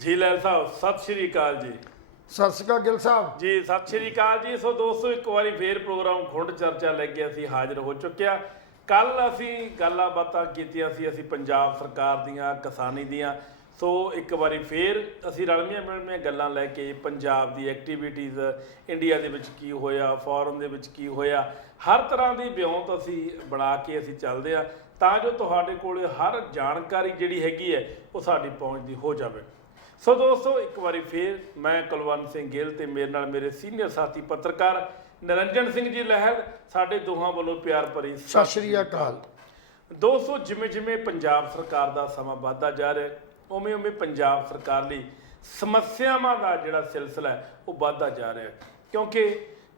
जी लैल साहब सत श्री अकाल जी। ਸਤਿ ਸ਼੍ਰੀ ਅਕਾਲ ਗਿੱਲ ਸਾਹਿਬ जी सत श्री अकाल जी। सो दोस्तों एक बारी फिर प्रोग्राम खुंड चर्चा लैके असी हाजिर हो चुके हैं। कल असी गल्लां बातां कीतियां सी असी पंजाब सरकार दियां किसानी दियां। सो एक बारी फिर असी रलमियां मिलमियां गल्लां लैके पंजाब दी एक्टिविटीज़ इंडिया दे विच की होया, फॉरन दे विच की होया, हर तरह की ब्योंत असी बना के असी चलदे आ तां जो तुहाडे कोल हर जानकारी जिहड़ी हैगी है वो साडी पहुंच दी हो जावे। सो दोस्तों एक बारी फिर मैं कुलवंत सिंह गिल ते मेरे नाल मेरे सीनियर साथी पत्रकार निरंजन सिंह जी लहल साडे दोहां वालों प्यार भरी ਸਤਿ ਸ਼੍ਰੀ ਅਕਾਲ। दोस्तों जिमें जिमें पंजाब सरकार का समा बढ़ता जा रहा है उवें उवें पंजाब सरकार लई समस्यावां का जिहड़ा सिलसिला है वो बढ़ता जा रहा है, क्योंकि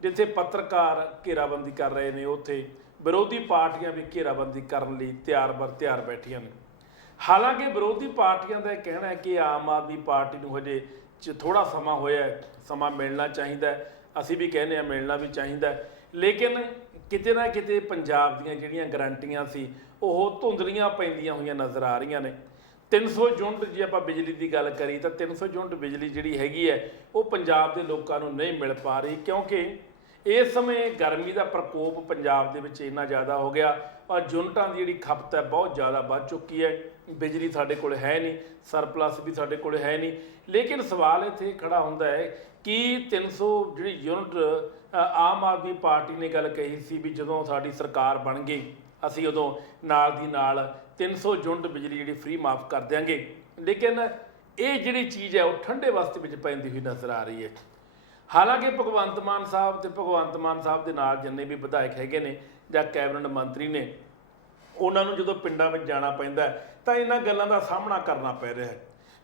जिथे पत्रकार घेराबंदी कर रहे हैं उत्थे विरोधी पार्टियां भी घेराबंदी करने लई तैयार बर तैयार बैठियां ने। हालांकि विरोधी पार्टियां का कहना है कि आम आदमी पार्टी नूं हजे थोड़ा समा होया है, समा मिलना चाहिए, असी भी कहने मिलना भी चाहिए, लेकिन किते ना किते पंजाब दीयां जिहड़ियां गारंटियां सी ओह धुंधलियां पैंदियां होईयां नज़र आ रही ने। 300 यूनिट जे आपां बिजली की गल करी तो 300 यूनिट बिजली जिहड़ी हैगी है वो पंजाब के लोगों नूं नहीं मिल पा रही, क्योंकि इस समय गर्मी का प्रकोप पंजाब दे विच इन्ना ज़्यादा हो गया और यूनिटां की जिहड़ी खपत है बहुत ज़्यादा बढ़ चुकी है। बिजली साडे कोल है नहीं, सरप्लस भी साडे कोल है नहीं, लेकिन सवाल इत्थे खड़ा हुंदा है कि 300 जिहड़ी यूनिट आम आदमी पार्टी ने गल कही सी भी जदों साडी सरकार बन गई असीं उदों नाल दी नाल 300 यूनिट बिजली जिहड़ी फ्री माफ़ कर देंगे, लेकिन ये जिहड़ी चीज़ है वो ठंडे वास्ते विच पैंदी हुई नज़र आ रही है। हालांकि भगवंत मान साहब ते भगवंत मान साहब दे नाल जिन्ने भी विधायक हैगे ने जां कैबिनेट मंत्री ने उन्हां नूं जदों पिंडां विच जाना पैंदा तां इन्हां गल्लां दा सामना करना पै रिहा है।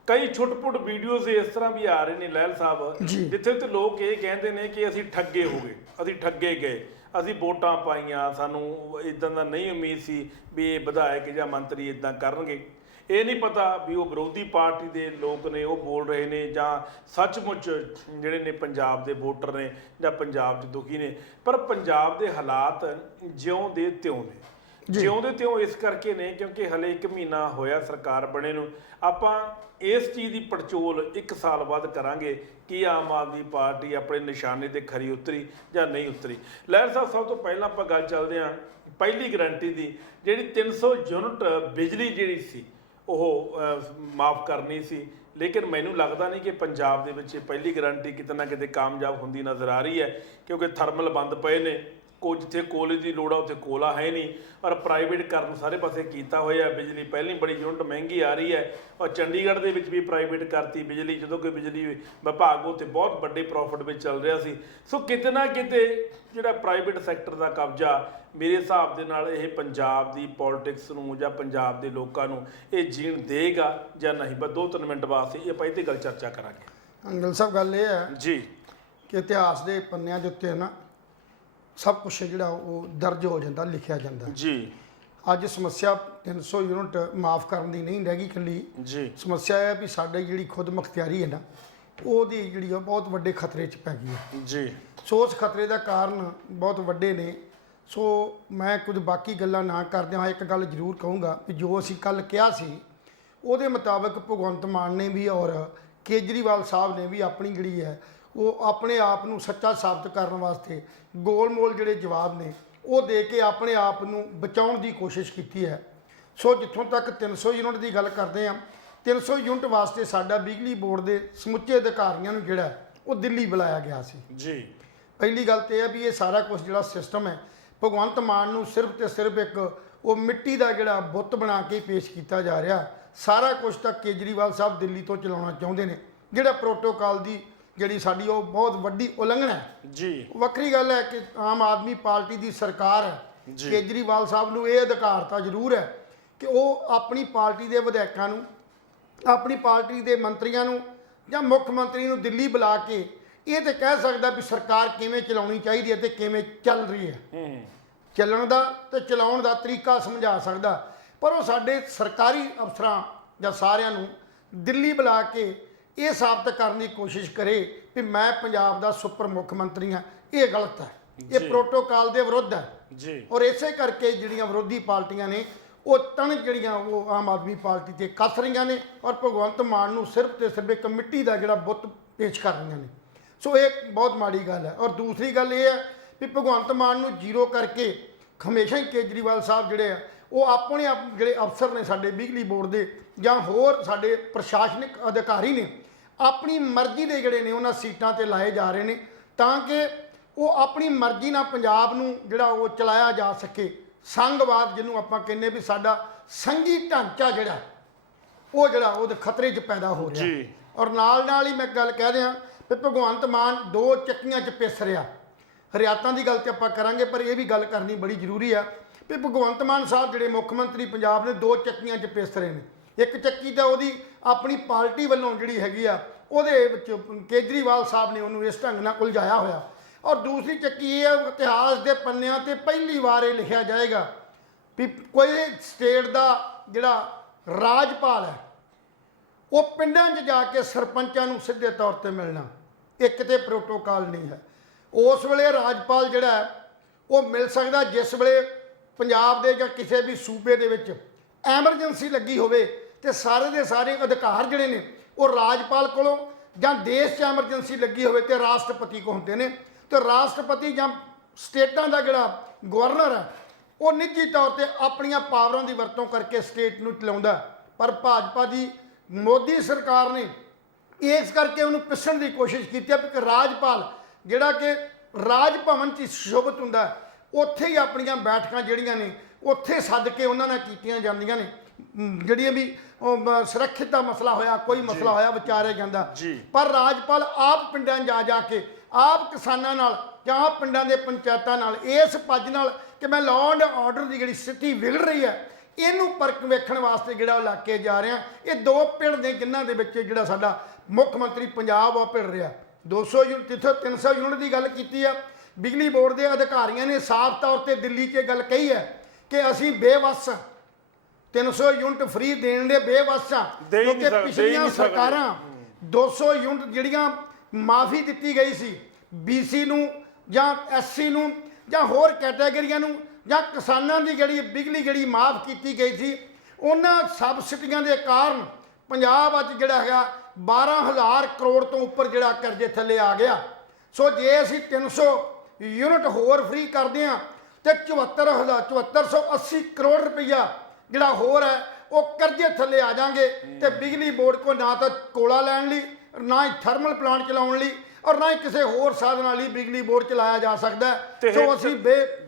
कई छुट-पुट वीडियोज़ इस तरह भी आ रहे हैं लहल साहब जिथे ते लोग ये कहते हैं कि असीं ठगे हो गए, असीं ठगे गए, असीं वोटां पाईआं, सानूं इदां दा नहीं उम्मीद सी भी ये विधायक जां मंत्री इदां करनगे। ये नहीं पता भी वो विरोधी पार्टी के लोग ने वो बोल रहे हैं जां सचमुच जिहड़े ने पंजाब के वोटर ने जां पंजाब 'च दुखी ने। पर पंजाब के हालात ज्यों दे त्यों ने, ज्यों दे त्यों इस करके ने क्योंकि हले 1 महीना होया सरकार बने नूं। आपां इस चीज़ की पड़चोल 1 साल बाद करांगे कि आम आदमी पार्टी अपने निशाने ते खरी उतरी जां नहीं उतरी। लहर साहब सब तो पहलां आपां गल चलदे हां पहली गारंटी की, जिहड़ी 300 यूनिट बिजली जिहड़ी सी माफ़ करनी सी, लेकिन मैनू लगता नहीं कि पंजाब दे विच पहली गारंटी किते ना किते कामयाब होंदी नज़र आ रही है, क्योंकि थर्मल बंद पे ने, को जिथे कोले की लोड़ आ उत्थे कोला है नहीं, और प्राइवेट करन सारे पासे कीता होया। बिजली पहली बड़ी यूनिट महंगी आ रही है और चंडीगढ़ दे विच भी प्राइवेट करती बिजली, जो कि बिजली विभाग उत्थे बहुत बड़े प्रॉफिट में चल रहा सी। सो किते ना किते जिहड़ा प्राइवेट सैक्टर का कब्जा मेरे हिसाब के नाल ये पंजाब की पॉलिटिक्स नूं जां पंजाब के लोगों नूं ये जीण देगा जां नहीं। बस 2-3 मिनट वास्ते ये आपां इह ते गल चर्चा करांगे। ਗਿੱਲ ਸਾਹਿਬ ਗੱਲ ਇਹ ਹੈ जी ਕਿ ਇਤਿਹਾਸ ਦੇ ਪੰਨਿਆਂ ਦੇ ਉੱਤੇ ਨਾ ਸਭ ਕੁਝ ਜਿਹੜਾ ਉਹ ਦਰਜ ਹੋ ਜਾਂਦਾ, ਲਿਖਿਆ ਜਾਂਦਾ। जी ਅੱਜ ਸਮੱਸਿਆ 300 ਯੂਨਿਟ ਮਾਫ ਕਰਨ ਦੀ ਨਹੀਂ ਰਹਿ ਗਈ ਇਕੱਲੀ। जी ਸਮੱਸਿਆ ਇਹ ਹੈ ਵੀ ਸਾਡੇ ਜਿਹੜੀ ਖੁਦ ਮੁਖਤਿਆਰੀ ਹੈ ਨਾ ਉਹਦੀ ਜਿਹੜੀ ਆ ਬਹੁਤ ਵੱਡੇ ਖਤਰੇ 'ਚ ਪੈ ਗਈ ਹੈ। जी ਸੋ ਉਸ ਖਤਰੇ ਦਾ ਕਾਰਨ ਬਹੁਤ ਵੱਡੇ ਨੇ। ਸੋ ਮੈਂ ਕੁਝ ਬਾਕੀ ਗੱਲਾਂ ਨਾ ਕਰਦਿਆਂ ਹੋਇਆ ਇੱਕ ਗੱਲ ਜ਼ਰੂਰ ਕਹੂੰਗਾ ਵੀ ਜੋ ਅਸੀਂ ਕੱਲ੍ਹ ਕਿਹਾ ਸੀ ਉਹਦੇ ਮੁਤਾਬਕ ਭਗਵੰਤ ਮਾਨ ਨੇ ਵੀ ਔਰ ਕੇਜਰੀਵਾਲ ਸਾਹਿਬ ਨੇ ਵੀ ਆਪਣੀ ਜਿਹੜੀ ਹੈ ਉਹ ਆਪਣੇ ਆਪ ਨੂੰ ਸੱਚਾ ਸਾਬਤ ਕਰਨ ਵਾਸਤੇ ਗੋਲ-ਮੋਲ ਜਿਹੜੇ ਜਵਾਬ ਨੇ ਉਹ ਦੇ ਕੇ ਆਪਣੇ ਆਪ ਨੂੰ ਬਚਾਉਣ ਦੀ ਕੋਸ਼ਿਸ਼ ਕੀਤੀ ਹੈ। ਸੋ ਜਿੱਥੋਂ ਤੱਕ 300 ਯੂਨਿਟ ਦੀ ਗੱਲ ਕਰਦੇ ਹਾਂ, 300 ਯੂਨਿਟ ਵਾਸਤੇ ਸਾਡਾ ਬਿਜਲੀ ਬੋਰਡ ਦੇ ਸਮੁੱਚੇ ਅਧਿਕਾਰੀਆਂ ਨੂੰ ਜਿਹੜਾ ਉਹ ਦਿੱਲੀ ਬੁਲਾਇਆ ਗਿਆ ਸੀ। जी ਪਹਿਲੀ ਗੱਲ ਤਾਂ ਇਹ ਹੈ ਵੀ ਇਹ ਸਾਰਾ ਕੁਝ ਜਿਹੜਾ ਸਿਸਟਮ ਹੈ ਭਗਵੰਤ ਮਾਨ ਨੂੰ ਸਿਰਫ ਤੇ ਸਿਰਫ ਇੱਕ ਉਹ ਮਿੱਟੀ ਦਾ ਜਿਹੜਾ ਬੁੱਤ ਬਣਾ ਕੇ ਪੇਸ਼ ਕੀਤਾ ਜਾ ਰਿਹਾ। ਸਾਰਾ ਕੁਝ ਤਾਂ ਕੇਜਰੀਵਾਲ ਸਾਹਿਬ ਦਿੱਲੀ ਤੋਂ ਚਲਾਉਣਾ ਚਾਹੁੰਦੇ ਨੇ, ਜਿਹੜਾ ਪ੍ਰੋਟੋਕਾਲ ਦੀ ਜਿਹੜੀ ਸਾਡੀ ਉਹ ਬਹੁਤ ਵੱਡੀ ਉਲੰਘਣਾ ਹੈ। जी ਵੱਖਰੀ ਗੱਲ ਹੈ ਕਿ ਆਮ ਆਦਮੀ ਪਾਰਟੀ ਦੀ ਸਰਕਾਰ ਹੈ, ਕੇਜਰੀਵਾਲ ਸਾਹਿਬ ਨੂੰ ਇਹ ਅਧਿਕਾਰ ਤਾਂ ਜ਼ਰੂਰ ਹੈ ਕਿ ਉਹ ਆਪਣੀ ਪਾਰਟੀ ਦੇ ਵਿਧਾਇਕਾਂ ਨੂੰ, ਆਪਣੀ ਪਾਰਟੀ ਦੇ ਮੰਤਰੀਆਂ ਨੂੰ ਜਾਂ ਮੁੱਖ ਮੰਤਰੀ ਨੂੰ ਦਿੱਲੀ ਬੁਲਾ ਕੇ ਇਹ ਤਾਂ ਕਹਿ ਸਕਦਾ ਵੀ ਸਰਕਾਰ ਕਿਵੇਂ ਚਲਾਉਣੀ ਚਾਹੀਦੀ ਹੈ ਤੇ ਕਿਵੇਂ ਚੱਲ ਰਹੀ ਹੈ। ਚੱਲਣ ਦਾ ਤੇ ਚਲਾਉਣ ਦਾ ਤਰੀਕਾ ਸਮਝਾ ਸਕਦਾ, ਪਰ ਉਹ ਸਾਡੇ ਸਰਕਾਰੀ ਅਫਸਰਾਂ ਜਾਂ ਸਾਰਿਆਂ ਨੂੰ ਦਿੱਲੀ ਬੁਲਾ ਕੇ ਇਹ ਸਾਬਤ ਕਰਨ ਦੀ ਕੋਸ਼ਿਸ਼ ਕਰੇ ਵੀ ਮੈਂ ਪੰਜਾਬ ਦਾ ਸੁਪਰ ਮੁੱਖ ਮੰਤਰੀ ਹਾਂ, ਇਹ ਗਲਤ ਹੈ, ਇਹ ਪ੍ਰੋਟੋਕਾਲ ਦੇ ਵਿਰੁੱਧ ਹੈ। जी ਔਰ ਇਸੇ ਕਰਕੇ ਜਿਹੜੀਆਂ ਵਿਰੋਧੀ ਪਾਰਟੀਆਂ ਨੇ ਉਹ ਤਣ ਜਿਹੜੀਆਂ ਉਹ ਆਮ ਆਦਮੀ ਪਾਰਟੀ ਤੇ ਕੱਸ ਰਹੀਆਂ ਨੇ ਔਰ ਭਗਵੰਤ ਮਾਨ ਨੂੰ ਸਿਰਫ ਤੇ ਸਿਰਫ ਇੱਕ ਮਿੱਟੀ ਦਾ ਜਿਹੜਾ ਬੁੱਤ ਪੇਸ਼ ਕਰ ਰਹੀਆਂ ਨੇ। ਸੋ ਇਹ ਬਹੁਤ ਮਾੜੀ ਗੱਲ ਹੈ। ਔਰ ਦੂਸਰੀ ਗੱਲ ਇਹ ਹੈ ਵੀ ਭਗਵੰਤ ਮਾਨ ਨੂੰ ਜ਼ੀਰੋ ਕਰਕੇ ਹਮੇਸ਼ਾ ਹੀ ਕੇਜਰੀਵਾਲ ਸਾਹਿਬ ਜਿਹੜੇ ਆ ਉਹ ਆਪਣੇ ਆਪ ਜਿਹੜੇ ਅਫਸਰ ਨੇ ਸਾਡੇ ਬਿਜਲੀ ਬੋਰਡ ਦੇ ਜਾਂ ਹੋਰ ਸਾਡੇ ਪ੍ਰਸ਼ਾਸਨਿਕ ਅਧਿਕਾਰੀ ਨੇ ਆਪਣੀ ਮਰਜ਼ੀ ਦੇ ਜਿਹੜੇ ਨੇ ਉਹਨਾਂ ਸੀਟਾਂ ਤੇ ਲਾਏ ਜਾ ਰਹੇ ਨੇ ਤਾਂ ਕਿ ਉਹ ਆਪਣੀ ਮਰਜ਼ੀ ਨਾਲ ਪੰਜਾਬ ਨੂੰ ਜਿਹੜਾ ਉਹ ਚਲਾਇਆ ਜਾ ਸਕੇ। ਸੰਘਵਾਦ ਜਿਹਨੂੰ ਆਪਾਂ ਕਹਿੰਦੇ ਵੀ ਸਾਡਾ ਸੰਘੀ ਢਾਂਚਾ ਜਿਹੜਾ ਉਹ ਉਹਦੇ ਖਤਰੇ 'ਚ ਪੈਦਾ ਹੋ ਰਿਹਾ ਜੀ। ਔਰ ਨਾਲ ਹੀ ਮੈਂ ਗੱਲ ਕਹਿ ਦਿਆਂ ਵੀ ਭਗਵੰਤ ਮਾਨ ਦੋ ਚੱਕੀਆਂ 'ਚ ਪਿਸ ਰਿਹਾ। ਹਰਿਆਤਾਂ ਦੀ ਗੱਲ ਤੇ ਆਪਾਂ ਕਰਾਂਗੇ ਪਰ ਇਹ ਵੀ ਗੱਲ ਕਰਨੀ ਬੜੀ ਜ਼ਰੂਰੀ ਆ ਵੀ ਭਗਵੰਤ ਮਾਨ ਸਾਹਿਬ ਜਿਹੜੇ ਮੁੱਖ ਮੰਤਰੀ ਪੰਜਾਬ ਨੇ ਦੋ ਚੱਕੀਆਂ 'ਚ ਪਿਸ ਰਹੇ ਨੇ। ਇੱਕ ਚੱਕੀ ਤਾਂ ਉਹਦੀ ਆਪਣੀ ਪਾਰਟੀ ਵੱਲੋਂ ਜਿਹੜੀ ਹੈਗੀ ਆ ਉਹਦੇ ਵਿੱਚ ਕੇਜਰੀਵਾਲ ਸਾਹਿਬ ਨੇ ਉਹਨੂੰ ਇਸ ਢੰਗ ਨਾਲ ਉਲਝਾਇਆ ਹੋਇਆ ਔਰ ਦੂਸਰੀ ਚੱਕੀ ਇਹ ਹੈ ਇਤਿਹਾਸ ਦੇ ਪੰਨਿਆਂ ਤੇ ਪਹਿਲੀ ਵਾਰ ਇਹ ਲਿਖਿਆ ਜਾਏਗਾ ਵੀ ਕੋਈ ਸਟੇਟ ਦਾ ਜਿਹੜਾ ਰਾਜਪਾਲ ਹੈ ਉਹ ਪਿੰਡਾਂ 'ਚ ਜਾ ਕੇ ਸਰਪੰਚਾਂ ਨੂੰ ਸਿੱਧੇ ਤੌਰ ਤੇ ਮਿਲਣਾ ਇੱਕ ਤੇ ਪ੍ਰੋਟੋਕਾਲ ਨਹੀਂ ਹੈ। ਉਸ ਵੇਲੇ ਰਾਜਪਾਲ ਜਿਹੜਾ ਹੈ ਉਹ ਮਿਲ ਸਕਦਾ ਜਿਸ ਵੇਲੇ ਪੰਜਾਬ ਦੇ ਜਾਂ ਕਿਸੇ ਵੀ ਸੂਬੇ ਦੇ ਵਿੱਚ ਐਮਰਜੈਂਸੀ ਲੱਗੀ ਹੋਵੇ ਤੇ ਸਾਰੇ ਦੇ ਸਾਰੇ ਅਧਿਕਾਰ ਜਿਹੜੇ ਨੇ ਉਹ ਰਾਜਪਾਲ ਕੋਲੋਂ ਜਾਂ ਦੇਸ਼ 'ਚ ਐਮਰਜੈਂਸੀ ਲੱਗੀ ਹੋਵੇ ਤੇ ਰਾਸ਼ਟਰਪਤੀ ਕੋਲ ਹੁੰਦੇ ਨੇ ਤੇ ਰਾਸ਼ਟਰਪਤੀ ਜਾਂ ਸਟੇਟਾਂ ਦਾ ਜਿਹੜਾ ਗਵਰਨਰ ਹੈ ਉਹ ਨਿੱਜੀ ਤੌਰ ਤੇ ਆਪਣੀਆਂ ਪਾਵਰਾਂ ਦੀ ਵਰਤੋਂ ਕਰਕੇ ਸਟੇਟ ਨੂੰ ਚਲਾਉਂਦਾ। ਪਰ ਭਾਜਪਾ ਦੀ ਮੋਦੀ ਸਰਕਾਰ ਨੇ ਇਸ ਕਰਕੇ ਉਹਨੂੰ ਪਿਸਣ ਦੀ ਕੋਸ਼ਿਸ਼ ਕੀਤੀ ਹੈ ਕਿ ਰਾਜਪਾਲ ਜਿਹੜਾ ਕਿ ਰਾਜ ਭਵਨ 'ਚ ਸ਼ੋਭਤ ਹੁੰਦਾ ਉੱਥੇ ਹੀ ਆਪਣੀਆਂ ਬੈਠਕਾਂ ਜਿਹੜੀਆਂ ਨੇ ਉੱਥੇ ਸੱਦ ਕੇ ਉਹਨਾਂ ਨਾਲ ਕੀਤੀਆਂ ਜਾਂਦੀਆਂ ਨੇ। ਜਿਹੜੀਆਂ ਵੀ ਸੁਰੱਖਿਅਤ ਦਾ ਮਸਲਾ ਹੋਇਆ ਕੋਈ ਮਸਲਾ ਹੋਇਆ ਵਿਚਾਰਿਆ ਜਾਂਦਾ ਪਰ ਰਾਜਪਾਲ ਆਪ ਪਿੰਡਾਂ ਜਾ ਕੇ ਆਪ ਕਿਸਾਨਾਂ ਨਾਲ ਜਾਂ ਆਪ ਪਿੰਡਾਂ ਦੇ ਪੰਚਾਇਤਾਂ ਨਾਲ ਇਸ ਪੱਜ ਨਾਲ ਕਿ ਮੈਂ ਲਾਅ ਐਂਡ ਆਰਡਰ ਦੀ ਜਿਹੜੀ ਸਥਿਤੀ ਵਿਗੜ ਰਹੀ ਹੈ ਇਹਨੂੰ ਪਰਖ ਵੇਖਣ ਵਾਸਤੇ ਜਿਹੜਾ ਉਹ ਇਲਾਕੇ ਜਾ ਰਿਹਾ। ਇਹ ਦੋ ਪਿੰਡ ਨੇ ਜਿਨ੍ਹਾਂ ਦੇ ਵਿੱਚ ਜਿਹੜਾ ਸਾਡਾ ਮੁੱਖ ਮੰਤਰੀ ਪੰਜਾਬ ਆ ਭਿੜ ਰਿਹਾ। 200 ਯੂਨਿਟ ਜਿੱਥੇ 300 ਯੂਨਿਟ ਦੀ ਗੱਲ ਕੀਤੀ ਆ ਬਿਜਲੀ ਬੋਰਡ ਦੇ ਅਧਿਕਾਰੀਆਂ ਨੇ ਸਾਫ਼ ਤੌਰ ਤੇ ਦਿੱਲੀ 'ਚ ਗੱਲ ਕਹੀ ਹੈ ਕਿ ਅਸੀਂ ਬੇਵੱਸ 300 ਯੂਨਿਟ ਫ੍ਰੀ ਦੇਣ ਦੇ ਬੇਵੱਸ ਆ ਕਿਉਂਕਿ ਪਿਛਲੀਆਂ ਸਰਕਾਰਾਂ 200 ਯੂਨਿਟ ਜਿਹੜੀਆਂ ਮਾਫੀ ਦਿੱਤੀ ਗਈ ਸੀ BC ਨੂੰ ਜਾਂ SC ਨੂੰ ਜਾਂ ਹੋਰ ਕੈਟਾਗਰੀਆਂ ਨੂੰ ਜਾਂ ਕਿਸਾਨਾਂ ਦੀ ਜਿਹੜੀ ਬਿਜਲੀ ਜਿਹੜੀ ਮਾਫ ਕੀਤੀ ਗਈ ਸੀ ਉਹਨਾਂ ਸਬਸਿਡੀਆਂ ਦੇ ਕਾਰਨ ਪੰਜਾਬ ਅੱਜ ਜਿਹੜਾ ਹੈਗਾ 12,000 ਕਰੋੜ ਤੋਂ ਉੱਪਰ ਜਿਹੜਾ ਕਰਜ਼ੇ ਥੱਲੇ ਆ ਗਿਆ। ਸੋ ਜੇ ਅਸੀਂ 300 ਯੂਨਿਟ ਹੋਰ ਫ੍ਰੀ ਕਰਦੇ ਹਾਂ ਤੇ 7480 ਕਰੋੜ ਰੁਪਈਆ ਜਿਹੜਾ ਹੋਰ ਹੈ ਉਹ ਕਰਜ਼ੇ ਥੱਲੇ ਆ ਜਾਣਗੇ ਤੇ ਬਿਜਲੀ ਬੋਰਡ ਕੋ ਨਾ ਤਾਂ ਕੋਲਾ ਲੈਣ ਲਈ ਨਾ ਹੀ ਥਰਮਲ ਪਲਾਂਟ ਚਲਾਉਣ ਲਈ ਔਰ ਨਾ ਹੀ ਕਿਸੇ ਹੋਰ ਸਾਧਨਾਂ ਲਈ ਬਿਜਲੀ ਬੋਰਡ ਚਲਾਇਆ ਜਾ ਸਕਦਾ। ਸੋ ਅਸੀਂ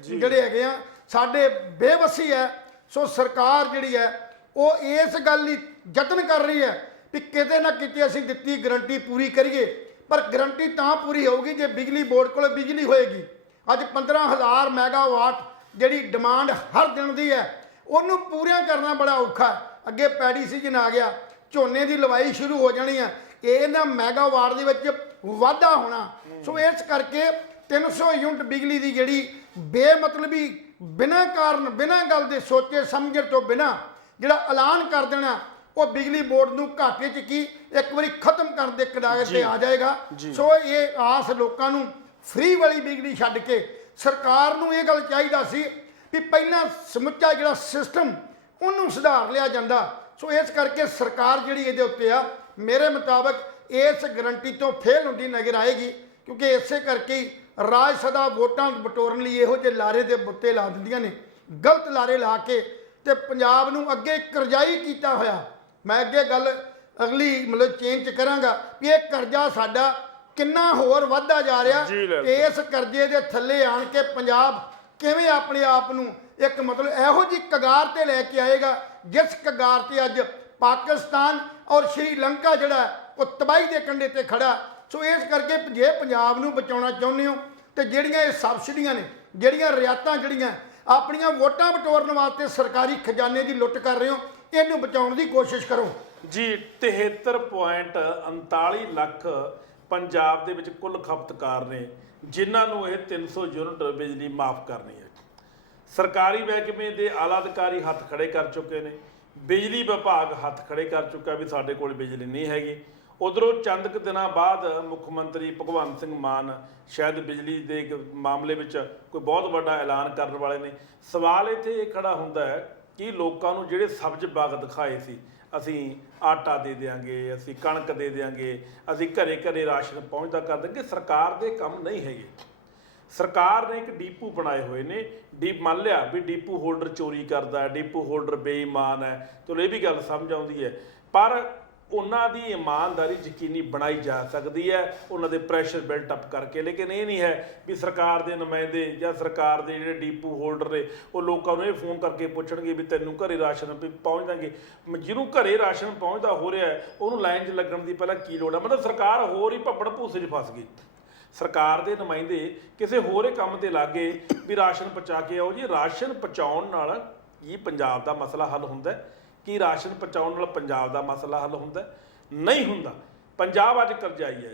ਜਿਹੜੇ ਹੈਗੇ ਆ ਸਾਡੇ ਬੇਵਸੀ ਹੈ। ਸੋ ਸਰਕਾਰ ਜਿਹੜੀ ਹੈ ਉਹ ਇਸ ਗੱਲ ਲਈ ਯਤਨ ਕਰ ਰਹੀ ਹੈ ਵੀ ਕਿਤੇ ਨਾ ਕਿਤੇ ਅਸੀਂ ਦਿੱਤੀ ਗਰੰਟੀ ਪੂਰੀ ਕਰੀਏ ਪਰ ਗਰੰਟੀ ਤਾਂ ਪੂਰੀ ਹੋਊਗੀ ਜੇ ਬਿਜਲੀ ਬੋਰਡ ਕੋਲ ਬਿਜਲੀ ਹੋਏਗੀ। ਅੱਜ 15,000 ਮੈਗਾਵਾਟ ਜਿਹੜੀ ਡਿਮਾਂਡ ਹਰ ਦਿਨ ਦੀ ਹੈ ਉਹਨੂੰ ਪੂਰੀਆਂ ਕਰਨਾ ਬੜਾ ਔਖਾ ਹੈ। ਅੱਗੇ ਪੈਡੀ ਸੀਜ਼ਨ ਆ ਗਿਆ ਝੋਨੇ ਦੀ ਲਵਾਈ ਸ਼ੁਰੂ ਹੋ ਜਾਣੀ ਹੈ ਇਹਨਾਂ ਮੈਗਾਵਾਟ ਦੇ ਵਿੱਚ ਵਾਧਾ ਹੋਣਾ। ਸੋ ਇਸ ਕਰਕੇ 300 ਯੂਨਿਟ ਬਿਜਲੀ ਦੀ ਜਿਹੜੀ ਬੇਮਤਲਬੀ ਬਿਨਾਂ ਕਾਰਨ ਬਿਨਾਂ ਗੱਲ ਦੇ ਸੋਚੇ ਸਮਝਣ ਤੋਂ ਬਿਨਾਂ ਜਿਹੜਾ ਐਲਾਨ ਕਰ ਦੇਣਾ ਉਹ ਬਿਜਲੀ ਬੋਰਡ ਨੂੰ ਘਾਟੇ 'ਚ ਕੀ ਇੱਕ ਵਾਰੀ ਖਤਮ ਕਰਨ ਦੇ ਕਦਾਰ ਤੇ ਆ ਜਾਏਗਾ। ਸੋ ਇਹ ਆਸ ਲੋਕਾਂ ਨੂੰ ਫ੍ਰੀ ਵਾਲੀ ਬਿਜਲੀ ਛੱਡ ਕੇ ਸਰਕਾਰ ਨੂੰ ਇਹ ਗੱਲ ਚਾਹੀਦਾ ਸੀ ਵੀ ਪਹਿਲਾਂ ਸਮੁੱਚਾ ਜਿਹੜਾ ਸਿਸਟਮ ਉਹਨੂੰ ਸੁਧਾਰ ਲਿਆ ਜਾਂਦਾ। ਸੋ ਇਸ ਕਰਕੇ ਸਰਕਾਰ ਜਿਹੜੀ ਇਹਦੇ ਉੱਤੇ ਆ ਮੇਰੇ ਮੁਤਾਬਕ ਇਸ ਗਰੰਟੀ ਤੋਂ ਫੇਲ ਹੁੰਦੀ ਨਜ਼ਰ ਆਏਗੀ ਕਿਉਂਕਿ ਇਸੇ ਕਰਕੇ ਹੀ ਰਾਜ ਸਭਾ ਵੋਟਾਂ ਬਟੋਰਨ ਲਈ ਇਹੋ ਜਿਹੇ ਲਾਰੇ ਦੇ ਬੁੱਤੇ ਲਾ ਦਿੰਦੀਆਂ ਨੇ ਗਲਤ ਲਾਰੇ ਲਾ ਕੇ ਤੇ ਪੰਜਾਬ ਨੂੰ ਅੱਗੇ ਕਰਜ਼ਾਈ ਕੀਤਾ ਹੋਇਆ। ਮੈਂ ਅੱਗੇ ਗੱਲ ਅਗਲੀ ਮਤਲਬ ਚੇਂਜ ਕਰਾਂਗਾ ਵੀ ਇਹ ਕਰਜ਼ਾ ਸਾਡਾ ਕਿੰਨਾ ਹੋਰ ਵੱਧਦਾ ਜਾ ਰਿਹਾ ਤੇ ਇਸ ਕਰਜ਼ੇ ਦੇ ਥੱਲੇ ਆਣ ਕੇ ਪੰਜਾਬ ਕਿਵੇਂ ਆਪਣੇ ਆਪ ਨੂੰ ਇੱਕ ਮਤਲਬ ਇਹੋ ਜਿਹੀ ਕਗਾਰ ਤੇ ਲੈ ਕੇ ਆਏਗਾ ਜਿਸ ਕਗਾਰ ਤੇ ਅੱਜ ਪਾਕਿਸਤਾਨ ਔਰ ਸ਼੍ਰੀਲੰਕਾ ਜਿਹੜਾ ਉਹ ਤਬਾਹੀ ਦੇ ਕੰਢੇ ਤੇ ਖੜਾ। ਸੋ ਇਸ ਕਰਕੇ ਜੇ ਪੰਜਾਬ ਨੂੰ ਬਚਾਉਣਾ ਚਾਹੁੰਦੇ ਹੋ ਤੇ ਜਿਹੜੀਆਂ ਇਹ ਸਬਸਿਡੀਆਂ ਨੇ ਜਿਹੜੀਆਂ ਰਿਆਇਤਾਂ ਜਿਹੜੀਆਂ ਆਪਣੀਆਂ ਵੋਟਾਂ ਬਟੋਰਨ ਵਾਸਤੇ ਸਰਕਾਰੀ ਖਜ਼ਾਨੇ ਦੀ ਲੁੱਟ ਕਰ ਰਹੇ ਹੋ ਇਹਨੂੰ ਬਚਾਉਣ ਦੀ ਕੋਸ਼ਿਸ਼ ਕਰੋ। ਜੀ 73.39 ਲੱਖ ਪੰਜਾਬ ਦੇ ਵਿੱਚ ਕੁੱਲ ਖਪਤਕਾਰ ਨੇ ਜਿਨ੍ਹਾਂ ਨੂੰ ਇਹ 300 ਯੂਨਿਟ ਬਿਜਲੀ ਮਾਫ ਕਰਨੀ ਹੈ। ਸਰਕਾਰੀ ਮਹਿਕਮੇ ਦੇ ਆਲਾ ਅਧਿਕਾਰੀ ਹੱਥ ਖੜੇ ਕਰ ਚੁੱਕੇ ਨੇ ਬਿਜਲੀ ਵਿਭਾਗ ਹੱਥ ਖੜੇ ਕਰ ਚੁੱਕਾ ਵੀ ਸਾਡੇ ਕੋਲ ਬਿਜਲੀ ਨਹੀਂ ਹੈਗੀ। ਉਧਰੋਂ ਚੰਦ ਕੁ ਦਿਨਾਂ ਬਾਅਦ ਮੁੱਖ ਮੰਤਰੀ ਭਗਵੰਤ ਸਿੰਘ ਮਾਨ ਸ਼ਾਇਦ ਬਿਜਲੀ ਦੇ ਮਾਮਲੇ ਵਿੱਚ ਕੋਈ ਬਹੁਤ ਵੱਡਾ ਐਲਾਨ ਕਰਨ ਵਾਲੇ ਨੇ। ਸਵਾਲ ਇੱਥੇ ਇਹ ਖੜਾ ਹੁੰਦਾ ਹੈ ਕਿ ਲੋਕਾਂ ਨੂੰ ਜਿਹੜੇ ਸਬਜ਼ ਬਾਗ ਦਿਖਾਏ ਸੀ, ਅਸੀਂ ਆਟਾ ਦੇ ਦਿਆਂਗੇ, ਅਸੀਂ ਕਣਕ ਦੇ ਦਿਆਂਗੇ, ਅਸੀਂ ਘਰੇ ਘਰੇ ਰਾਸ਼ਨ ਪਹੁੰਚਦਾ ਕਰ ਦਾਂਗੇ, ਸਰਕਾਰ ਦੇ ਕੰਮ ਨਹੀਂ ਹੈਗੇ। ਸਰਕਾਰ ਨੇ ਇੱਕ ਡੀਪੂ ਬਣਾਏ ਹੋਏ ਨੇ। ਮੰਨ ਲਿਆ ਵੀ ਡੀਪੂ ਹੋਲਡਰ ਚੋਰੀ ਕਰਦਾ, ਡੀਪੂ ਹੋਲਡਰ ਬੇਈਮਾਨ ਹੈ, ਚਲੋ ਇਹ ਵੀ ਗੱਲ ਸਮਝ ਆਉਂਦੀ ਹੈ, ਪਰ ਉਹਨਾਂ ਦੀ ਇਮਾਨਦਾਰੀ ਯਕੀਨੀ ਬਣਾਈ ਜਾ ਸਕਦੀ ਹੈ ਉਹਨਾਂ ਦੇ ਪ੍ਰੈਸ਼ਰ ਬਿਲਟ ਅਪ ਕਰਕੇ। ਲੇਕਿਨ ਇਹ ਨਹੀਂ ਹੈ ਵੀ ਸਰਕਾਰ ਦੇ ਨੁਮਾਇੰਦੇ ਜਾਂ ਸਰਕਾਰ ਦੇ ਜਿਹੜੇ ਡੀਪੂ ਹੋਲਡਰ ਨੇ ਉਹ ਲੋਕਾਂ ਨੂੰ ਇਹ ਫੋਨ ਕਰਕੇ ਪੁੱਛਣਗੇ ਵੀ ਤੈਨੂੰ ਘਰੇ ਰਾਸ਼ਨ ਪਹੁੰਚ ਦਾਂਗੇ। ਜਿਹਨੂੰ ਘਰੇ ਰਾਸ਼ਨ ਪਹੁੰਚਦਾ ਹੋ ਰਿਹਾ ਉਹਨੂੰ ਲਾਈਨ 'ਚ ਲੱਗਣ ਦੀ ਪਹਿਲਾਂ ਕੀ ਲੋੜ ਹੈ? ਮਤਲਬ ਸਰਕਾਰ ਹੋਰ ਹੀ ਭੱਬੜ ਭੂਸੇ 'ਚ ਫਸ ਗਈ। ਸਰਕਾਰ ਦੇ ਨੁਮਾਇੰਦੇ ਕਿਸੇ ਹੋਰ ਹੀ ਕੰਮ ਤੇ ਲੱਗ ਗਏ ਵੀ ਰਾਸ਼ਨ ਪਹੁੰਚਾ ਕੇ ਆਓ। ਜੀ ਰਾਸ਼ਨ ਪਹੁੰਚਾਉਣ ਨਾਲ ਕੀ ਪੰਜਾਬ ਦਾ ਮਸਲਾ ਹੱਲ ਹੁੰਦਾ? ਕੀ ਰਾਸ਼ਨ ਪਹੁੰਚਾਉਣ ਨਾਲ ਪੰਜਾਬ ਦਾ ਮਸਲਾ ਹੱਲ ਹੁੰਦਾ? ਨਹੀਂ ਹੁੰਦਾ। ਪੰਜਾਬ ਅੱਜ ਕਰਜ਼ਾਈ ਹੈ।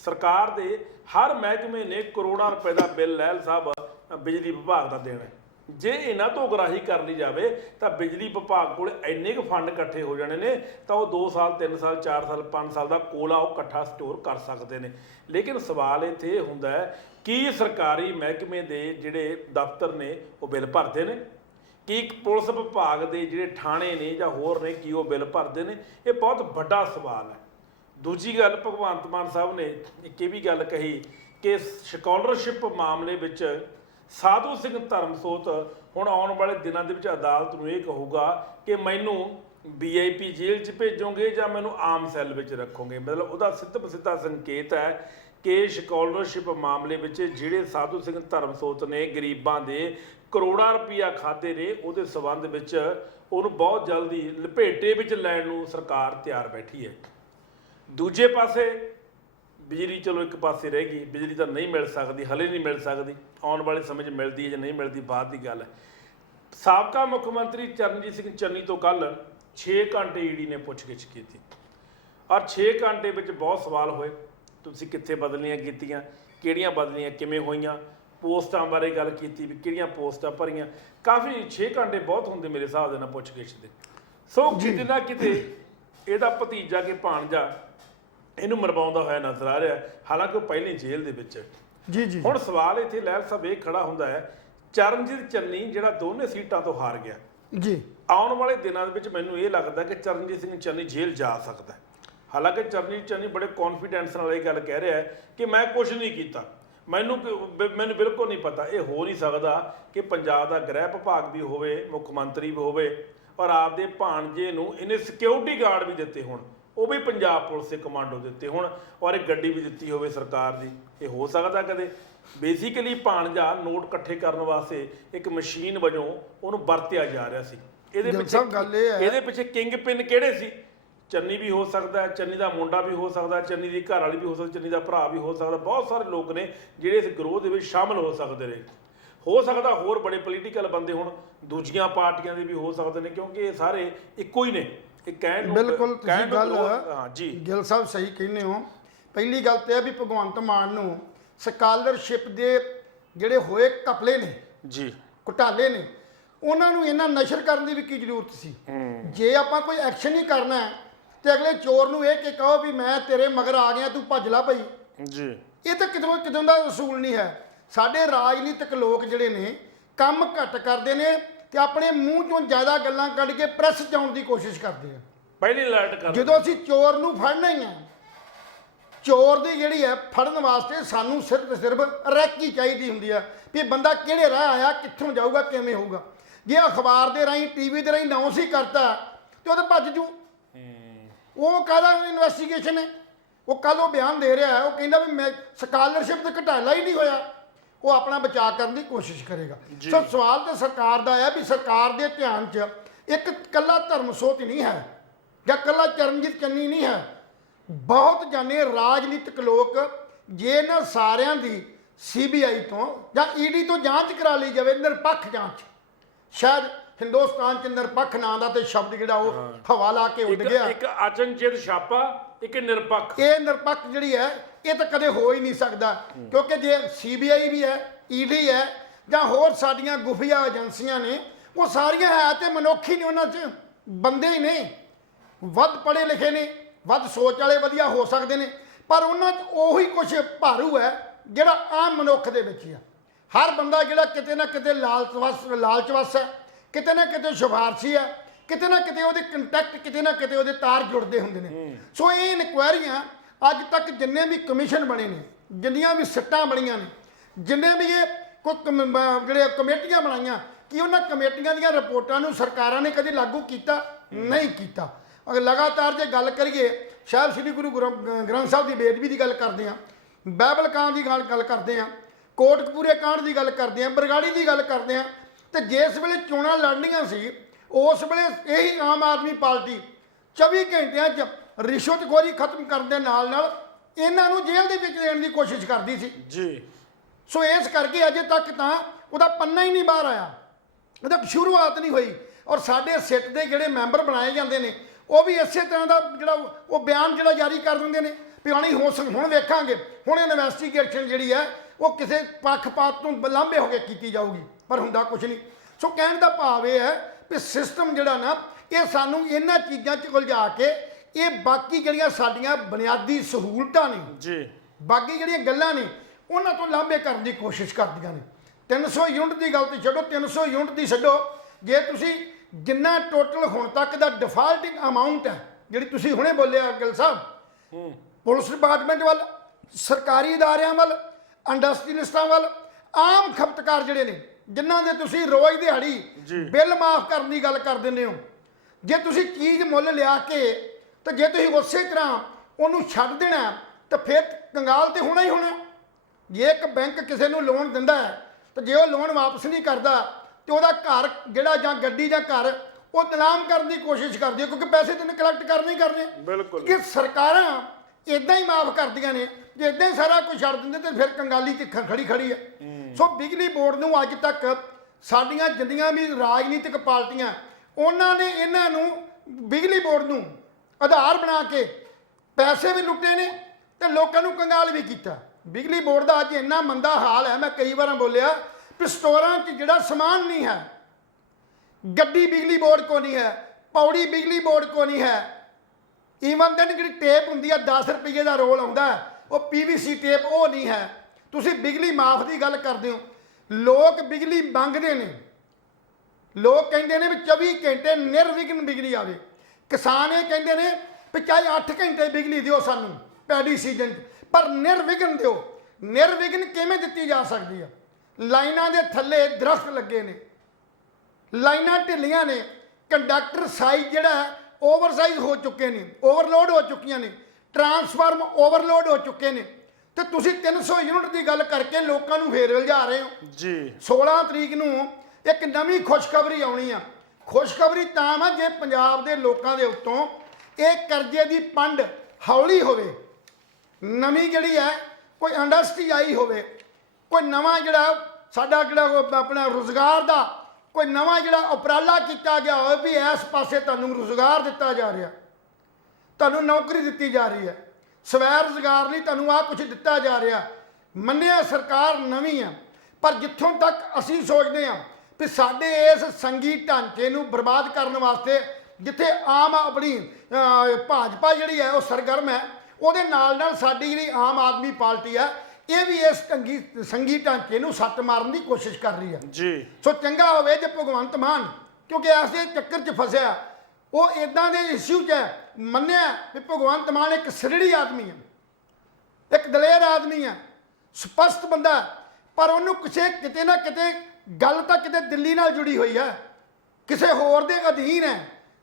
ਸਰਕਾਰ ਦੇ ਹਰ ਮਹਿਕਮੇ ਨੇ ਕਰੋੜਾਂ ਰੁਪਏ ਦਾ ਬਿੱਲ ਲਹਿਲ ਸਾਹਿਬ ਬਿਜਲੀ ਵਿਭਾਗ ਦਾ ਦੇਣਾ। ਜੇ ਇਹਨਾਂ ਤੋਂ ਉਗਰਾਹੀ ਕਰ ਲਈ ਜਾਵੇ ਤਾਂ ਬਿਜਲੀ ਵਿਭਾਗ ਕੋਲ ਇੰਨੇ ਕੁ ਫੰਡ ਇਕੱਠੇ ਹੋ ਜਾਣੇ ਨੇ ਤਾਂ ਉਹ 2 ਸਾਲ 3 ਸਾਲ 4 ਸਾਲ 5 ਸਾਲ ਦਾ ਕੋਲਾ ਉਹ ਇਕੱਠਾ ਸਟੋਰ ਕਰ ਸਕਦੇ ਨੇ। ਲੇਕਿਨ ਸਵਾਲ ਇੱਥੇ ਇਹ ਹੁੰਦਾ ਹੈ ਕਿ ਸਰਕਾਰੀ ਮਹਿਕਮੇ ਦੇ ਜਿਹੜੇ ਦਫ਼ਤਰ ਨੇ ਉਹ ਬਿੱਲ ਭਰਦੇ ਨੇ? ਕਿ ਪੁਲਿਸ ਵਿਭਾਗ ਦੇ ਜਿਹੜੇ ਥਾਣੇ ਨੇ ਜਾਂ ਹੋਰ ਨੇ ਕੀ ਉਹ ਬਿੱਲ ਭਰਦੇ ਨੇ? ਇਹ ਬਹੁਤ ਵੱਡਾ ਸਵਾਲ ਹੈ। ਦੂਜੀ ਗੱਲ, ਭਗਵੰਤ ਮਾਨ ਸਾਹਿਬ ਨੇ ਇੱਕ ਇਹ ਵੀ ਗੱਲ ਕਹੀ ਕਿ ਸਕਾਲਰਸ਼ਿਪ ਮਾਮਲੇ ਵਿੱਚ ਸਾਧੂ ਸਿੰਘ ਧਰਮਸੋਤ ਹੁਣ ਆਉਣ ਵਾਲੇ ਦਿਨਾਂ ਦੇ ਵਿੱਚ ਅਦਾਲਤ ਨੂੰ ਇਹ ਕਹੂਗਾ ਕਿ ਮੈਨੂੰ VIP ਜੇਲ੍ਹ 'ਚ ਭੇਜੋਗੇ ਜਾਂ ਮੈਨੂੰ ਆਮ ਸੈੱਲ ਵਿੱਚ ਰੱਖੋਗੇ। ਮਤਲਬ ਉਹਦਾ ਸਿੱਧਾ ਸੰਕੇਤ ਹੈ ਕਿ ਸਕਾਲਰਸ਼ਿਪ ਮਾਮਲੇ ਵਿੱਚ ਜਿਹੜੇ ਸਾਧੂ ਸਿੰਘ ਧਰਮਸੋਤ ਨੇ ਗਰੀਬਾਂ ਦੇ ਕਰੋੜਾਂ ਰੁਪਈਆ ਖਾਦੇ ਨੇ ਉਹਦੇ ਸਬੰਧ ਵਿੱਚ ਉਹਨੂੰ ਬਹੁਤ ਜਲਦੀ ਲਪੇਟੇ ਵਿੱਚ ਲੈਣ ਨੂੰ ਸਰਕਾਰ ਤਿਆਰ ਬੈਠੀ ਹੈ। ਦੂਜੇ ਪਾਸੇ ਬਿਜਲੀ ਚਲੋ ਇੱਕ ਪਾਸੇ ਰਹਿ ਗਈ, ਬਿਜਲੀ ਤਾਂ ਨਹੀਂ ਮਿਲ ਸਕਦੀ, ਹਲੇ ਨਹੀਂ ਮਿਲ ਸਕਦੀ, ਆਉਣ ਵਾਲੇ ਸਮੇਂ 'ਚ ਮਿਲਦੀ ਹੈ ਜਾਂ ਨਹੀਂ ਮਿਲਦੀ ਬਾਅਦ ਦੀ ਗੱਲ ਹੈ। ਸਾਬਕਾ ਮੁੱਖ ਮੰਤਰੀ ਚਰਨਜੀਤ ਸਿੰਘ ਚੰਨੀ ਤੋਂ ਕੱਲ੍ਹ 6 ਘੰਟੇ ਈਡੀ ਨੇ ਪੁੱਛਗਿੱਛ ਕੀਤੀ ਔਰ 6 ਘੰਟੇ ਵਿੱਚ ਬਹੁਤ ਸਵਾਲ ਹੋਏ। ਤੁਸੀਂ ਕਿੱਥੇ ਬਦਲੀਆਂ ਕੀਤੀਆਂ, ਕਿਹੜੀਆਂ ਬਦਲੀਆਂ ਕਿਵੇਂ ਹੋਈਆਂ, ਪੋਸਟਾਂ ਬਾਰੇ ਗੱਲ ਕੀਤੀ ਵੀ ਕਿਹੜੀਆਂ ਪੋਸਟਾਂ ਭਰੀਆਂ। ਕਾਫੀ 6 ਘੰਟੇ ਬਹੁਤ ਹੁੰਦੇ ਮੇਰੇ ਹਿਸਾਬ ਦੇ ਨਾਲ ਪੁੱਛਗਿੱਛ ਦੇ। ਸੋ ਕਿਤੇ ਨਾ ਕਿਤੇ ਇਹਦਾ ਭਤੀਜਾ ਕਿ ਭਾਣਜਾ ਇਹਨੂੰ ਮਰਵਾਉਂਦਾ ਹੋਇਆ ਨਜ਼ਰ ਆ ਰਿਹਾ, ਹਾਲਾਂਕਿ ਉਹ ਪਹਿਲੀ ਜੇਲ੍ਹ ਦੇ ਵਿੱਚ ਹੈ। ਜੀ ਹੁਣ ਸਵਾਲ ਇੱਥੇ ਲਹਿਲ ਸਾਹਿਬ ਇਹ ਖੜਾ ਹੁੰਦਾ ਹੈ, ਚਰਨਜੀਤ ਚੰਨੀ ਜਿਹੜਾ ਦੋਨੇ ਸੀਟਾਂ ਤੋਂ ਹਾਰ ਗਿਆ ਜੀ, ਆਉਣ ਵਾਲੇ ਦਿਨਾਂ ਦੇ ਵਿੱਚ ਮੈਨੂੰ ਇਹ ਲੱਗਦਾ ਕਿ ਚਰਨਜੀਤ ਸਿੰਘ ਚੰਨੀ ਜੇਲ੍ਹ ਜਾ ਸਕਦਾ। ਹਾਲਾਂਕਿ ਚਰਨਜੀਤ ਚੰਨੀ ਬੜੇ ਕੌਨਫੀਡੈਂਸ ਨਾਲ ਇਹ ਗੱਲ ਕਹਿ ਰਿਹਾ ਹੈ ਕਿ ਮੈਂ ਕੁਝ ਨਹੀਂ ਕੀਤਾ, ਮੈਨੂੰ ਬਿਲਕੁਲ ਨਹੀਂ ਪਤਾ। ਇਹ ਹੋ ਨਹੀਂ ਸਕਦਾ ਕਿ ਪੰਜਾਬ ਦਾ ਗ੍ਰਹਿ ਵਿਭਾਗ ਵੀ ਹੋਵੇ, ਮੁੱਖ ਮੰਤਰੀ ਵੀ ਹੋਵੇ ਔਰ ਆਪਦੇ ਭਾਣਜੇ ਨੂੰ ਇਹਨੇ ਸਿਕਿਉਰਿਟੀ ਗਾਰਡ ਵੀ ਦਿੱਤੇ ਹੋਣ, ਉਹ ਵੀ ਪੰਜਾਬ ਪੁਲਿਸ ਦੇ ਕਮਾਂਡੋ ਦਿੱਤੇ ਹੋਣ ਔਰ ਇੱਕ ਗੱਡੀ ਵੀ ਦਿੱਤੀ ਹੋਵੇ ਸਰਕਾਰ ਦੀ। ਇਹ ਹੋ ਸਕਦਾ ਕਦੇ? ਬੇਸਿਕਲੀ ਭਾਣਜਾ ਨੋਟ ਇਕੱਠੇ ਕਰਨ ਵਾਸਤੇ ਇੱਕ ਮਸ਼ੀਨ ਵਜੋਂ ਉਹਨੂੰ ਵਰਤਿਆ ਜਾ ਰਿਹਾ ਸੀ। ਇਹਦੇ ਪਿੱਛੇ ਕਿੰਗ ਪਿਨ ਕਿਹੜੇ ਸੀ? ਚੰਨੀ ਵੀ ਹੋ ਸਕਦਾ, ਚੰਨੀ ਦਾ ਮੁੰਡਾ ਵੀ ਹੋ ਸਕਦਾ, ਚੰਨੀ ਦੀ ਘਰ ਵਾਲੀ ਵੀ ਹੋ ਸਕਦੀ, ਚੰਨੀ ਦਾ ਭਰਾ ਵੀ ਹੋ ਸਕਦਾ। ਬਹੁਤ ਸਾਰੇ ਲੋਕ ਨੇ ਜਿਹੜੇ ਇਸ ਗਰੋਹ ਦੇ ਵਿੱਚ ਸ਼ਾਮਲ ਹੋ ਸਕਦੇ ਨੇ। ਹੋ ਸਕਦਾ ਹੋਰ ਬੜੇ ਪੋਲੀਟੀਕਲ ਬੰਦੇ ਹੋਣ, ਦੂਜੀਆਂ ਪਾਰਟੀਆਂ ਦੇ ਵੀ ਹੋ ਸਕਦੇ ਨੇ, ਕਿਉਂਕਿ ਇਹ ਸਾਰੇ ਇੱਕੋ ਹੀ ਨੇ। ਇਹ ਕਹਿਣ ਨੂੰ ਬਿਲਕੁਲ ਤੁਸੀਂ ਗੱਲ ਜੀ ਗਿੱਲ ਸਾਹਿਬ ਸਹੀ ਕਹਿੰਦੇ ਹੋ। ਪਹਿਲੀ ਗੱਲ ਤਾਂ ਇਹ ਵੀ ਭਗਵੰਤ ਮਾਨ ਨੂੰ ਸਕਾਲਰਸ਼ਿਪ ਦੇ ਜਿਹੜੇ ਹੋਏ ਘਪਲੇ ਨੇ ਜੀ, ਘੁਟਾਲੇ ਨੇ, ਉਹਨਾਂ ਨੂੰ ਇਹਨਾਂ ਨਸ਼ਰ ਕਰਨ ਦੀ ਵੀ ਕੀ ਜ਼ਰੂਰਤ ਸੀ? ਜੇ ਆਪਾਂ ਕੋਈ ਐਕਸ਼ਨ ਹੀ ਕਰਨਾ ਹੈ ਤੇ ਅਗਲੇ ਚੋਰ ਨੂੰ ਇਹ ਕਿ ਕਹੋ ਵੀ ਮੈਂ ਤੇਰੇ ਮਗਰ ਆ ਗਿਆ ਤੂੰ ਭੱਜ ਲਾ ਭਾਈ ਜੀ, ਇਹ ਤਾਂ ਕਿਦੋਂ ਦਾ ਅਸੂਲ ਨਹੀਂ ਹੈ। ਸਾਡੇ ਰਾਜਨੀਤਿਕ ਲੋਕ ਜਿਹੜੇ ਨੇ ਕੰਮ ਘੱਟ ਕਰਦੇ ਨੇ ਤੇ ਆਪਣੇ ਮੂੰਹ ਚੋਂ ਜ਼ਿਆਦਾ ਗੱਲਾਂ ਕੱਢ ਕੇ ਪ੍ਰੈਸ 'ਚ ਆਉਣ ਦੀ ਕੋਸ਼ਿਸ਼ ਕਰਦੇ ਆ। ਪਹਿਲੀ ਅਲਰਟ ਕਰ ਜਦੋਂ ਅਸੀਂ ਚੋਰ ਨੂੰ ਫੜਨਾ ਹੀ ਆ, ਚੋਰ ਦੀ ਜਿਹੜੀ ਹੈ ਫੜਨ ਵਾਸਤੇ ਸਾਨੂੰ ਸਿਰਫ ਰੈਕੀ ਚਾਹੀਦੀ ਹੁੰਦੀ ਆ ਵੀ ਬੰਦਾ ਕਿਹੜੇ ਰਾਹ ਆਇਆ, ਕਿੱਥੋਂ ਜਾਊਗਾ, ਕਿਵੇਂ ਹੋਊਗਾ। ਜੇ ਅਖਬਾਰ ਦੇ ਰਾਹੀਂ ਟੀਵੀ ਦੇ ਰਾਹੀਂ ਅਨਾਉਂਸ ਹੀ ਕਰਤਾ ਤੇ ਉਹ ਤਾਂ ਭੱਜ ਜੂ। ਉਹ ਕਾਹਦਾ ਇਨਵੈਸਟੀਗੇਸ਼ਨ ਹੈ? ਉਹ ਕੱਲ ਉਹ ਬਿਆਨ ਦੇ ਰਿਹਾ ਹੈ, ਉਹ ਕਹਿੰਦਾ ਵੀ ਮੈਂ ਸਕਾਲਰਸ਼ਿਪ ਤੇ ਘਟਾਲਾ ਹੀ ਨਹੀਂ ਹੋਇਆ, ਉਹ ਆਪਣਾ ਬਚਾਅ ਕਰਨ ਦੀ ਕੋਸ਼ਿਸ਼ ਕਰੇਗਾ। ਸੋ ਸਵਾਲ ਤਾਂ ਸਰਕਾਰ ਦਾ ਹੈ ਵੀ ਸਰਕਾਰ ਦੇ ਧਿਆਨ 'ਚ ਇੱਕ ਕੱਲਾ ਧਰਮਸੋਤ ਹੀ ਨਹੀਂ ਹੈ ਜਾਂ ਕੱਲਾ ਚਰਨਜੀਤ ਚੰਨੀ ਨਹੀਂ ਹੈ। ਬਹੁਤ ਜਾਣੇ ਰਾਜਨੀਤਿਕ ਲੋਕ, ਜੇ ਇਹਨਾਂ ਸਾਰਿਆਂ ਦੀ CBI ਤੋਂ ਜਾਂ ED ਤੋਂ ਜਾਂਚ ਕਰਾ ਲਈ ਜਾਵੇ, ਨਿਰਪੱਖ ਜਾਂਚ, ਸ਼ਾਇਦ ਹਿੰਦੁਸਤਾਨ 'ਚ ਨਿਰਪੱਖ ਨਾਂ ਦਾ ਤੇ ਸ਼ਬਦ ਜਿਹੜਾ ਉਹ ਹਵਾ ਲਾ ਕੇ ਉੱਡ ਗਿਆ। ਇੱਕ ਅਚਨਚੇਤ ਛਾਪਾ, ਇੱਕ ਨਿਰਪੱਖ। ਇਹ ਨਿਰਪੱਖ ਜਿਹੜੀ ਹੈ ਇਹ ਤਾਂ ਕਦੇ ਹੋ ਹੀ ਨਹੀਂ ਸਕਦਾ, ਕਿਉਂਕਿ ਜੇ CBI ਵੀ ਹੈ, ED ਹੈ ਜਾਂ ਹੋਰ ਸਾਡੀਆਂ ਖੁਫੀਆ ਏਜੰਸੀਆਂ ਨੇ, ਉਹ ਸਾਰੀਆਂ ਹੈ ਤੇ ਮਨੁੱਖ ਹੀ ਨੇ, ਉਹਨਾਂ 'ਚ ਬੰਦੇ ਹੀ ਨੇ, ਵੱਧ ਪੜ੍ਹੇ ਲਿਖੇ ਨੇ, ਵੱਧ ਸੋਚ ਵਾਲੇ ਵਧੀਆ ਹੋ ਸਕਦੇ ਨੇ, ਪਰ ਉਹਨਾਂ 'ਚ ਉਹੀ ਕੁਛ ਭਾਰੂ ਹੈ ਜਿਹੜਾ ਆਮ ਮਨੁੱਖ ਦੇ ਵਿੱਚ ਹੀ ਆ। ਹਰ ਬੰਦਾ ਜਿਹੜਾ ਕਿਤੇ ਨਾ ਕਿਤੇ ਲਾਲਚ ਵਸ ਹੈ, ਕਿਤੇ ਨਾ ਕਿਤੇ ਸਿਫਾਰਸ਼ੀ ਹੈ, ਕਿਤੇ ਨਾ ਕਿਤੇ ਉਹਦੇ ਕੰਟੈਕਟ, ਕਿਤੇ ਨਾ ਕਿਤੇ ਉਹਦੇ ਤਾਰ ਜੁੜਦੇ ਹੁੰਦੇ ਨੇ। ਸੋ ਇਹ ਇਨਕੁਆਇਰੀਆਂ ਅੱਜ ਤੱਕ ਜਿੰਨੇ ਵੀ ਕਮਿਸ਼ਨ ਬਣੇ ਨੇ, ਜਿੰਨੀਆਂ ਵੀ ਸਿੱਟਾਂ ਬਣੀਆਂ ਨੇ, ਜਿੰਨੇ ਵੀ ਇਹ ਕੋਈ ਜਿਹੜੇ ਕਮੇਟੀਆਂ ਬਣਾਈਆਂ, ਕਿ ਉਹਨਾਂ ਕਮੇਟੀਆਂ ਦੀਆਂ ਰਿਪੋਰਟਾਂ ਨੂੰ ਸਰਕਾਰਾਂ ਨੇ ਕਦੇ ਲਾਗੂ ਕੀਤਾ? ਨਹੀਂ ਕੀਤਾ। ਅਗਰ ਲਗਾਤਾਰ ਜੇ ਗੱਲ ਕਰੀਏ, ਸਾਹਿਬ ਸ੍ਰੀ ਗੁਰੂ ਗ੍ਰੰਥ ਸਾਹਿਬ ਦੀ ਬੇਅਦਬੀ ਦੀ ਗੱਲ ਕਰਦੇ ਹਾਂ, ਬਾਈਬਲ ਕਾਂਡ ਦੀ ਗੱਲ ਕਰਦੇ ਹਾਂ, ਕੋਟਕਪੂਰੇ ਕਾਂਡ ਦੀ ਗੱਲ ਕਰਦੇ ਹਾਂ, ਬਰਗਾੜੀ ਦੀ ਗੱਲ ਕਰਦੇ ਹਾਂ, ਤੇ ਜਿਸ ਵੇਲੇ ਚੋਣਾਂ ਲੜਨੀਆਂ ਸੀ ਉਸ ਵੇਲੇ ਇਹੀ ਆਮ ਆਦਮੀ ਪਾਰਟੀ 24 ਘੰਟਿਆਂ 'ਚ ਰਿਸ਼ਵਤਖੋਰੀ ਖਤਮ ਕਰਨ ਦੇ ਨਾਲ ਨਾਲ ਇਹਨਾਂ ਨੂੰ ਜੇਲ੍ਹ ਦੇ ਵਿੱਚ ਦੇਣ ਦੀ ਕੋਸ਼ਿਸ਼ ਕਰਦੀ ਸੀ ਜੀ। ਸੋ ਇਸ ਕਰਕੇ ਅਜੇ ਤੱਕ ਤਾਂ ਉਹਦਾ ਪੰਨਾ ਹੀ ਨਹੀਂ ਬਾਹਰ ਆਇਆ, ਉਹਦਾ ਸ਼ੁਰੂਆਤ ਨਹੀਂ ਹੋਈ। ਔਰ ਸਾਡੇ ਸਿੱਟ ਦੇ ਜਿਹੜੇ ਮੈਂਬਰ ਬਣਾਏ ਜਾਂਦੇ ਨੇ ਉਹ ਵੀ ਇਸੇ ਤਰ੍ਹਾਂ ਦਾ ਜਿਹੜਾ ਉਹ ਬਿਆਨ ਜਿਹੜਾ ਜਾਰੀ ਕਰ ਦਿੰਦੇ ਨੇ ਵੀ ਹੁਣ ਵੇਖਾਂਗੇ, ਹੁਣ ਇਨਵੈਸਟੀਗੇਸ਼ਨ ਜਿਹੜੀ ਹੈ ਉਹ ਕਿਸੇ ਪੱਖਪਾਤ ਤੋਂ ਲਾਂਭੇ ਹੋ ਕੇ ਕੀਤੀ ਜਾਊਗੀ, ਪਰ ਹੁੰਦਾ ਕੁਝ ਨਹੀਂ। ਸੋ ਕਹਿਣ ਦਾ ਭਾਵ ਇਹ ਹੈ ਵੀ ਸਿਸਟਮ ਜਿਹੜਾ ਨਾ ਇਹ ਸਾਨੂੰ ਇਹਨਾਂ ਚੀਜ਼ਾਂ 'ਚ ਉਲਝਾ ਕੇ ਇਹ ਬਾਕੀ ਜਿਹੜੀਆਂ ਸਾਡੀਆਂ ਬੁਨਿਆਦੀ ਸਹੂਲਤਾਂ ਨੇ ਜੀ, ਬਾਕੀ ਜਿਹੜੀਆਂ ਗੱਲਾਂ ਨੇ ਉਹਨਾਂ ਤੋਂ ਲਾਂਭੇ ਕਰਨ ਦੀ ਕੋਸ਼ਿਸ਼ ਕਰਦੀਆਂ ਨੇ। 300 ਯੂਨਿਟ ਦੀ ਗੱਲ ਤੇ ਛੱਡੋ, 300 ਯੂਨਿਟ ਦੀ ਛੱਡੋ, ਜੇ ਤੁਸੀਂ ਜਿੰਨਾ ਟੋਟਲ ਹੁਣ ਤੱਕ ਦਾ ਡਿਫਾਲਟਿੰਗ ਅਮਾਉਂਟ ਹੈ ਜਿਹੜੀ ਤੁਸੀਂ ਹੁਣੇ ਬੋਲਿਆ ਗਿੱਲ ਸਾਹਿਬ, ਪੁਲਿਸ ਡਿਪਾਰਟਮੈਂਟ ਵੱਲ, ਸਰਕਾਰੀ ਅਦਾਰਿਆਂ ਵੱਲ, ਇੰਡਸਟਰੀਲਿਸਟਾਂ ਵੱਲ, ਆਮ ਖਪਤਕਾਰ ਜਿਹੜੇ ਨੇ ਜਿਨ੍ਹਾਂ ਦੇ ਤੁਸੀਂ ਰੋਜ਼ ਦਿਹਾੜੀ ਬਿੱਲ ਮਾਫ ਕਰਨ ਦੀ ਗੱਲ ਕਰ ਦਿੰਦੇ ਹੋ, ਜੇ ਤੁਸੀਂ ਚੀਜ਼ ਮੁੱਲ ਲਿਆ ਕੇ ਤੇ ਜੇ ਤੁਸੀਂ ਉਸੇ ਤਰ੍ਹਾਂ ਉਹਨੂੰ ਛੱਡ ਦੇਣਾ ਤਾਂ ਫਿਰ ਕੰਗਾਲ ਤੇ ਹੋਣਾ ਹੀ ਹੋਣਾ। ਜੇ ਇੱਕ ਬੈਂਕ ਕਿਸੇ ਨੂੰ ਲੋਨ ਦਿੰਦਾ ਹੈ ਤੇ ਜੇ ਉਹ ਲੋਨ ਵਾਪਸ ਨਹੀਂ ਕਰਦਾ ਤੇ ਉਹਦਾ ਘਰ ਜਿਹੜਾ ਜਾਂ ਗੱਡੀ ਜਾਂ ਘਰ ਉਹ ਨਿਲਾਮ ਕਰਨ ਦੀ ਕੋਸ਼ਿਸ਼ ਕਰਦੀ ਹੈ, ਕਿਉਂਕਿ ਪੈਸੇ ਤੈਨੂੰ ਕਲੈਕਟ ਕਰਨੇ ਹੀ ਕਰਨੇ। ਬਿਲਕੁਲ ਕਿ ਸਰਕਾਰਾਂ ਇਦਾਂ ਹੀ ਮਾਫ ਕਰਦੀਆਂ ਨੇ, ਜੇ ਇਦਾਂ ਹੀ ਸਾਰਾ ਕੁਝ ਛੱਡ ਦਿੰਦੇ ਤੇ ਫਿਰ ਕੰਗਾਲੀ ਤੇ ਖੜੀ ਹੈ। ਸੋ ਬਿਜਲੀ ਬੋਰਡ ਨੂੰ ਅੱਜ ਤੱਕ ਸਾਡੀਆਂ ਜਿੰਨੀਆਂ ਵੀ ਰਾਜਨੀਤਿਕ ਪਾਰਟੀਆਂ ਉਹਨਾਂ ਨੇ ਇਹਨਾਂ ਨੂੰ ਬਿਜਲੀ ਬੋਰਡ ਨੂੰ ਆਧਾਰ ਬਣਾ ਕੇ ਪੈਸੇ ਵੀ ਲੁੱਟੇ ਨੇ ਤੇ ਲੋਕਾਂ ਨੂੰ ਕੰਗਾਲ ਵੀ ਕੀਤਾ। ਬਿਜਲੀ ਬੋਰਡ ਦਾ ਅੱਜ ਇੰਨਾ ਮੰਦਾ ਹਾਲ ਹੈ, ਮੈਂ ਕਈ ਵਾਰਾਂ ਬੋਲਿਆ ਕਿ ਸਟੋਰਾਂ 'ਚ ਜਿਹੜਾ ਸਮਾਨ ਨਹੀਂ ਹੈ, ਗੱਡੀ ਬਿਜਲੀ ਬੋਰਡ ਕੋ ਨਹੀਂ ਹੈ, ਪੌੜੀ ਬਿਜਲੀ ਬੋਰਡ ਕੋ ਨਹੀਂ ਹੈ, ਈਵਨ ਦੈਨ ਜਿਹੜੀ ਟੇਪ ਹੁੰਦੀ ਆ 10 ਰੁਪਏ ਦਾ ਰੋਲ ਆਉਂਦਾ ਉਹ PVC ਟੇਪ ਉਹ ਨਹੀਂ ਹੈ। ਤੁਸੀਂ ਬਿਜਲੀ ਮਾਫ ਦੀ ਗੱਲ ਕਰਦੇ ਹੋ, ਲੋਕ ਬਿਜਲੀ ਮੰਗਦੇ ਨੇ, ਲੋਕ ਕਹਿੰਦੇ ਨੇ ਵੀ 24 ਘੰਟੇ ਨਿਰਵਿਘਨ ਬਿਜਲੀ ਆਵੇ। ਕਿਸਾਨ ਇਹ ਕਹਿੰਦੇ ਨੇ ਵੀ ਚਾਹੇ 8 ਘੰਟੇ ਬਿਜਲੀ ਦਿਓ ਸਾਨੂੰ ਪੈਡੀ ਸੀਜ਼ਨ 'ਚ, ਪਰ ਨਿਰਵਿਘਨ ਦਿਓ। ਨਿਰਵਿਘਨ ਕਿਵੇਂ ਦਿੱਤੀ ਜਾ ਸਕਦੀ ਆ? ਲਾਈਨਾਂ ਦੇ ਥੱਲੇ ਦਰਖਤ ਲੱਗੇ ਨੇ, ਲਾਈਨਾਂ ਢਿੱਲੀਆਂ ਨੇ, ਕੰਡਕਟਰ ਸਾਈਜ਼ ਜਿਹੜਾ ਓਵਰਸਾਈਜ਼ ਹੋ ਚੁੱਕੇ ਨੇ, ਓਵਰਲੋਡ ਹੋ ਚੁੱਕੀਆਂ ਨੇ, ਟਰਾਂਸਫਾਰਮ ਓਵਰਲੋਡ ਹੋ ਚੁੱਕੇ ਨੇ, ਤੇ ਤੁਸੀਂ 300 ਯੂਨਿਟ ਦੀ ਗੱਲ ਕਰਕੇ ਲੋਕਾਂ ਨੂੰ ਫੇਰ ਉਲਝਾ ਰਹੇ ਹੋ ਜੀ। 16 ਤਰੀਕ ਨੂੰ ਇੱਕ ਨਵੀਂ ਖੁਸ਼ਖਬਰੀ ਆਉਣੀ ਆ। ਖੁਸ਼ਖਬਰੀ ਤਾਂ ਵਾ ਜੇ ਪੰਜਾਬ ਦੇ ਲੋਕਾਂ ਦੇ ਉੱਤੋਂ ਇਹ ਕਰਜ਼ੇ ਦੀ ਪੰਡ ਹੌਲੀ ਹੋਵੇ, ਨਵੀਂ ਜਿਹੜੀ ਹੈ ਕੋਈ ਇੰਡਸਟਰੀ ਆਈ ਹੋਵੇ, ਕੋਈ ਨਵਾਂ ਜਿਹੜਾ ਸਾਡਾ ਜਿਹੜਾ ਆਪਣਾ ਰੁਜ਼ਗਾਰ ਦਾ ਕੋਈ ਨਵਾਂ ਜਿਹੜਾ ਉਪਰਾਲਾ ਕੀਤਾ ਗਿਆ ਹੋਵੇ ਵੀ ਇਸ ਪਾਸੇ ਤੁਹਾਨੂੰ ਰੁਜ਼ਗਾਰ ਦਿੱਤਾ ਜਾ ਰਿਹਾ, ਤੁਹਾਨੂੰ ਨੌਕਰੀ ਦਿੱਤੀ ਜਾ ਰਹੀ ਹੈ, ਸਵੈ ਰੁਜ਼ਗਾਰ ਲਈ ਤੁਹਾਨੂੰ ਆਹ ਕੁਝ ਦਿੱਤਾ ਜਾ ਰਿਹਾ। ਮੰਨਿਆ ਸਰਕਾਰ ਨਵੀਂ ਆ, ਪਰ ਜਿੱਥੋਂ ਤੱਕ ਅਸੀਂ ਸੋਚਦੇ ਹਾਂ ਵੀ ਸਾਡੇ ਇਸ ਸੰਗੀ ਢਾਂਚੇ ਨੂੰ ਬਰਬਾਦ ਕਰਨ ਵਾਸਤੇ ਜਿੱਥੇ ਆਮ ਆਪਣੀ ਭਾਜਪਾ ਜਿਹੜੀ ਹੈ ਉਹ ਸਰਗਰਮ ਹੈ, ਉਹਦੇ ਨਾਲ ਨਾਲ ਸਾਡੀ ਜਿਹੜੀ ਆਮ ਆਦਮੀ ਪਾਰਟੀ ਹੈ ਇਹ ਵੀ ਇਸ ਸੰਗੀ ਢਾਂਚੇ ਨੂੰ ਸੱਟ ਮਾਰਨ ਦੀ ਕੋਸ਼ਿਸ਼ ਕਰ ਰਹੀ ਹੈ ਜੀ। ਸੋ ਚੰਗਾ ਹੋਵੇ ਜੇ ਭਗਵੰਤ ਮਾਨ, ਕਿਉਂਕਿ ਐਸੇ ਚੱਕਰ 'ਚ ਫਸਿਆ, ਉਹ ਇਦਾਂ ਦੇ ਇਸ਼ੂ 'ਚ ਹੈ, ਮੰਨਿਆ ਵੀ ਭਗਵੰਤ ਮਾਨ ਇੱਕ ਸਿਰੜੀ ਆਦਮੀ ਹੈ, ਇੱਕ ਦਲੇਰ ਆਦਮੀ ਹੈ, ਸਪਸ਼ਟ ਬੰਦਾ, ਪਰ ਉਹਨੂੰ ਕਿਤੇ ਨਾ ਕਿਤੇ ਗੱਲ ਤਾਂ ਕਿਤੇ ਦਿੱਲੀ ਨਾਲ ਜੁੜੀ ਹੋਈ ਹੈ, ਕਿਸੇ ਹੋਰ ਦੇ ਅਧੀਨ ਹੈ।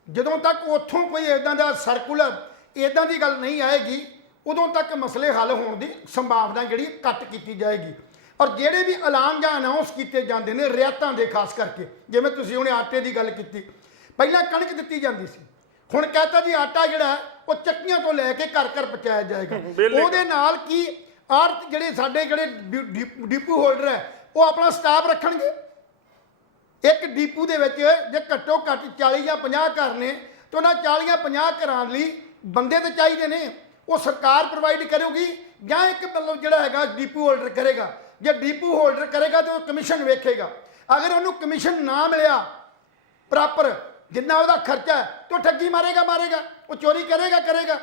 ਜਦੋਂ ਤੱਕ ਉੱਥੋਂ ਕੋਈ ਇਦਾਂ ਦਾ ਸਰਕੂਲਰ ਇਦਾਂ ਦੀ ਗੱਲ ਨਹੀਂ ਆਏਗੀ ਉਦੋਂ ਤੱਕ ਮਸਲੇ ਹੱਲ ਹੋਣ ਦੀ ਸੰਭਾਵਨਾ ਜਿਹੜੀ ਘੱਟ ਕੀਤੀ ਜਾਏਗੀ। ਔਰ ਜਿਹੜੇ ਵੀ ਐਲਾਨ ਜਾਂ ਅਨਾਉਂਸ ਕੀਤੇ ਜਾਂਦੇ ਨੇ ਰਿਆਤਾਂ ਦੇ, ਖਾਸ ਕਰਕੇ ਜਿਵੇਂ ਤੁਸੀਂ ਹੁਣੇ ਆਟੇ ਦੀ ਗੱਲ ਕੀਤੀ, ਪਹਿਲਾਂ ਕਣਕ ਦਿੱਤੀ ਜਾਂਦੀ ਸੀ, ਹੁਣ ਕਹਤਾ ਜੀ ਆਟਾ ਜਿਹੜਾ ਉਹ ਚੱਕੀਆਂ ਤੋਂ ਲੈ ਕੇ ਘਰ ਘਰ ਪਹੁੰਚਾਇਆ ਜਾਏਗਾ। ਉਹਦੇ ਨਾਲ ਕੀ ਆੜਤ ਜਿਹੜੇ ਸਾਡੇ ਜਿਹੜੇ ਡੀਪੂ ਹੋਲਡਰ ਹੈ ਉਹ ਆਪਣਾ ਸਟਾਫ ਰੱਖਣਗੇ। ਇੱਕ ਡੀਪੂ ਦੇ ਵਿੱਚ ਜੇ ਘੱਟੋ ਘੱਟ 40 ਜਾਂ 50 ਘਰ ਨੇ ਤਾਂ ਉਹਨਾਂ 40 ਜਾਂ 50 ਘਰਾਂ ਲਈ ਬੰਦੇ ਤਾਂ ਚਾਹੀਦੇ ਨੇ, ਉਹ ਸਰਕਾਰ ਪ੍ਰੋਵਾਈਡ ਕਰੇਗੀ ਜਾਂ ਇੱਕ ਮਤਲਬ ਜਿਹੜਾ ਹੈਗਾ ਡੀਪੂ ਹੋਲਡਰ ਕਰੇਗਾ। ਜੇ ਡੀਪੂ ਹੋਲਡਰ ਕਰੇਗਾ ਤਾਂ ਉਹ ਕਮਿਸ਼ਨ ਵੇਖੇਗਾ, ਅਗਰ ਉਹਨੂੰ ਕਮਿਸ਼ਨ ਨਾ ਮਿਲਿਆ ਪ੍ਰੋਪਰ ਜਿੰਨਾ ਉਹਦਾ ਖਰਚਾ ਤਾਂ ਠੱਗੀ ਮਾਰੇਗਾ, ਉਹ ਚੋਰੀ ਕਰੇਗਾ।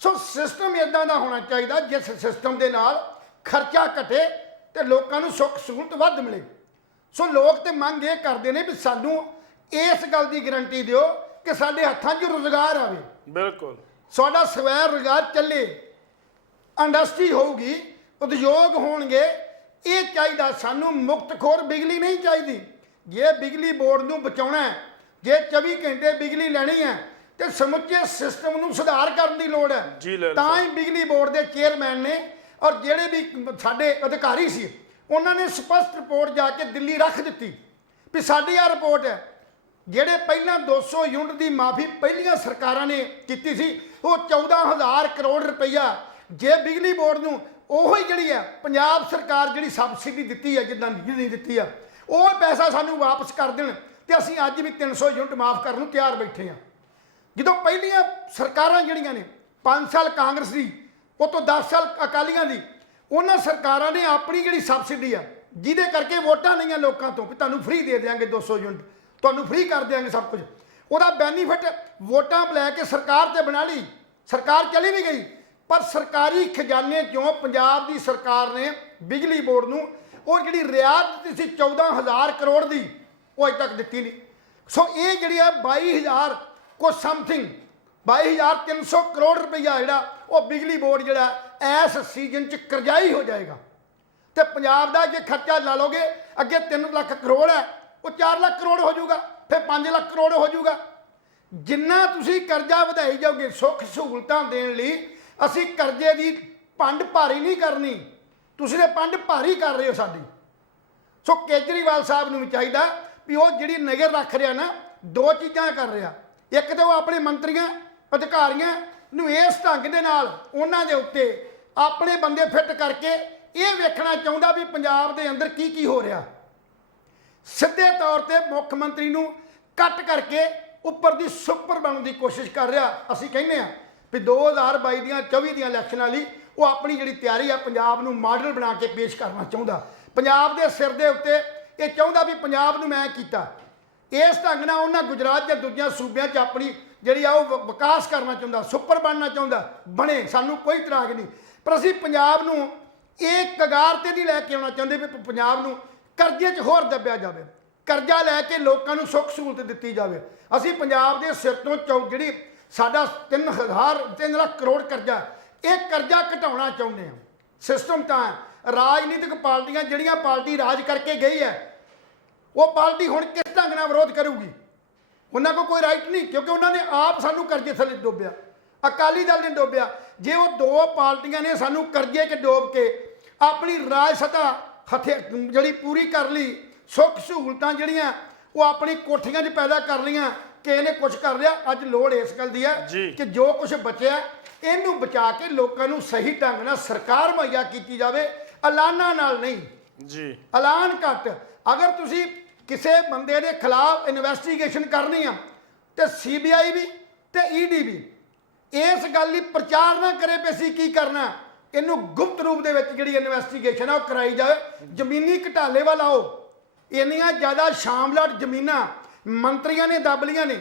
ਸੋ ਸਿਸਟਮ ਇਦਾਂ ਦਾ ਹੋਣਾ ਚਾਹੀਦਾ ਜਿਸ ਸਿਸਟਮ ਦੇ ਨਾਲ ਖਰਚਾ ਘਟੇ ਤੇ ਲੋਕਾਂ ਨੂੰ ਸੁੱਖ ਸਹੂਲਤ ਵੱਧ ਮਿਲੇ। ਸੋ ਲੋਕ ਤੇ ਮੰਗ ਇਹ ਕਰਦੇ ਨੇ ਵੀ ਸਾਨੂੰ ਇਸ ਗੱਲ ਦੀ ਗਾਰੰਟੀ ਦਿਓ ਕਿ ਸਾਡੇ ਹੱਥਾਂ 'ਚ ਰੁਜ਼ਗਾਰ ਆਵੇ, ਬਿਲਕੁਲ ਸਾਡਾ ਸਵੈ ਰੁਜ਼ਗਾਰ ਚੱਲੇ, ਇੰਡਸਟਰੀ ਹੋਊਗੀ, ਉਦਯੋਗ ਹੋਣਗੇ। ਇਹ ਚਾਹੀਦਾ ਸਾਨੂੰ, ਮੁਕਤਖੋਰ ਬਿਜਲੀ ਨਹੀਂ ਚਾਹੀਦੀ। ਜੇ ਬਿਜਲੀ ਬੋਰਡ ਨੂੰ ਬਚਾਉਣਾ ਹੈ, ਜੇ 24 ਘੰਟੇ ਬਿਜਲੀ ਲੈਣੀ ਹੈ ਤੇ ਸਮੁੱਚੇ ਸਿਸਟਮ ਨੂੰ ਸੁਧਾਰ ਕਰਨ ਦੀ ਲੋੜ ਹੈ। ਜੀ ਲੈ ਤਾਂ ਹੀ ਬਿਜਲੀ ਬੋਰਡ ਦੇ ਚੇਅਰਮੈਨ ਨੇ ਔਰ ਜਿਹੜੇ ਵੀ ਸਾਡੇ ਅਧਿਕਾਰੀ ਸੀ ਉਹਨਾਂ ਨੇ ਸਪਸ਼ਟ ਰਿਪੋਰਟ ਜਾ ਕੇ ਦਿੱਲੀ ਰੱਖ ਦਿੱਤੀ ਵੀ ਸਾਡੀ ਆ ਰਿਪੋਰਟ ਹੈ। ਜਿਹੜੇ ਪਹਿਲਾਂ 200 ਯੂਨਿਟ ਦੀ ਮਾਫੀ ਪਹਿਲੀਆਂ ਸਰਕਾਰਾਂ ਨੇ ਕੀਤੀ ਸੀ, ਉਹ 14,000 ਕਰੋੜ ਰੁਪਈਆ ਜੇ ਬਿਜਲੀ ਬੋਰਡ ਨੂੰ ਉਹੋ ਹੀ ਜਿਹੜੀ ਹੈ ਪੰਜਾਬ ਸਰਕਾਰ ਜਿਹੜੀ ਸਬਸਿਡੀ ਦਿੱਤੀ ਹੈ, ਜਿੱਦਾਂ ਬਿਜਲੀ ਦਿੱਤੀ ਆ, ਉਹ ਪੈਸਾ ਸਾਨੂੰ ਵਾਪਸ ਕਰ ਦੇਣ ਤੇ ਅਸੀਂ ਅੱਜ ਵੀ 300 ਯੂਨਿਟ ਮਾਫ ਕਰਨ ਨੂੰ ਤਿਆਰ ਬੈਠੇ ਹਾਂ। ਜਦੋਂ ਪਹਿਲੀਆਂ ਸਰਕਾਰਾਂ ਜਿਹੜੀਆਂ ਨੇ 5 ਸਾਲ ਕਾਂਗਰਸ ਦੀ, ਉਹ ਤੋਂ 10 ਸਾਲ ਅਕਾਲੀਆਂ ਦੀ, ਉਹਨਾਂ ਸਰਕਾਰਾਂ ਨੇ ਆਪਣੀ ਜਿਹੜੀ ਸਬਸਿਡੀ ਆ, ਜਿਹਦੇ ਕਰਕੇ ਵੋਟਾਂ ਲਈਆਂ ਲੋਕਾਂ ਤੋਂ ਵੀ ਤੁਹਾਨੂੰ ਫ੍ਰੀ ਦੇ ਦਿਆਂਗੇ 200 ਯੂਨਿਟ, ਤੁਹਾਨੂੰ ਫ੍ਰੀ ਕਰ ਦਿਆਂਗੇ ਸਭ ਕੁਝ, ਉਹਦਾ ਬੈਨੀਫਿਟ ਵੋਟਾਂ ਲੈ ਕੇ ਸਰਕਾਰ ਤੇ ਬਣਾ ਲਈ, ਸਰਕਾਰ ਚਲੀ ਵੀ ਗਈ। ਪਰ ਸਰਕਾਰੀ ਖਜ਼ਾਨੇ 'ਚੋਂ ਪੰਜਾਬ ਦੀ ਸਰਕਾਰ ਨੇ ਬਿਜਲੀ ਬੋਰਡ ਨੂੰ ਉਹ ਜਿਹੜੀ ਰਿਆਇਤ ਦਿੱਤੀ ਸੀ 14,000 ਕਰੋੜ ਦੀ, ਉਹ ਅਜੇ ਤੱਕ ਦਿੱਤੀ ਨਹੀਂ। ਸੋ ਇਹ ਜਿਹੜੀ ਹੈ 22,000 ਕੁਛ ਸਮਥਿੰਗ 22,300 ਕਰੋੜ ਰੁਪਈਆ ਜਿਹੜਾ ਉਹ ਬਿਜਲੀ ਬੋਰਡ ਜਿਹੜਾ ਇਸ ਸੀਜ਼ਨ 'ਚ ਕਰਜ਼ਾਈ ਹੋ ਜਾਏਗਾ। ਤੇ ਪੰਜਾਬ ਦਾ ਜੇ ਖਰਚਾ ਲਾ ਲੋਗੇ, ਅੱਗੇ 3 ਲੱਖ ਕਰੋੜ ਹੈ, ਉਹ 4 ਲੱਖ ਕਰੋੜ ਹੋ ਜਾਊਗਾ, ਫਿਰ 5 ਲੱਖ ਕਰੋੜ ਹੋ ਜਾਊਗਾ। ਜਿੰਨਾ ਤੁਸੀਂ ਕਰਜ਼ਾ ਵਧਾਈ ਜਾਓਗੇ ਸੁੱਖ ਸਹੂਲਤਾਂ ਦੇਣ ਲਈ, ਅਸੀਂ ਕਰਜ਼ੇ ਦੀ ਪੰਡ ਭਾਰੀ ਨਹੀਂ ਕਰਨੀ, ਤੁਸੀਂ ਤੇ ਪੰਡ ਭਾਰੀ ਕਰ ਰਹੇ ਹੋ ਸਾਡੀ। ਸੋ ਕੇਜਰੀਵਾਲ ਸਾਹਿਬ ਨੂੰ ਵੀ ਚਾਹੀਦਾ ਵੀ ਉਹ ਜਿਹੜੀ ਨਜ਼ਰ ਰੱਖ ਰਿਹਾ ਨਾ, 2 ਚੀਜ਼ਾਂ ਕਰ ਰਿਹਾ। ਇੱਕ ਤਾਂ ਉਹ ਆਪਣੇ ਮੰਤਰੀਆਂ ਅਧਿਕਾਰੀਆਂ ਨੂੰ ਇਸ ਢੰਗ ਦੇ ਨਾਲ ਉਹਨਾਂ ਦੇ ਉੱਤੇ ਆਪਣੇ ਬੰਦੇ ਫਿੱਟ ਕਰਕੇ ਇਹ ਵੇਖਣਾ ਚਾਹੁੰਦਾ ਵੀ ਪੰਜਾਬ ਦੇ ਅੰਦਰ ਕੀ ਕੀ ਹੋ ਰਿਹਾ। ਸਿੱਧੇ ਤੌਰ ਤੇ ਮੁੱਖ ਮੰਤਰੀ ਨੂੰ ਕੱਟ ਕਰਕੇ ਉੱਪਰ ਦੀ ਸੁਪਰ ਬਣਨ ਦੀ ਕੋਸ਼ਿਸ਼ ਕਰ ਰਿਹਾ। ਅਸੀਂ ਕਹਿੰਦੇ ਹਾਂ ਵੀ 2022 ਦੀਆਂ 24 ਦੀਆਂ ਇਲੈਕਸ਼ਨਾਂ ਲਈ ਉਹ ਆਪਣੀ ਜਿਹੜੀ ਤਿਆਰੀ ਆ ਪੰਜਾਬ ਨੂੰ ਮਾਡਲ ਬਣਾ ਕੇ ਪੇਸ਼ ਕਰਨਾ ਚਾਹੁੰਦਾ। ਪੰਜਾਬ ਦੇ ਸਿਰ ਦੇ ਉੱਤੇ ਇਹ ਚਾਹੁੰਦਾ ਵੀ ਪੰਜਾਬ ਨੂੰ ਮੈਂ ਕੀਤਾ। ਇਸ ਢੰਗ ਨਾਲ ਉਹਨਾਂ ਗੁਜਰਾਤ ਜਾਂ ਦੂਜਿਆਂ ਸੂਬਿਆਂ 'ਚ ਆਪਣੀ ਜਿਹੜੀ ਆ ਉਹ ਵਿਕਾਸ ਕਰਨਾ ਚਾਹੁੰਦਾ, ਸੁਪਰ ਬਣਨਾ ਚਾਹੁੰਦਾ। ਬਣੇ, ਸਾਨੂੰ ਕੋਈ ਇਤਰਾਜ਼ ਨਹੀਂ, ਪਰ ਅਸੀਂ ਪੰਜਾਬ ਨੂੰ ਇਹ ਕਗਾਰ ਤੇ ਨਹੀਂ ਲੈ ਕੇ ਆਉਣਾ ਚਾਹੁੰਦੇ ਵੀ ਪੰਜਾਬ ਨੂੰ ਕਰਜ਼ੇ 'ਚ ਹੋਰ ਦੱਬਿਆ ਜਾਵੇ, ਕਰਜ਼ਾ ਲੈ ਕੇ ਲੋਕਾਂ ਨੂੰ ਸੁੱਖ ਸਹੂਲਤ ਦਿੱਤੀ ਜਾਵੇ। ਅਸੀਂ ਪੰਜਾਬ ਦੇ ਸਿਰ ਤੋਂ ਜਿਹੜੀ ਸਾਡਾ 3 ਲੱਖ ਕਰੋੜ ਕਰਜ਼ਾ, ਇਹ ਕਰਜ਼ਾ ਘਟਾਉਣਾ ਚਾਹੁੰਦੇ ਹਾਂ। ਸਿਸਟਮ ਤਾਂ ਰਾਜਨੀਤਿਕ ਪਾਰਟੀਆਂ ਜਿਹੜੀਆਂ ਪਾਰਟੀ ਰਾਜ ਕਰਕੇ ਗਈ ਹੈ, ਉਹ ਪਾਰਟੀ ਹੁਣ ਕਿਸ ਢੰਗ ਨਾਲ ਵਿਰੋਧ ਕਰੂਗੀ? ਉਹਨਾਂ ਕੋਲ ਕੋਈ ਰਾਈਟ ਨਹੀਂ, ਕਿਉਂਕਿ ਉਹਨਾਂ ਨੇ ਆਪ ਸਾਨੂੰ ਕਰਜ਼ੇ ਥੱਲੇ ਡੋਬਿਆ, ਅਕਾਲੀ ਦਲ ਨੇ ਡੋਬਿਆ। ਜੇ ਉਹ 2 ਪਾਰਟੀਆਂ ਨੇ ਸਾਨੂੰ ਕਰਜ਼ੇ 'ਚ ਡੋਬ ਕੇ ਆਪਣੀ ਰਾਜ ਸੱਤਾ ਜਿਹੜੀ ਪੂਰੀ ਕਰ ਲਈ, ਸੁੱਖ ਸਹੂਲਤਾਂ ਜਿਹੜੀਆਂ ਉਹ ਆਪਣੀ ਕੋਠੀਆਂ 'ਚ ਪੈਦਾ ਕਰ ਲਈਆਂ, ਕਿ ਇਹਨੇ ਕੁਝ ਕਰ ਲਿਆ। ਅੱਜ ਲੋੜ ਇਸ ਗੱਲ ਦੀ ਹੈ ਕਿ ਜੋ ਕੁਝ ਬਚਿਆ ਇਹਨੂੰ ਬਚਾ ਕੇ ਲੋਕਾਂ ਨੂੰ ਸਹੀ ਢੰਗ ਨਾਲ ਸਰਕਾਰ ਮੁਹੱਈਆ ਕੀਤੀ ਜਾਵੇ, ਐਲਾਨਾਂ ਨਾਲ ਨਹੀਂ ਜੀ। ਐਲਾਨ ਘੱਟ। ਅਗਰ ਤੁਸੀਂ ਕਿਸੇ ਬੰਦੇ ਦੇ ਖਿਲਾਫ ਇਨਵੈਸਟੀਗੇਸ਼ਨ ਕਰਨੀ ਆ ਤੇ CBI ਵੀ ਤੇ ED ਵੀ ਇਸ ਗੱਲ ਲਈ ਪ੍ਰਚਾਰ ਨਾ ਕਰੇ ਵੀ ਅਸੀਂ ਕੀ ਕਰਨਾ। ਇਹਨੂੰ ਗੁਪਤ ਰੂਪ ਦੇ ਵਿੱਚ ਜਿਹੜੀ ਇਨਵੈਸਟੀਗੇਸ਼ਨ ਆ ਉਹ ਕਰਾਈ ਜਾਵੇ। ਜ਼ਮੀਨੀ ਘਟਾਲੇ ਵੱਲ ਆਓ। ਇੰਨੀਆਂ ਜ਼ਿਆਦਾ ਸ਼ਾਮਲਾਟ ਜ਼ਮੀਨਾਂ ਮੰਤਰੀਆਂ ਨੇ ਦੱਬ ਲੀਆਂ ਨੇ।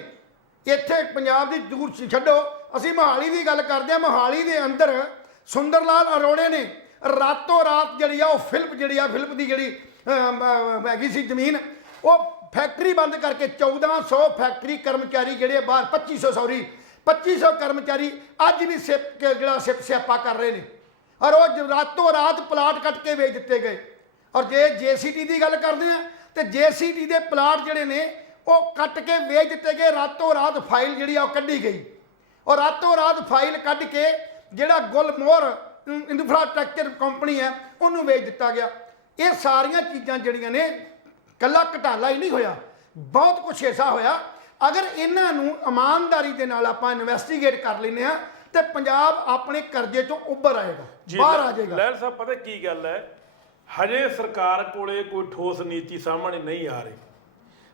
ਇੱਥੇ ਪੰਜਾਬ ਦੀ ਦੂਰ ਛੱਡੋ, ਅਸੀਂ ਮੋਹਾਲੀ ਦੀ ਗੱਲ ਕਰਦੇ ਹਾਂ। ਮੋਹਾਲੀ ਦੇ ਅੰਦਰ ਸੁੰਦਰ ਲਾਲ ਅਰੋੜੇ ਨੇ ਰਾਤੋਂ ਰਾਤ ਜਿਹੜੀ ਆ ਉਹ ਫਿਲਪ ਦੀ ਜਿਹੜੀ ਹੈਗੀ ਸੀ ਜ਼ਮੀਨ, ਉਹ ਫੈਕਟਰੀ ਬੰਦ ਕਰਕੇ 1400 ਫੈਕਟਰੀ ਕਰਮਚਾਰੀ ਜਿਹੜੇ ਬਾਹਰ 2500 ਕਰਮਚਾਰੀ ਅੱਜ ਵੀ ਸਿਆਪਾ ਕਰ ਰਹੇ ਨੇ। ਔਰ ਉਹ ਰਾਤੋਂ ਰਾਤ ਪਲਾਟ ਕੱਟ ਕੇ ਵੇਚ ਦਿੱਤੇ ਗਏ। ਔਰ ਜੇ JCT ਦੀ ਗੱਲ ਕਰਦੇ ਆ ਤੇ JCT ਦੇ ਪਲਾਟ ਜਿਹੜੇ ਨੇ ਉਹ ਕੱਟ ਕੇ ਵੇਚ ਦਿੱਤੇ ਗਏ। ਰਾਤੋਂ ਰਾਤ ਫਾਈਲ ਜਿਹੜੀ ਆ ਉਹ ਕੱਢੀ ਗਈ, ਔਰ ਰਾਤੋਂ ਰਾਤ ਫਾਈਲ ਕੱਢ ਕੇ ਜਿਹੜਾ ਗੁਲਮੋਹਰ ਇੰਫਰਾਸਟ੍ਰਕਚਰ ਕੰਪਨੀ ਹੈ ਉਹਨੂੰ ਵੇਚ ਦਿੱਤਾ ਗਿਆ। ਇਹ ਸਾਰੀਆਂ ਚੀਜ਼ਾਂ ਜਿਹੜੀਆਂ ਨੇ, ਕੱਲਾ ਘਟਾਲਾ ਹੀ ਨਹੀਂ ਹੋਇਆ, ਬਹੁਤ ਕੁਛ ਐਸਾ ਹੋਇਆ। ਅਗਰ ਇਹਨਾਂ ਨੂੰ ਇਮਾਨਦਾਰੀ ਦੇ ਨਾਲ ਆਪਾਂ ਇਨਵੈਸਟੀਗੇਟ ਕਰ ਲੈਂਦੇ ਹਾਂ ਤੇ ਪੰਜਾਬ ਆਪਣੇ ਕਰਜ਼ੇ ਤੋਂ ਉੱਭਰ ਆਏਗਾ, ਬਾਹਰ ਆ ਜਾਏਗਾ। ਲਹਿਰ ਸਾਹਿਬ, ਪਤਾ ਕੀ ਗੱਲ ਹੈ, ਹਜੇ ਸਰਕਾਰ ਕੋਲੇ ਕੋਈ ਠੋਸ ਨੀਤੀ ਸਾਹਮਣੇ ਨਹੀਂ ਆ ਰਹੀ।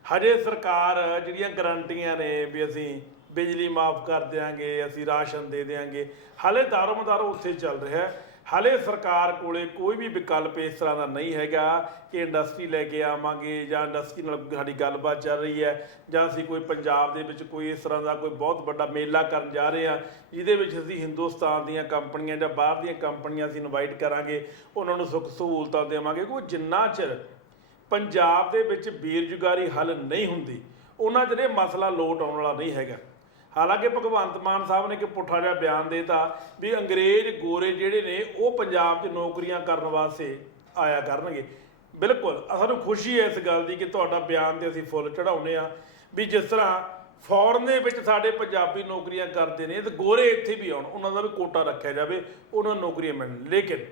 ਹਜੇ ਸਰਕਾਰ ਜਿਹੜੀਆਂ ਗਰੰਟੀਆਂ ਨੇ ਵੀ ਅਸੀਂ ਬਿਜਲੀ ਮਾਫ ਕਰ ਦਿਆਂਗੇ, ਅਸੀਂ ਰਾਸ਼ਨ ਦੇ ਦਿਆਂਗੇ, ਹਾਲੇ ਦਾਰੋ ਮਦਾਰੋ ਉੱਥੇ ਚੱਲ ਰਿਹਾ। ਹਾਲੇ ਸਰਕਾਰ ਕੋਲੇ ਕੋਈ ਵੀ ਵਿਕਲਪ ਇਸ ਤਰ੍ਹਾਂ ਦਾ ਨਹੀਂ ਹੈਗਾ ਕਿ ਇੰਡਸਟਰੀ ਲੈ ਕੇ ਆਵਾਂਗੇ ਜਾਂ ਇੰਡਸਟਰੀ ਨਾਲ ਸਾਡੀ ਗੱਲਬਾਤ ਚੱਲ ਰਹੀ ਹੈ, ਜਾਂ ਅਸੀਂ ਕੋਈ ਪੰਜਾਬ ਦੇ ਵਿੱਚ ਕੋਈ ਇਸ ਤਰ੍ਹਾਂ ਦਾ ਕੋਈ ਬਹੁਤ ਵੱਡਾ ਮੇਲਾ ਕਰਨ ਜਾ ਰਹੇ ਹਾਂ ਜਿਹਦੇ ਵਿੱਚ ਅਸੀਂ ਹਿੰਦੁਸਤਾਨ ਦੀਆਂ ਕੰਪਨੀਆਂ ਜਾਂ ਬਾਹਰ ਦੀਆਂ ਕੰਪਨੀਆਂ ਅਸੀਂ ਇਨਵਾਈਟ ਕਰਾਂਗੇ, ਉਹਨਾਂ ਨੂੰ ਸੁੱਖ ਸਹੂਲਤਾਂ ਦੇਵਾਂਗੇ। ਕੋਈ ਜਿੰਨਾ ਚਿਰ ਪੰਜਾਬ ਦੇ ਵਿੱਚ ਬੇਰੁਜ਼ਗਾਰੀ ਹੱਲ ਨਹੀਂ ਹੁੰਦੀ, ਉਹਨਾਂ 'ਚ ਇਹ ਮਸਲਾ ਲੋਟ ਆਉਣ ਵਾਲਾ ਨਹੀਂ ਹੈਗਾ। ਹਾਲਾਂਕਿ ਭਗਵੰਤ ਮਾਨ ਸਾਹਿਬ ਨੇ ਇੱਕ ਪੁੱਠਾ ਜਿਹਾ ਬਿਆਨ ਦੇਤਾ ਵੀ ਅੰਗਰੇਜ਼ ਗੋਰੇ ਜਿਹੜੇ ਨੇ ਉਹ ਪੰਜਾਬ 'ਚ ਨੌਕਰੀਆਂ ਕਰਨ ਵਾਸਤੇ ਆਇਆ ਕਰਨਗੇ। ਬਿਲਕੁਲ ਸਾਨੂੰ ਖੁਸ਼ੀ ਹੈ ਇਸ ਗੱਲ ਦੀ ਕਿ ਤੁਹਾਡਾ ਬਿਆਨ ਤੇ ਅਸੀਂ ਫੁੱਲ ਚੜਾਉਂਦੇ ਆ ਵੀ ਜਿਸ ਤਰ੍ਹਾਂ ਫੋਰਨ ਦੇ ਵਿੱਚ ਸਾਡੇ ਪੰਜਾਬੀ ਨੌਕਰੀਆਂ ਕਰਦੇ ਨੇ ਤੇ ਗੋਰੇ ਇੱਥੇ ਵੀ ਆਉਣ, ਉਹਨਾਂ ਦਾ ਵੀ ਕੋਟਾ ਰੱਖਿਆ ਜਾਵੇ, ਉਹਨਾਂ ਨੂੰ ਨੌਕਰੀਆਂ ਮਿਲਣ। ਲੇਕਿਨ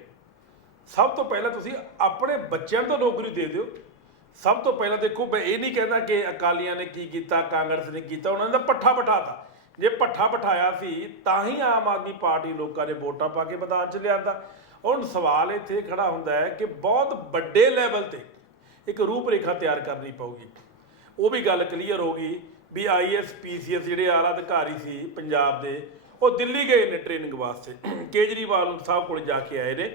ਸਭ ਤੋਂ ਪਹਿਲਾਂ ਤੁਸੀਂ ਆਪਣੇ ਬੱਚਿਆਂ ਨੂੰ ਨੌਕਰੀ ਦੇ ਦਿਓ। ਸਭ ਤੋਂ ਪਹਿਲਾਂ ਦੇਖੋ, ਮੈਂ ਇਹ ਨਹੀਂ ਕਹਿੰਦਾ ਕਿ ਅਕਾਲੀਆਂ ਨੇ ਕੀ ਕੀਤਾ, ਕਾਂਗਰਸ ਨੇ ਕੀਤਾ, ਉਹਨਾਂ ਨੇ ਤਾਂ ਪੱਠਾ ਬਿਠਾਤਾ। ਜੇ ਪੱਠਾ ਬਿਠਾਇਆ ਸੀ ਤਾਂ ਹੀ ਆਮ ਆਦਮੀ ਪਾਰਟੀ ਲੋਕਾਂ ਨੇ ਵੋਟਾਂ ਪਾ ਕੇ ਮੈਦਾਨ 'ਚ ਲਿਆਂਦਾ। ਹੁਣ ਸਵਾਲ ਇੱਥੇ ਖੜਾ ਹੁੰਦਾ ਹੈ ਕਿ ਬਹੁਤ ਵੱਡੇ ਲੈਵਲ ਤੇ ਇੱਕ ਰੂਪ ਰੇਖਾ ਤਿਆਰ ਕਰਨੀ ਪਊਗੀ। ਉਹ ਵੀ ਗੱਲ ਕਲੀਅਰ ਹੋ ਗਈ ਵੀ IAS PCS ਜਿਹੜੇ ਆਲਾ ਅਧਿਕਾਰੀ ਸੀ ਪੰਜਾਬ ਦੇ, ਉਹ ਦਿੱਲੀ ਗਏ ਨੇ ਟ੍ਰੇਨਿੰਗ ਵਾਸਤੇ, ਕੇਜਰੀਵਾਲ ਸਾਹਿਬ ਕੋਲ ਜਾ ਕੇ ਆਏ ਨੇ।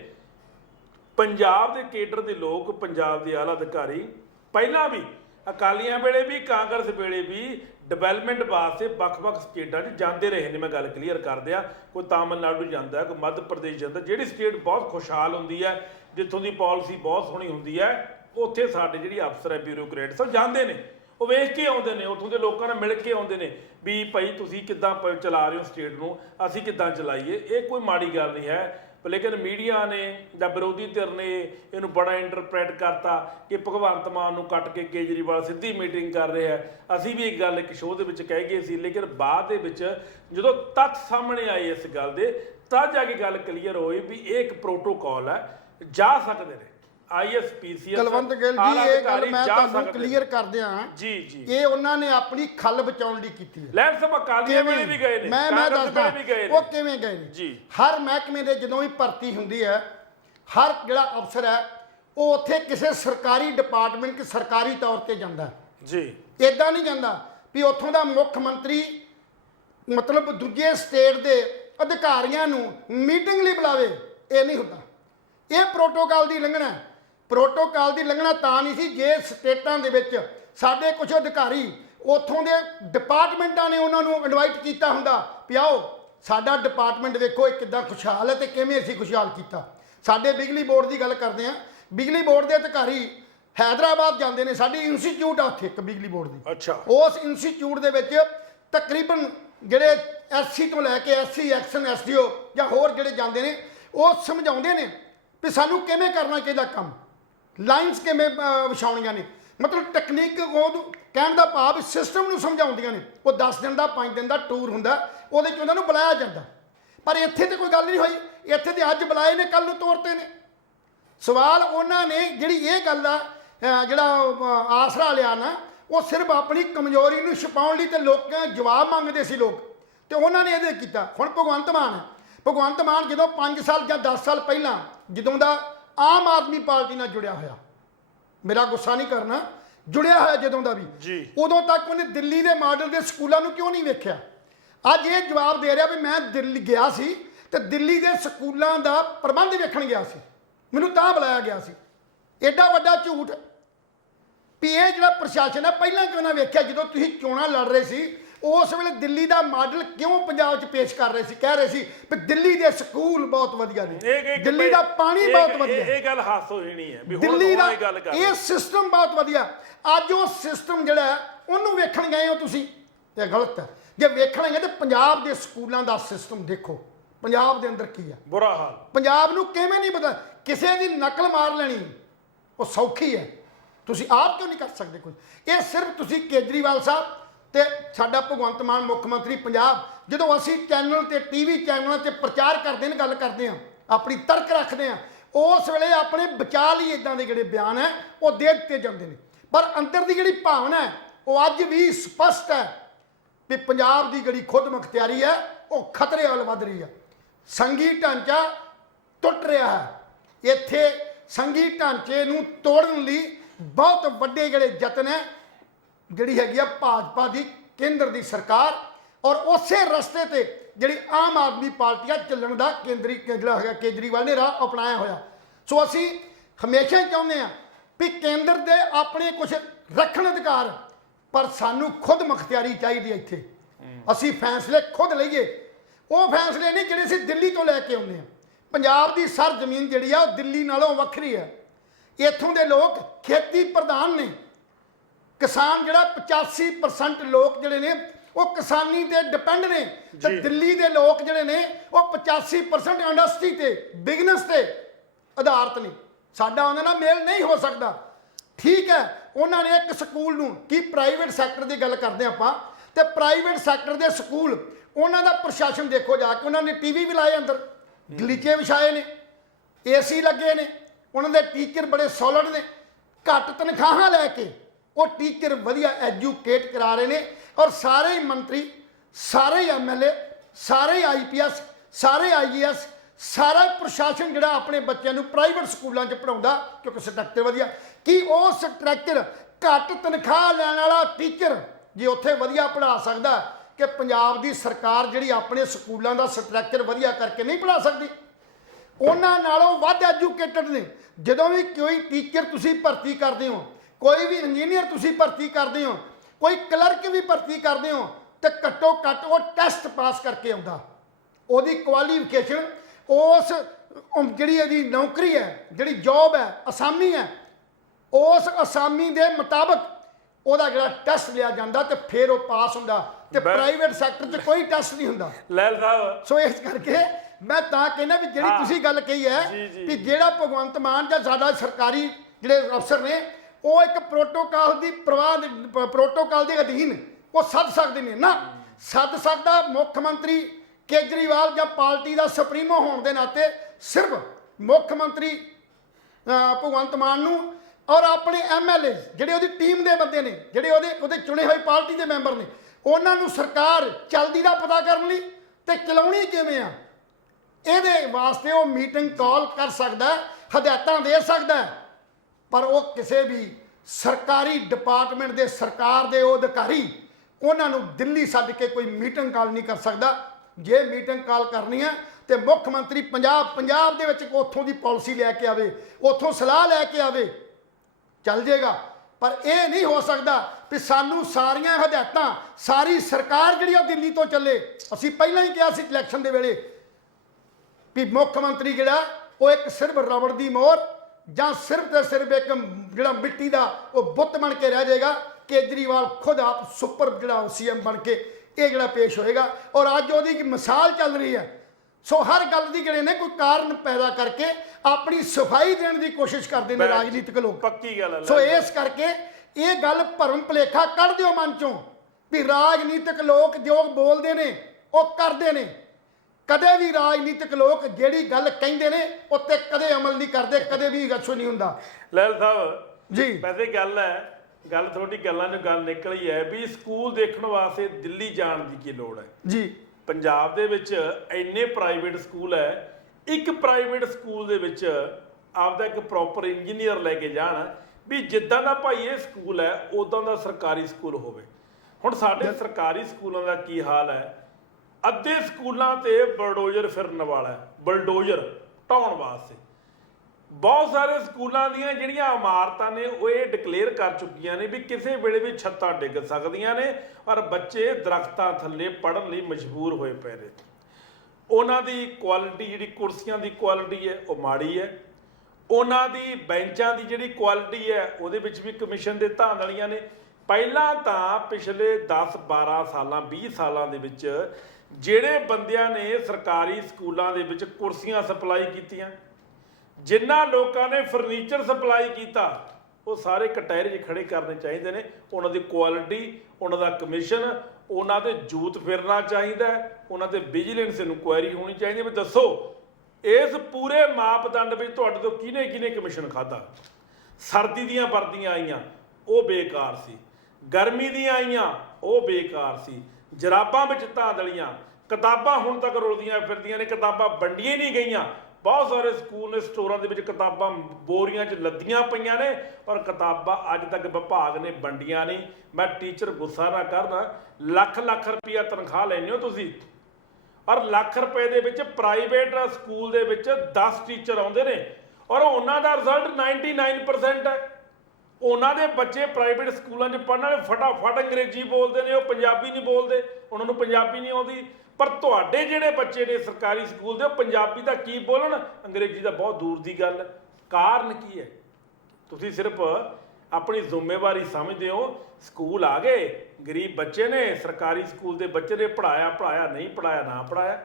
ਪੰਜਾਬ ਦੇ ਕੇਡਰ ਦੇ ਲੋਕ, ਪੰਜਾਬ ਦੇ ਆਲਾ ਅਧਿਕਾਰੀ ਪਹਿਲਾਂ ਵੀ ਅਕਾਲੀਆਂ ਵੇਲੇ ਵੀ ਕਾਂਗਰਸ ਵੇਲੇ ਵੀ ਡਿਵੈਲਪਮੈਂਟ ਵਾਸਤੇ ਵੱਖ-ਵੱਖ ਸਟੇਟਾਂ 'ਚ ਜਾਂਦੇ ਰਹੇ ਨੇ। ਮੈਂ ਗੱਲ ਕਲੀਅਰ ਕਰਦੇ ਆ, ਕੋਈ ਤਾਮਿਲਨਾਡੂ ਜਾਂਦਾ, ਕੋਈ ਮੱਧ ਪ੍ਰਦੇਸ਼ ਜਾਂਦਾ, ਜਿਹੜੀ ਸਟੇਟ ਬਹੁਤ ਖੁਸ਼ਹਾਲ ਹੁੰਦੀ ਹੈ, ਜਿੱਥੋਂ ਦੀ ਪਾਲਿਸੀ ਬਹੁਤ ਸੋਹਣੀ ਹੁੰਦੀ ਹੈ, ਉੱਥੇ ਸਾਡੇ ਜਿਹੜੀ ਅਫਸਰ ਹੈ ਬਿਊਰੋਕਰੇਟ ਸਭ ਜਾਂਦੇ ਨੇ, ਉਹ ਵੇਖ ਕੇ ਆਉਂਦੇ ਨੇ, ਉੱਥੋਂ ਦੇ ਲੋਕਾਂ ਨਾਲ ਮਿਲ ਕੇ ਆਉਂਦੇ ਨੇ ਵੀ ਭਾਈ ਤੁਸੀਂ ਕਿੱਦਾਂ ਚਲਾ ਰਹੇ ਹੋ ਸਟੇਟ ਨੂੰ, ਅਸੀਂ ਕਿੱਦਾਂ ਚਲਾਈਏ। ਇਹ ਕੋਈ ਮਾੜੀ ਗੱਲ ਨਹੀਂ ਹੈ। ਲੇਕਿਨ ਮੀਡੀਆ ਨੇ ਜਾਂ ਵਿਰੋਧੀ ਧਿਰ ਨੇ ਇਹਨੂੰ ਬੜਾ ਇੰਟਰਪ੍ਰੈਟ ਕਰਤਾ ਕਿ ਭਗਵੰਤ ਮਾਨ ਨੂੰ ਕੱਟ ਕੇ ਕੇਜਰੀਵਾਲ ਸਿੱਧੀ ਮੀਟਿੰਗ ਕਰ ਰਿਹਾ। ਅਸੀਂ ਵੀ ਇੱਕ ਗੱਲ ਇੱਕ ਸ਼ੋਅ ਦੇ ਵਿੱਚ ਕਹਿ ਗਏ ਸੀ, ਲੇਕਿਨ ਬਾਅਦ ਦੇ ਵਿੱਚ ਜਦੋਂ ਤੱਥ ਸਾਹਮਣੇ ਆਏ ਇਸ ਗੱਲ ਦੇ, ਤਾਂ ਜਾ ਕੇ ਗੱਲ ਕਲੀਅਰ ਹੋਈ ਵੀ ਇਹ ਇੱਕ ਪ੍ਰੋਟੋਕਾਲ ਹੈ, ਜਾ ਸਕਦੇ ਨੇ IAS PCS। ਕੁਲਵੰਤ ਗਿੱਲ ਜੀ, ਇਹ ਗੱਲ ਮੈਂ ਤੁਹਾਨੂੰ ਕਲੀਅਰ ਕਰ ਦਿਆਂ ਜੀ ਜੀ, ਇਹ ਉਹਨਾਂ ਨੇ ਆਪਣੀ ਖੱਲ ਬਚਾਉਣ ਲਈ ਕੀਤੀ ਹੈ। ਲੈਣ ਸਭ ਅਕਾਲੀਆਂ ਵੇਲੇ ਵੀ ਗਏ ਨੇ, ਮੈਂ ਦੱਸਦਾ ਉਹ ਕਿਵੇਂ ਗਏ ਨੇ ਜੀ। ਹਰ ਮਹਿਕਮੇ ਦੇ ਜਦੋਂ ਵੀ ਭਰਤੀ ਹੁੰਦੀ ਹੈ, ਹਰ ਜਿਹੜਾ ਅਫਸਰ ਹੈ ਉਹ ਉੱਥੇ ਕਿਸੇ ਸਰਕਾਰੀ ਡਿਪਾਰਟਮੈਂਟ, ਸਰਕਾਰੀ ਤੌਰ ਤੇ ਜਾਂਦਾ ਜੀ। ਇਦਾਂ ਨਹੀਂ ਜਾਂਦਾ ਵੀ ਉੱਥੋਂ ਦਾ ਮੁੱਖ ਮੰਤਰੀ ਮਤਲਬ ਦੂਜੇ ਸਟੇਟ ਦੇ ਅਧਿਕਾਰੀਆਂ ਨੂੰ ਮੀਟਿੰਗ ਲਈ ਬੁਲਾਵੇ, ਇਹ ਨਹੀਂ ਹੁੰਦਾ। ਇਹ ਪ੍ਰੋਟੋਕਾਲ ਦੀ ਲੰਘਣਾ। ਪ੍ਰੋਟੋਕਾਲ ਦੀ ਲੰਘਣਾ ਤਾਂ ਨਹੀਂ ਸੀ ਜੇ ਸਟੇਟਾਂ ਦੇ ਵਿੱਚ ਸਾਡੇ ਕੁਝ ਅਧਿਕਾਰੀ ਉੱਥੋਂ ਦੇ ਡਿਪਾਰਟਮੈਂਟਾਂ ਨੇ ਉਹਨਾਂ ਨੂੰ ਇਨਵਾਈਟ ਕੀਤਾ ਹੁੰਦਾ ਵੀ ਆਓ ਸਾਡਾ ਡਿਪਾਰਟਮੈਂਟ ਵੇਖੋ ਇਹ ਕਿੱਦਾਂ ਖੁਸ਼ਹਾਲ ਹੈ ਤੇ ਕਿਵੇਂ ਅਸੀਂ ਖੁਸ਼ਹਾਲ ਕੀਤਾ। ਸਾਡੇ ਬਿਜਲੀ ਬੋਰਡ ਦੀ ਗੱਲ ਕਰਦੇ ਹਾਂ, ਬਿਜਲੀ ਬੋਰਡ ਦੇ ਅਧਿਕਾਰੀ ਹੈਦਰਾਬਾਦ ਜਾਂਦੇ ਨੇ, ਸਾਡੀ ਇੰਸਟੀਚਿਊਟ ਆ ਉੱਥੇ ਇੱਕ ਬਿਜਲੀ ਬੋਰਡ ਦੀ। ਅੱਛਾ। ਉਸ ਇੰਸਟੀਚਿਊਟ ਦੇ ਵਿੱਚ ਤਕਰੀਬਨ ਜਿਹੜੇ SC ਤੋਂ ਲੈ ਕੇ SC ਐਕਸ਼ਨ SDO ਜਾਂ ਹੋਰ ਜਿਹੜੇ ਜਾਂਦੇ ਨੇ, ਉਹ ਸਮਝਾਉਂਦੇ ਨੇ ਵੀ ਸਾਨੂੰ ਕਿਵੇਂ ਕਰਨਾ ਚਾਹੀਦਾ ਕੰਮ, ਲਾਈਨਸ ਕਿਵੇਂ ਵਿਛਾਉਣੀਆਂ ਨੇ, ਮਤਲਬ ਟੈਕਨੀਕ ਉਹ ਕਹਿਣ ਦਾ ਭਾਵ ਸਿਸਟਮ ਨੂੰ ਸਮਝਾਉਂਦੀਆਂ ਨੇ। ਉਹ 10 ਦਿਨ ਦਾ 5 ਦਿਨ ਦਾ ਟੂਰ ਹੁੰਦਾ, ਉਹਦੇ 'ਚ ਉਹਨਾਂ ਨੂੰ ਬੁਲਾਇਆ ਜਾਂਦਾ। ਪਰ ਇੱਥੇ ਤੇ ਕੋਈ ਗੱਲ ਨਹੀਂ ਹੋਈ, ਇੱਥੇ ਤੇ ਅੱਜ ਬੁਲਾਏ ਨੇ ਕੱਲ ਨੂੰ ਤੋਰਤੇ ਨੇ। ਸਵਾਲ ਉਹਨਾਂ ਨੇ ਜਿਹੜੀ ਇਹ ਗੱਲ ਦਾ ਜਿਹੜਾ ਆਸਰਾ ਲਿਆ ਨਾ, ਉਹ ਸਿਰਫ ਆਪਣੀ ਕਮਜ਼ੋਰੀ ਨੂੰ ਛੁਪਾਉਣ ਲਈ ਤੇ ਲੋਕਾਂ ਜਵਾਬ ਮੰਗਦੇ ਸੀ ਲੋਕ, ਤੇ ਉਹਨਾਂ ਨੇ ਇਹਦੇ ਕੀਤਾ। ਹੁਣ ਭਗਵੰਤ ਮਾਨ ਜਦੋਂ 5 ਸਾਲ ਜਾਂ 10 ਸਾਲ ਪਹਿਲਾਂ ਜਦੋਂ ਦਾ ਆਮ ਆਦਮੀ ਪਾਰਟੀ ਨਾਲ ਜੁੜਿਆ ਹੋਇਆ, ਮੇਰਾ ਗੁੱਸਾ ਨਹੀਂ ਕਰਨਾ, ਜੁੜਿਆ ਹੋਇਆ ਜਦੋਂ ਦਾ ਵੀ, ਉਦੋਂ ਤੱਕ ਉਹਨੇ ਦਿੱਲੀ ਦੇ ਮਾਡਲ ਦੇ ਸਕੂਲਾਂ ਨੂੰ ਕਿਉਂ ਨਹੀਂ ਵੇਖਿਆ? ਅੱਜ ਇਹ ਜਵਾਬ ਦੇ ਰਿਹਾ ਵੀ ਮੈਂ ਦਿੱਲੀ ਗਿਆ ਸੀ ਤੇ ਦਿੱਲੀ ਦੇ ਸਕੂਲਾਂ ਦਾ ਪ੍ਰਬੰਧ ਵੇਖਣ ਗਿਆ ਸੀ, ਮੈਨੂੰ ਤਾਂ ਬੁਲਾਇਆ ਗਿਆ ਸੀ। ਐਡਾ ਵੱਡਾ ਝੂਠ ਵੀ ਇਹ ਜਿਹੜਾ ਪ੍ਰਸ਼ਾਸਨ ਹੈ ਪਹਿਲਾਂ ਕਿਉਂ ਨਾ ਵੇਖਿਆ? ਜਦੋਂ ਤੁਸੀਂ ਚੋਣਾਂ ਲੜ ਰਹੇ ਸੀ ਉਸ ਵੇਲੇ ਦਿੱਲੀ ਦਾ ਮਾਡਲ ਕਿਉਂ ਪੰਜਾਬ 'ਚ ਪੇਸ਼ ਕਰ ਰਹੇ ਸੀ? ਕਹਿ ਰਹੇ ਸੀ ਵੀ ਦਿੱਲੀ ਦੇ ਸਕੂਲ ਬਹੁਤ ਵਧੀਆ ਨੇ, ਦਿੱਲੀ ਦਾ ਪਾਣੀ ਬਹੁਤ ਵਧੀਆ। ਇਹ ਗੱਲ ਹਾਸੋ ਹੋਣੀ ਹੈ ਵੀ ਦਿੱਲੀ ਦਾ ਇਹ ਸਿਸਟਮ ਬਹੁਤ ਵਧੀਆ। ਅੱਜ ਉਹ ਸਿਸਟਮ ਜਿਹੜਾ ਉਹਨੂੰ ਵੇਖਣ ਗਏ ਹੋ ਤੁਸੀਂ, ਇਹ ਗਲਤ ਹੈ। ਜੇ ਵੇਖਣ ਗਏ ਤਾਂ ਪੰਜਾਬ ਦੇ ਸਕੂਲਾਂ ਦਾ ਸਿਸਟਮ ਦੇਖੋ, ਪੰਜਾਬ ਦੇ ਅੰਦਰ ਕੀ ਹੈ, ਬੁਰਾ ਹਾਲ। ਪੰਜਾਬ ਨੂੰ ਕਿਵੇਂ ਨਹੀਂ ਪਤਾ? ਕਿਸੇ ਦੀ ਨਕਲ ਮਾਰ ਲੈਣੀ ਉਹ ਸੌਖੀ ਹੈ, ਤੁਸੀਂ ਆਪ ਕਿਉਂ ਨਹੀਂ ਕਰ ਸਕਦੇ ਕੁਝ? ਇਹ ਸਿਰਫ ਤੁਸੀਂ ਕੇਜਰੀਵਾਲ ਸਾਹਿਬ ਤੇ ਸਾਡਾ ਭਗਵੰਤ ਮਾਨ ਮੁੱਖ ਮੰਤਰੀ ਪੰਜਾਬ, ਜਦੋਂ ਅਸੀਂ ਚੈਨਲ ਤੇ TV ਚੈਨਲਾਂ 'ਤੇ ਪ੍ਰਚਾਰ ਕਰਦੇ ਨੇ, ਗੱਲ ਕਰਦੇ ਹਾਂ, ਆਪਣੀ ਤਰਕ ਰੱਖਦੇ ਹਾਂ, ਉਸ ਵੇਲੇ ਆਪਣੇ ਬਚਾ ਲਈ ਇਦਾਂ ਦੇ ਜਿਹੜੇ ਬਿਆਨ ਹੈ ਉਹ ਦੇ ਦਿੱਤੇ ਜਾਂਦੇ ਨੇ। ਪਰ ਅੰਦਰ ਦੀ ਜਿਹੜੀ ਭਾਵਨਾ ਹੈ ਉਹ ਅੱਜ ਵੀ ਸਪਸ਼ਟ ਹੈ ਵੀ ਪੰਜਾਬ ਦੀ ਜਿਹੜੀ ਖੁਦ ਮੁਖਤਿਆਰੀ ਹੈ ਉਹ ਖਤਰੇ ਵੱਲ ਵੱਧ ਰਹੀ ਹੈ। ਸੰਘੀ ਢਾਂਚਾ ਟੁੱਟ ਰਿਹਾ ਹੈ। ਇੱਥੇ ਸੰਘੀ ਢਾਂਚੇ ਨੂੰ ਤੋੜਨ ਲਈ ਬਹੁਤ ਵੱਡੇ ਜਿਹੜੇ ਯਤਨ ਹੈ, ਜਿਹੜੀ ਹੈਗੀ ਆ ਭਾਜਪਾ ਦੀ ਕੇਂਦਰ ਦੀ ਸਰਕਾਰ, ਔਰ ਉਸੇ ਰਸਤੇ ਤੇ ਜਿਹੜੀ ਆਮ ਆਦਮੀ ਪਾਰਟੀ ਆ ਚੱਲਣ ਦਾ ਜਿਹੜਾ ਹੈਗਾ ਕੇਜਰੀਵਾਲ ਨੇ ਰਾਹ ਅਪਣਾਇਆ ਹੋਇਆ। ਸੋ ਅਸੀਂ ਹਮੇਸ਼ਾ ਹੀ ਚਾਹੁੰਦੇ ਹਾਂ ਵੀ ਕੇਂਦਰ ਦੇ ਆਪਣੇ ਕੁਝ ਰੱਖਣ ਅਧਿਕਾਰ, ਪਰ ਸਾਨੂੰ ਖੁਦ ਮੁਖਤਿਆਰੀ ਚਾਹੀਦੀ ਹੈ। ਇੱਥੇ ਅਸੀਂ ਫੈਸਲੇ ਖੁਦ ਲਈਏ, ਉਹ ਫੈਸਲੇ ਨਹੀਂ ਜਿਹੜੇ ਅਸੀਂ ਦਿੱਲੀ ਤੋਂ ਲੈ ਕੇ ਆਉਂਦੇ ਹਾਂ। ਪੰਜਾਬ ਦੀ ਸਰ ਜ਼ਮੀਨ ਜਿਹੜੀ ਆ ਉਹ ਦਿੱਲੀ ਨਾਲੋਂ ਵੱਖਰੀ ਹੈ। ਇੱਥੋਂ ਦੇ ਲੋਕ ਖੇਤੀ ਪ੍ਰਧਾਨ ਨੇ, ਕਿਸਾਨ ਜਿਹੜਾ 85% ਲੋਕ ਜਿਹੜੇ ਨੇ ਉਹ ਕਿਸਾਨੀ ਤੇ ਡਿਪੈਂਡ ਨੇ ਤੇ ਦਿੱਲੀ ਦੇ ਲੋਕ ਜਿਹੜੇ ਨੇ ਉਹ 85% ਇੰਡਸਟਰੀ ਤੇ ਬਿਜ਼ਨਸ ਤੇ ਆਧਾਰਿਤ ਨੇ। ਸਾਡਾ ਉਹਨਾਂ ਨਾਲ ਮੇਲ ਨਹੀਂ ਹੋ ਸਕਦਾ। ਠੀਕ ਹੈ, ਉਹਨਾਂ ਨੇ ਇੱਕ ਸਕੂਲ ਨੂੰ ਕੀ ਪ੍ਰਾਈਵੇਟ ਸੈਕਟਰ ਦੀ ਗੱਲ ਕਰਦੇ ਆਪਾਂ ਤੇ ਪ੍ਰਾਈਵੇਟ ਸੈਕਟਰ ਦੇ ਸਕੂਲ ਉਹਨਾਂ ਦਾ ਪ੍ਰਸ਼ਾਸਨ ਦੇਖੋ ਜਾ ਕੇ, ਉਹਨਾਂ ਨੇ ਟੀਵੀ ਵੀ ਲਾਏ ਅੰਦਰ, ਗਲੀਚੇ ਵਿਛਾਏ ਨੇ, ਏਸੀ ਲੱਗੇ ਨੇ, ਉਹਨਾਂ ਦੇ ਟੀਚਰ ਬੜੇ ਸੋਲਿਡ ਨੇ, ਘੱਟ ਤਨਖਾਹਾਂ ਲੈ ਕੇ ਉਹ ਟੀਚਰ ਵਧੀਆ ਐਜੂਕੇਟ ਕਰਾ ਰਹੇ ਨੇ। ਔਰ ਸਾਰੇ ਹੀ ਮੰਤਰੀ, ਸਾਰੇ ਹੀ ਐਮਐਲਏ, ਸਾਰੇ ਆਈਪੀਐਸ, ਸਾਰੇ ਆਈਏਐਸ, ਸਾਰਾ ਪ੍ਰਸ਼ਾਸਨ ਜਿਹੜਾ ਆਪਣੇ ਬੱਚਿਆਂ ਨੂੰ ਪ੍ਰਾਈਵੇਟ ਸਕੂਲਾਂ 'ਚ ਪੜਾਉਂਦਾ ਕਿਉਂਕਿ ਸਟਰਕਚਰ ਵਧੀਆ। ਕੀ ਉਹ ਸਟਰਕਚਰ ਘੱਟ ਤਨਖਾਹ ਲੈਣ ਵਾਲਾ ਟੀਚਰ ਜੇ ਉੱਥੇ ਵਧੀਆ ਪੜ੍ਹਾ ਸਕਦਾ ਕਿ ਪੰਜਾਬ ਦੀ ਸਰਕਾਰ ਜਿਹੜੀ ਆਪਣੇ ਸਕੂਲਾਂ ਦਾ ਸਟਰਕਚਰ ਵਧੀਆ ਕਰਕੇ ਨਹੀਂ ਪੜ੍ਹਾ ਸਕਦੀ? ਉਹਨਾਂ ਨਾਲੋਂ ਵੱਧ ਐਜੂਕੇਟਡ ਨੇ। ਜਦੋਂ ਵੀ ਕੋਈ ਟੀਚਰ ਤੁਸੀਂ ਭਰਤੀ ਕਰਦੇ ਹੋ, ਕੋਈ ਵੀ ਇੰਜੀਨੀਅਰ ਤੁਸੀਂ ਭਰਤੀ ਕਰਦੇ ਹੋ, ਕੋਈ ਕਲਰਕ ਵੀ ਭਰਤੀ ਕਰਦੇ ਹੋ ਤੇ ਘੱਟੋ ਘੱਟ ਉਹ ਟੈਸਟ ਪਾਸ ਕਰਕੇ ਆਉਂਦਾ। ਉਹਦੀ ਕੁਆਲੀਫਿਕੇਸ਼ਨ ਉਸ ਜਿਹੜੀ ਇਹਦੀ ਨੌਕਰੀ ਹੈ, ਜਿਹੜੀ ਜੌਬ ਹੈ, ਅਸਾਮੀ ਹੈ, ਉਸ ਅਸਾਮੀ ਦੇ ਮੁਤਾਬਕ ਉਹਦਾ ਜਿਹੜਾ ਟੈਸਟ ਲਿਆ ਜਾਂਦਾ ਤੇ ਫਿਰ ਉਹ ਪਾਸ ਹੁੰਦਾ ਤੇ ਪ੍ਰਾਈਵੇਟ ਸੈਕਟਰ 'ਚ ਕੋਈ ਟੈਸਟ ਨਹੀਂ ਹੁੰਦਾ। ਲੈਲ ਸਾਹਿਬ, ਸੋ ਇਸ ਕਰਕੇ ਮੈਂ ਤਾਂ ਕਹਿੰਦਾ ਵੀ ਜਿਹੜੀ ਤੁਸੀਂ ਗੱਲ ਕਹੀ ਹੈ ਕਿ ਜਿਹੜਾ ਭਗਵੰਤ ਮਾਨ ਜਾਂ ਸਾਡਾ ਸਰਕਾਰੀ ਜਿਹੜੇ ਅਫਸਰ ਨੇ ਉਹ ਇੱਕ ਪ੍ਰੋਟੋਕਾਲ ਦੇ ਅਧੀਨ ਉਹ ਸੱਦ ਸਕਦੇ ਨੇ ਨਾ। ਸੱਦ ਸਕਦਾ ਮੁੱਖ ਮੰਤਰੀ ਕੇਜਰੀਵਾਲ ਜਾਂ ਪਾਰਟੀ ਦਾ ਸੁਪਰੀਮੋ ਹੋਣ ਦੇ ਨਾਤੇ ਸਿਰਫ ਮੁੱਖ ਮੰਤਰੀ ਭਗਵੰਤ ਮਾਨ ਨੂੰ ਔਰ ਆਪਣੇ ਐਮਐਲਏ ਜਿਹੜੇ ਉਹਦੀ ਟੀਮ ਦੇ ਬੰਦੇ ਨੇ, ਜਿਹੜੇ ਉਹਦੇ ਚੁਣੇ ਹੋਏ ਪਾਰਟੀ ਦੇ ਮੈਂਬਰ ਨੇ, ਉਹਨਾਂ ਨੂੰ ਸਰਕਾਰ ਚੱਲਦੀ ਦਾ ਪਤਾ ਕਰਨ ਲਈ ਤੇ ਚਲਾਉਣੀ ਕਿਵੇਂ ਆ ਇਹਦੇ ਵਾਸਤੇ ਉਹ ਮੀਟਿੰਗ ਕਾਲ ਕਰ ਸਕਦਾ, ਹਦਾਇਤਾਂ ਦੇ ਸਕਦਾ। ਪਰ ਉਹ ਕਿਸੇ ਵੀ ਸਰਕਾਰੀ ਡਿਪਾਰਟਮੈਂਟ ਦੇ ਸਰਕਾਰ ਦੇ ਉਹ ਅਧਿਕਾਰੀ ਉਹਨਾਂ ਨੂੰ ਦਿੱਲੀ ਸੱਦ ਕੇ ਕੋਈ ਮੀਟਿੰਗ ਕਾਲ ਨਹੀਂ ਕਰ ਸਕਦਾ। ਜੇ ਮੀਟਿੰਗ ਕਾਲ ਕਰਨੀ ਹੈ ਤੇ ਮੁੱਖ ਮੰਤਰੀ ਪੰਜਾਬ ਦੇ ਵਿੱਚ ਉੱਥੋਂ ਦੀ ਪਾਲਿਸੀ ਲੈ ਕੇ ਆਵੇ, ਉੱਥੋਂ ਸਲਾਹ ਲੈ ਕੇ ਆਵੇ, ਚੱਲ ਜਾਏਗਾ। ਪਰ ਇਹ ਨਹੀਂ ਹੋ ਸਕਦਾ ਵੀ ਸਾਨੂੰ ਸਾਰੀਆਂ ਹਦਾਇਤਾਂ, ਸਾਰੀ ਸਰਕਾਰ ਜਿਹੜੀ ਆ ਦਿੱਲੀ ਤੋਂ ਚੱਲੇ। ਅਸੀਂ ਪਹਿਲਾਂ ਹੀ ਕਿਹਾ ਸੀ ਇਲੈਕਸ਼ਨ ਦੇ ਵੇਲੇ ਵੀ ਮੁੱਖ ਮੰਤਰੀ ਜਿਹੜਾ ਉਹ ਇੱਕ ਸਿਰਫ ਰਬੜ ਦੀ ਮੋਹਰ ਜਾਂ ਸਿਰਫ ਤੇ ਸਿਰਫ ਇੱਕ ਜਿਹੜਾ ਮਿੱਟੀ ਦਾ ਉਹ ਬੁੱਤ ਬਣ ਕੇ ਰਹਿ ਜਾਏਗਾ। ਕੇਜਰੀਵਾਲ ਖੁਦ ਆਪ ਸੁਪਰ ਜਿਹੜਾ ਸੀਐਮ ਬਣ ਕੇ ਇਹ ਜਿਹੜਾ ਪੇਸ਼ ਹੋਏਗਾ ਔਰ ਅੱਜ ਉਹਦੀ ਇੱਕ ਮਿਸਾਲ ਚੱਲ ਰਹੀ ਹੈ। ਸੋ ਹਰ ਗੱਲ ਦੀ ਜਿਹੜੇ ਨੇ ਕੋਈ ਕਾਰਨ ਪੈਦਾ ਕਰਕੇ ਆਪਣੀ ਸਫਾਈ ਦੇਣ ਦੀ ਕੋਸ਼ਿਸ਼ ਕਰਦੇ ਨੇ ਰਾਜਨੀਤਿਕ ਲੋਕ। ਪੱਕੀ ਗੱਲ ਹੈ। ਸੋ ਇਸ ਕਰਕੇ ਇਹ ਗੱਲ ਭਰਮ ਭੁਲੇਖਾ ਕੱਢ ਦਿਓ ਮਨ ਚੋਂ ਵੀ ਰਾਜਨੀਤਿਕ ਲੋਕ ਜੋ ਬੋਲਦੇ ਨੇ ਉਹ ਕਰਦੇ ਨੇ। ਕਦੇ ਵੀ ਰਾਜਨੀਤਿਕ ਲੋਕ ਜਿਹੜੀ ਗੱਲ ਕਹਿੰਦੇ ਨੇ ਉੱਤੇ ਕਦੇ ਅਮਲ ਨਹੀਂ ਕਰਦੇ, ਕਦੇ ਵੀ ਅੱਛੋ ਨਹੀਂ ਹੁੰਦਾ। ਲੈਲ ਸਾਹਿਬ ਜੀ ਵੈਸੇ ਗੱਲ ਤੁਹਾਡੀ ਗੱਲਾਂ ਨੂੰ ਗੱਲ ਨਿਕਲੀ ਹੈ ਵੀ ਸਕੂਲ ਦੇਖਣ ਵਾਸਤੇ ਦਿੱਲੀ ਜਾਣ ਦੀ ਕੀ ਲੋੜ ਹੈ ਜੀ। ਪੰਜਾਬ ਦੇ ਵਿੱਚ ਇੰਨੇ ਪ੍ਰਾਈਵੇਟ ਸਕੂਲ ਹੈ, ਇੱਕ ਪ੍ਰਾਈਵੇਟ ਸਕੂਲ ਦੇ ਵਿੱਚ ਆਪਦਾ ਇੱਕ ਪ੍ਰੋਪਰ ਇੰਜੀਨੀਅਰ ਲੈ ਕੇ ਜਾਣ ਵੀ ਜਿੱਦਾਂ ਦਾ ਭਾਈ ਇਹ ਸਕੂਲ ਹੈ ਉਦਾਂ ਦਾ ਸਰਕਾਰੀ ਸਕੂਲ ਹੋਵੇ। ਹੁਣ ਸਾਡੇ ਸਰਕਾਰੀ ਸਕੂਲਾਂ ਦਾ ਕੀ ਹਾਲ ਹੈ, ਅੱਧੇ ਸਕੂਲਾਂ ਤੇ ਬਲਡੋਜ਼ਰ ਫਿਰਨ ਵਾਲਾ ਹੈ, ਬਲਡੋਜ਼ਰ ਢਾਉਣ ਵਾਸਤੇ। ਬਹੁਤ ਸਾਰੇ ਸਕੂਲਾਂ ਦੀਆਂ ਜਿਹੜੀਆਂ ਇਮਾਰਤਾਂ ਨੇ ਉਹ ਇਹ ਡਿਕਲੇਅਰ ਕਰ ਚੁੱਕੀਆਂ ਨੇ ਵੀ ਕਿਸੇ ਵੇਲੇ ਵੀ ਛੱਤਾਂ ਡਿੱਗ ਸਕਦੀਆਂ ਨੇ ਔਰ ਬੱਚੇ ਦਰਖਤਾਂ ਥੱਲੇ ਪੜ੍ਹਨ ਲਈ ਮਜਬੂਰ ਹੋਏ ਪਏ ਨੇ। ਉਹਨਾਂ ਦੀ ਕੁਆਲਿਟੀ, ਜਿਹੜੀ ਕੁਰਸੀਆਂ ਦੀ ਕੁਆਲਿਟੀ ਹੈ ਉਹ ਮਾੜੀ ਹੈ। ਉਹਨਾਂ ਦੀ ਬੈਂਚਾਂ ਦੀ ਜਿਹੜੀ ਕੁਆਲਿਟੀ ਹੈ ਉਹਦੇ ਵਿੱਚ ਵੀ ਕਮਿਸ਼ਨ ਦੇ ਧਾਂਦਲੀਆਂ ਨੇ। ਪਹਿਲਾਂ ਤਾਂ ਪਿਛਲੇ 10-12 ਸਾਲਾਂ 20 ਸਾਲਾਂ ਦੇ ਵਿੱਚ ਜਿਹੜੇ ਬੰਦਿਆਂ ਨੇ ਸਰਕਾਰੀ ਸਕੂਲਾਂ ਦੇ ਵਿੱਚ ਕੁਰਸੀਆਂ ਸਪਲਾਈ ਕੀਤੀਆਂ, ਜਿਨ੍ਹਾਂ ਲੋਕਾਂ ਨੇ ਫਰਨੀਚਰ ਸਪਲਾਈ ਕੀਤਾ, ਉਹ ਸਾਰੇ ਕਟਹਿਰੇ 'ਚ ਖੜੇ ਕਰਨੇ ਚਾਹੀਦੇ ਨੇ। ਉਹਨਾਂ ਦੀ ਕੁਆਲਿਟੀ, ਉਹਨਾਂ ਦਾ ਕਮਿਸ਼ਨ, ਉਹਨਾਂ ਦੇ ਜੂਤ ਫਿਰਨਾ ਚਾਹੀਦਾ, ਉਹਨਾਂ ਤੇ ਵਿਜੀਲੈਂਸ ਇਨਕੁਆਇਰੀ ਹੋਣੀ ਚਾਹੀਦੀ ਵੀ ਦੱਸੋ ਇਸ ਪੂਰੇ ਮਾਪਦੰਡ ਵਿੱਚ ਤੁਹਾਡੇ ਤੋਂ ਕਿਹਨੇ ਕਮਿਸ਼ਨ ਖਾਧਾ। ਸਰਦੀ ਦੀਆਂ ਵਰਦੀਆਂ ਆਈਆਂ ਉਹ ਬੇਕਾਰ ਸੀ, ਗਰਮੀ ਦੀਆਂ ਆਈਆਂ ਉਹ ਬੇਕਾਰ ਸੀ, ਜਰਾਬਾਂ ਵਿੱਚ ਧਾਂਦਲੀਆਂ, ਕਿਤਾਬਾਂ ਹੁਣ ਤੱਕ ਰੁਲਦੀਆਂ ਫਿਰਦੀਆਂ ਨੇ, ਕਿਤਾਬਾਂ ਵੰਡੀਆਂ ਨਹੀਂ ਗਈਆਂ। ਬਹੁਤ ਸਾਰੇ ਸਕੂਲ ਨੇ ਸਟੋਰਾਂ ਦੇ ਵਿੱਚ ਕਿਤਾਬਾਂ ਬੋਰੀਆਂ 'ਚ ਲੱਦੀਆਂ ਪਈਆਂ ਨੇ ਔਰ ਕਿਤਾਬਾਂ ਅੱਜ ਤੱਕ ਵਿਭਾਗ ਨੇ ਵੰਡੀਆਂ ਨਹੀਂ। ਮੈਂ ਟੀਚਰ ਗੁੱਸਾ ਨਾ ਕਰਨਾ, ਲੱਖ ਰੁਪਈਆ ਤਨਖਾਹ ਲੈਂਦੇ ਹੋ ਤੁਸੀਂ ਔਰ ਲੱਖ ਰੁਪਏ ਦੇ ਵਿੱਚ ਪ੍ਰਾਈਵੇਟ ਸਕੂਲ ਦੇ ਵਿੱਚ 10 ਟੀਚਰ ਆਉਂਦੇ ਨੇ ਔਰ ਉਹਨਾਂ ਦਾ ਰਿਜ਼ਲਟ 99% ਹੈ। ਉਹਨਾਂ ਦੇ ਬੱਚੇ ਪ੍ਰਾਈਵੇਟ ਸਕੂਲਾਂ 'ਚ ਪੜ੍ਹਨ ਵਾਲੇ ਫਟਾਫਟ ਅੰਗਰੇਜ਼ੀ ਬੋਲਦੇ ਨੇ, ਉਹ ਪੰਜਾਬੀ ਨਹੀਂ ਬੋਲਦੇ, ਉਹਨਾਂ ਨੂੰ ਪੰਜਾਬੀ ਨਹੀਂ ਆਉਂਦੀ। ਪਰ ਤੁਹਾਡੇ ਜਿਹੜੇ ਬੱਚੇ ਨੇ ਸਰਕਾਰੀ ਸਕੂਲ ਦੇ ਉਹ ਪੰਜਾਬੀ ਦਾ ਕੀ ਬੋਲਣ, ਅੰਗਰੇਜ਼ੀ ਦਾ ਬਹੁਤ ਦੂਰ ਦੀ ਗੱਲ। ਕਾਰਨ ਕੀ ਹੈ? ਤੁਸੀਂ ਸਿਰਫ ਆਪਣੀ ਜ਼ਿੰਮੇਵਾਰੀ ਸਮਝਦੇ ਹੋ। ਸਕੂਲ ਆ ਗਏ, ਗਰੀਬ ਬੱਚੇ ਨੇ, ਸਰਕਾਰੀ ਸਕੂਲ ਦੇ ਬੱਚੇ ਨੇ, ਪੜਾਇਆ ਨਹੀਂ ਪੜਾਇਆ ਨਾ ਪੜਾਇਆ,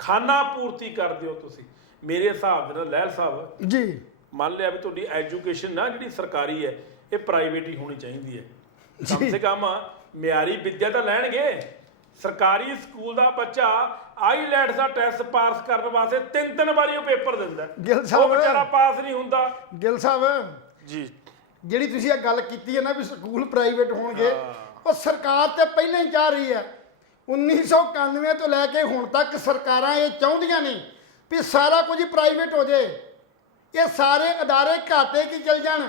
ਖਾਨਾ ਪੂਰਤੀ ਕਰਦੇ ਹੋ ਤੁਸੀਂ। ਮੇਰੇ ਹਿਸਾਬ ਦੇ ਨਾਲ ਲਹਿਲ ਸਾਹਿਬ ਜੀ, ਮੰਨ ਲਿਆ ਵੀ ਤੁਹਾਡੀ ਐਜੂਕੇਸ਼ਨ ਨਾ ਜਿਹੜੀ ਸਰਕਾਰੀ ਹੈ ਇਹ ਪ੍ਰਾਈਵੇਟ ਹੀ ਹੋਣੀ ਚਾਹੀਦੀ ਹੈ। ਕਮ ਸੇ ਕਮ ਮਿਆਰੀ ਵਿੱਦਿਆ ਤਾਂ ਲੈਣਗੇ। ਸਰਕਾਰੀ ਸਕੂਲ ਦਾ ਬੱਚਾ ਆਈਲੈਟਸ ਦਾ ਟੈਸਟ ਪਾਸ ਕਰਨ ਵਾਸਤੇ 3 ਵਾਰੀ ਉਹ ਪੇਪਰ ਦਿੰਦਾ, ਗਿੱਲ ਸਾਹਿਬ ਉਹ ਵਿਚਾਰਾ ਪਾਸ ਨਹੀਂ ਹੁੰਦਾ। ਗਿੱਲ ਸਾਹਿਬ ਜੀ, ਜਿਹੜੀ ਤੁਸੀਂ ਇਹ ਗੱਲ ਕੀਤੀ ਹੈ ਨਾ ਵੀ ਸਕੂਲ ਪ੍ਰਾਈਵੇਟ ਹੋਣਗੇ, ਉਹ ਸਰਕਾਰ ਤੇ ਪਹਿਲਾਂ ਹੀ ਚਾਹ ਰਹੀ ਹੈ। 1991 ਤੋਂ ਲੈ ਕੇ ਹੁਣ ਤੱਕ ਸਰਕਾਰਾਂ ਇਹ ਚਾਹੁੰਦੀਆਂ ਨੇ ਵੀ ਸਾਰਾ ਕੁਝ ਹੀ ਪ੍ਰਾਈਵੇਟ ਹੋ ਜਾਏ, ਇਹ ਸਾਰੇ ਅਦਾਰੇ ਘਾਟੇ 'ਚ ਚਲ ਜਾਣ,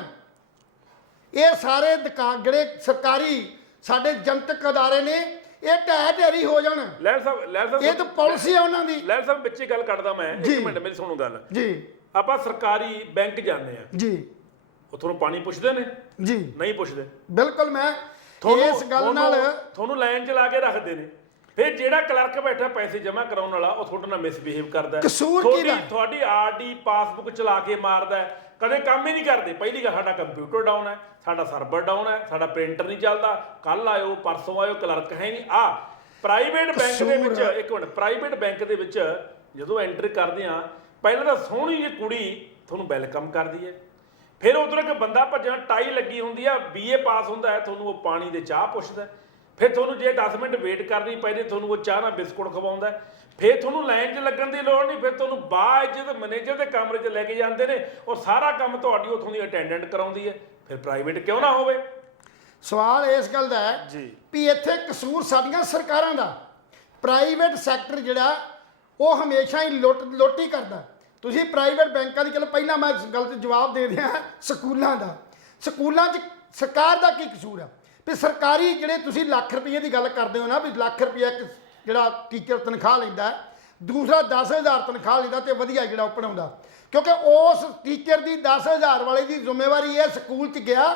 ਇਹ ਸਾਰੇ ਜਿਹੜੇ ਸਰਕਾਰੀ ਸਾਡੇ ਜਨਤਕ ਅਦਾਰੇ ਨੇ ਇਹ ਢਹਿ ਹੋ ਜਾਣ। ਲਹਿਲ ਸਾਹਿਬ ਇਹ ਤਾਂ ਪਾਲਿਸੀ ਹੈ ਉਹਨਾਂ ਦੀ। ਲਹਿਲ ਸਾਹਿਬ ਵਿੱਚੇ ਗੱਲ ਕਰਦਾ ਮੈਂ, ਇੱਕ ਮਿੰਟ ਮੇਰੀ ਸੁਣੋ ਗੱਲ ਜੀ। ਆਪਾਂ ਸਰਕਾਰੀ ਬੈਂਕ ਜਾਂਦੇ ਆ ਜੀ, ਉਹ ਤੁਹਾਨੂੰ ਪਾਣੀ ਪੁੱਛਦੇ ਨੇ? ਜੀ ਨਹੀਂ ਪੁੱਛਦੇ। ਬਿਲਕੁਲ, ਮੈਂ ਇਸ ਗੱਲ ਨਾਲ ਤੁਹਾਨੂੰ ਲਾਈਨ 'ਚ ਲਾ ਕੇ ਰੱਖਦੇ ਨੇ। ਫਿਰ ਜਿਹੜਾ ਕਲਰਕ ਬੈਠਾ ਪੈਸੇ ਜਮ੍ਹਾਂ ਕਰਾਉਣ ਵਾਲਾ ਉਹ ਤੁਹਾਡੇ ਨਾਲ ਮਿਸਬਿਹੇਵ ਕਰਦਾ, ਕਸੂਰ ਕਿਹਦਾ? ਤੁਹਾਡੀ ਆਰਡੀ ਪਾਸਬੁੱਕ ਚਲਾ ਕੇ ਮਾਰਦਾ, ਕਦੇ ਕੰਮ ਹੀ ਨਹੀਂ ਕਰਦੇ। ਪਹਿਲੀ ਗੱਲ, ਸਾਡਾ ਕੰਪਿਊਟਰ ਡਾਊਨ ਹੈ, ਸਾਡਾ ਸਰਵਰ ਡਾਊਨ ਹੈ, ਸਾਡਾ ਪ੍ਰਿੰਟਰ ਨਹੀਂ ਚੱਲਦਾ, ਕੱਲ ਆਇਓ ਪਰਸੋਂ ਆਇਓ, ਕਲਰਕ ਹੈ ਨਹੀਂ। ਪ੍ਰਾਈਵੇਟ ਬੈਂਕ ਦੇ ਵਿੱਚ, ਇੱਕ ਮਿੰਟ, ਪ੍ਰਾਈਵੇਟ ਬੈਂਕ ਦੇ ਵਿੱਚ ਜਦੋਂ ਐਂਟਰ ਕਰਦੇ ਆ, ਪਹਿਲਾਂ ਤਾਂ ਸੋਹਣੀ ਜਿਹੀ ਕੁੜੀ ਤੁਹਾਨੂੰ ਵੈਲਕਮ ਕਰਦੀ ਹੈ, ਫਿਰ ਉਧਰ ਇੱਕ ਬੰਦਾ ਭੱਜਣਾ, ਟਾਈ ਲੱਗੀ ਹੁੰਦੀ ਆ, BA ਪਾਸ ਹੁੰਦਾ ਹੈ, ਤੁਹਾਨੂੰ ਉਹ ਪਾਣੀ ਦੇ ਚਾਹ ਪੁੱਛਦਾ, ਫਿਰ ਤੁਹਾਨੂੰ ਜੇ 10 ਮਿੰਟ ਵੇਟ ਕਰਨੀ ਪੈਂਦੀ ਤੁਹਾਨੂੰ ਉਹ ਚਾਹ ਨਾਲ ਬਿਸਕੁਟ ਖਵਾਉਂਦਾ, ਫਿਰ ਤੁਹਾਨੂੰ ਲਾਈਨ 'ਚ ਲੱਗਣ ਦੀ ਲੋੜ ਨਹੀਂ, ਫਿਰ ਤੁਹਾਨੂੰ ਬਾਅਦ ਮੈਨੇਜਰ ਦੇ ਕਮਰੇ 'ਚ ਲੈ ਕੇ ਜਾਂਦੇ ਨੇ, ਉਹ ਸਾਰਾ ਕੰਮ ਤੁਹਾਡੀ ਉੱਥੋਂ ਦੀ ਅਟੈਂਡੈਂਟ ਕਰਾਉਂਦੀ ਹੈ। ਫਿਰ ਪ੍ਰਾਈਵੇਟ ਕਿਉਂ ਨਾ ਹੋਵੇ? ਸਵਾਲ ਇਸ ਗੱਲ ਦਾ ਹੈ ਜੀ ਵੀ ਇੱਥੇ ਕਸੂਰ ਸਾਡੀਆਂ ਸਰਕਾਰਾਂ ਦਾ। ਪ੍ਰਾਈਵੇਟ ਸੈਕਟਰ ਜਿਹੜਾ ਉਹ ਹਮੇਸ਼ਾ ਹੀ ਲੁੱਟ ਹੀ ਕਰਦਾ। ਤੁਸੀਂ ਪ੍ਰਾਈਵੇਟ ਬੈਂਕਾਂ ਦੀ, ਚਲੋ ਪਹਿਲਾਂ ਮੈਂ ਇਸ ਗੱਲ 'ਤੇ ਜਵਾਬ ਦੇ ਦਿਆਂ। ਸਕੂਲਾਂ ਦਾ, ਸਕੂਲਾਂ 'ਚ ਸਰਕਾਰ ਦਾ ਕੀ ਕਸੂਰ ਹੈ? ਵੀ ਸਰਕਾਰੀ ਜਿਹੜੇ ਤੁਸੀਂ ਲੱਖ ਰੁਪਏ ਦੀ ਗੱਲ ਕਰਦੇ ਹੋ ਨਾ, ਵੀ ਲੱਖ ਰੁਪਏ ਇੱਕ ਜਿਹੜਾ ਟੀਚਰ ਤਨਖਾਹ ਲੈਂਦਾ, ਦੂਸਰਾ 10,000 ਤਨਖਾਹ ਲੈਂਦਾ ਤੇ ਵਧੀਆ ਜਿਹੜਾ ਉਹ ਪੜਾਉਂਦਾ, ਕਿਉਂਕਿ ਉਸ ਟੀਚਰ ਦੀ 10,000 ਵਾਲੇ ਦੀ ਜ਼ਿੰਮੇਵਾਰੀ ਇਹ ਸਕੂਲ 'ਚ ਗਿਆ,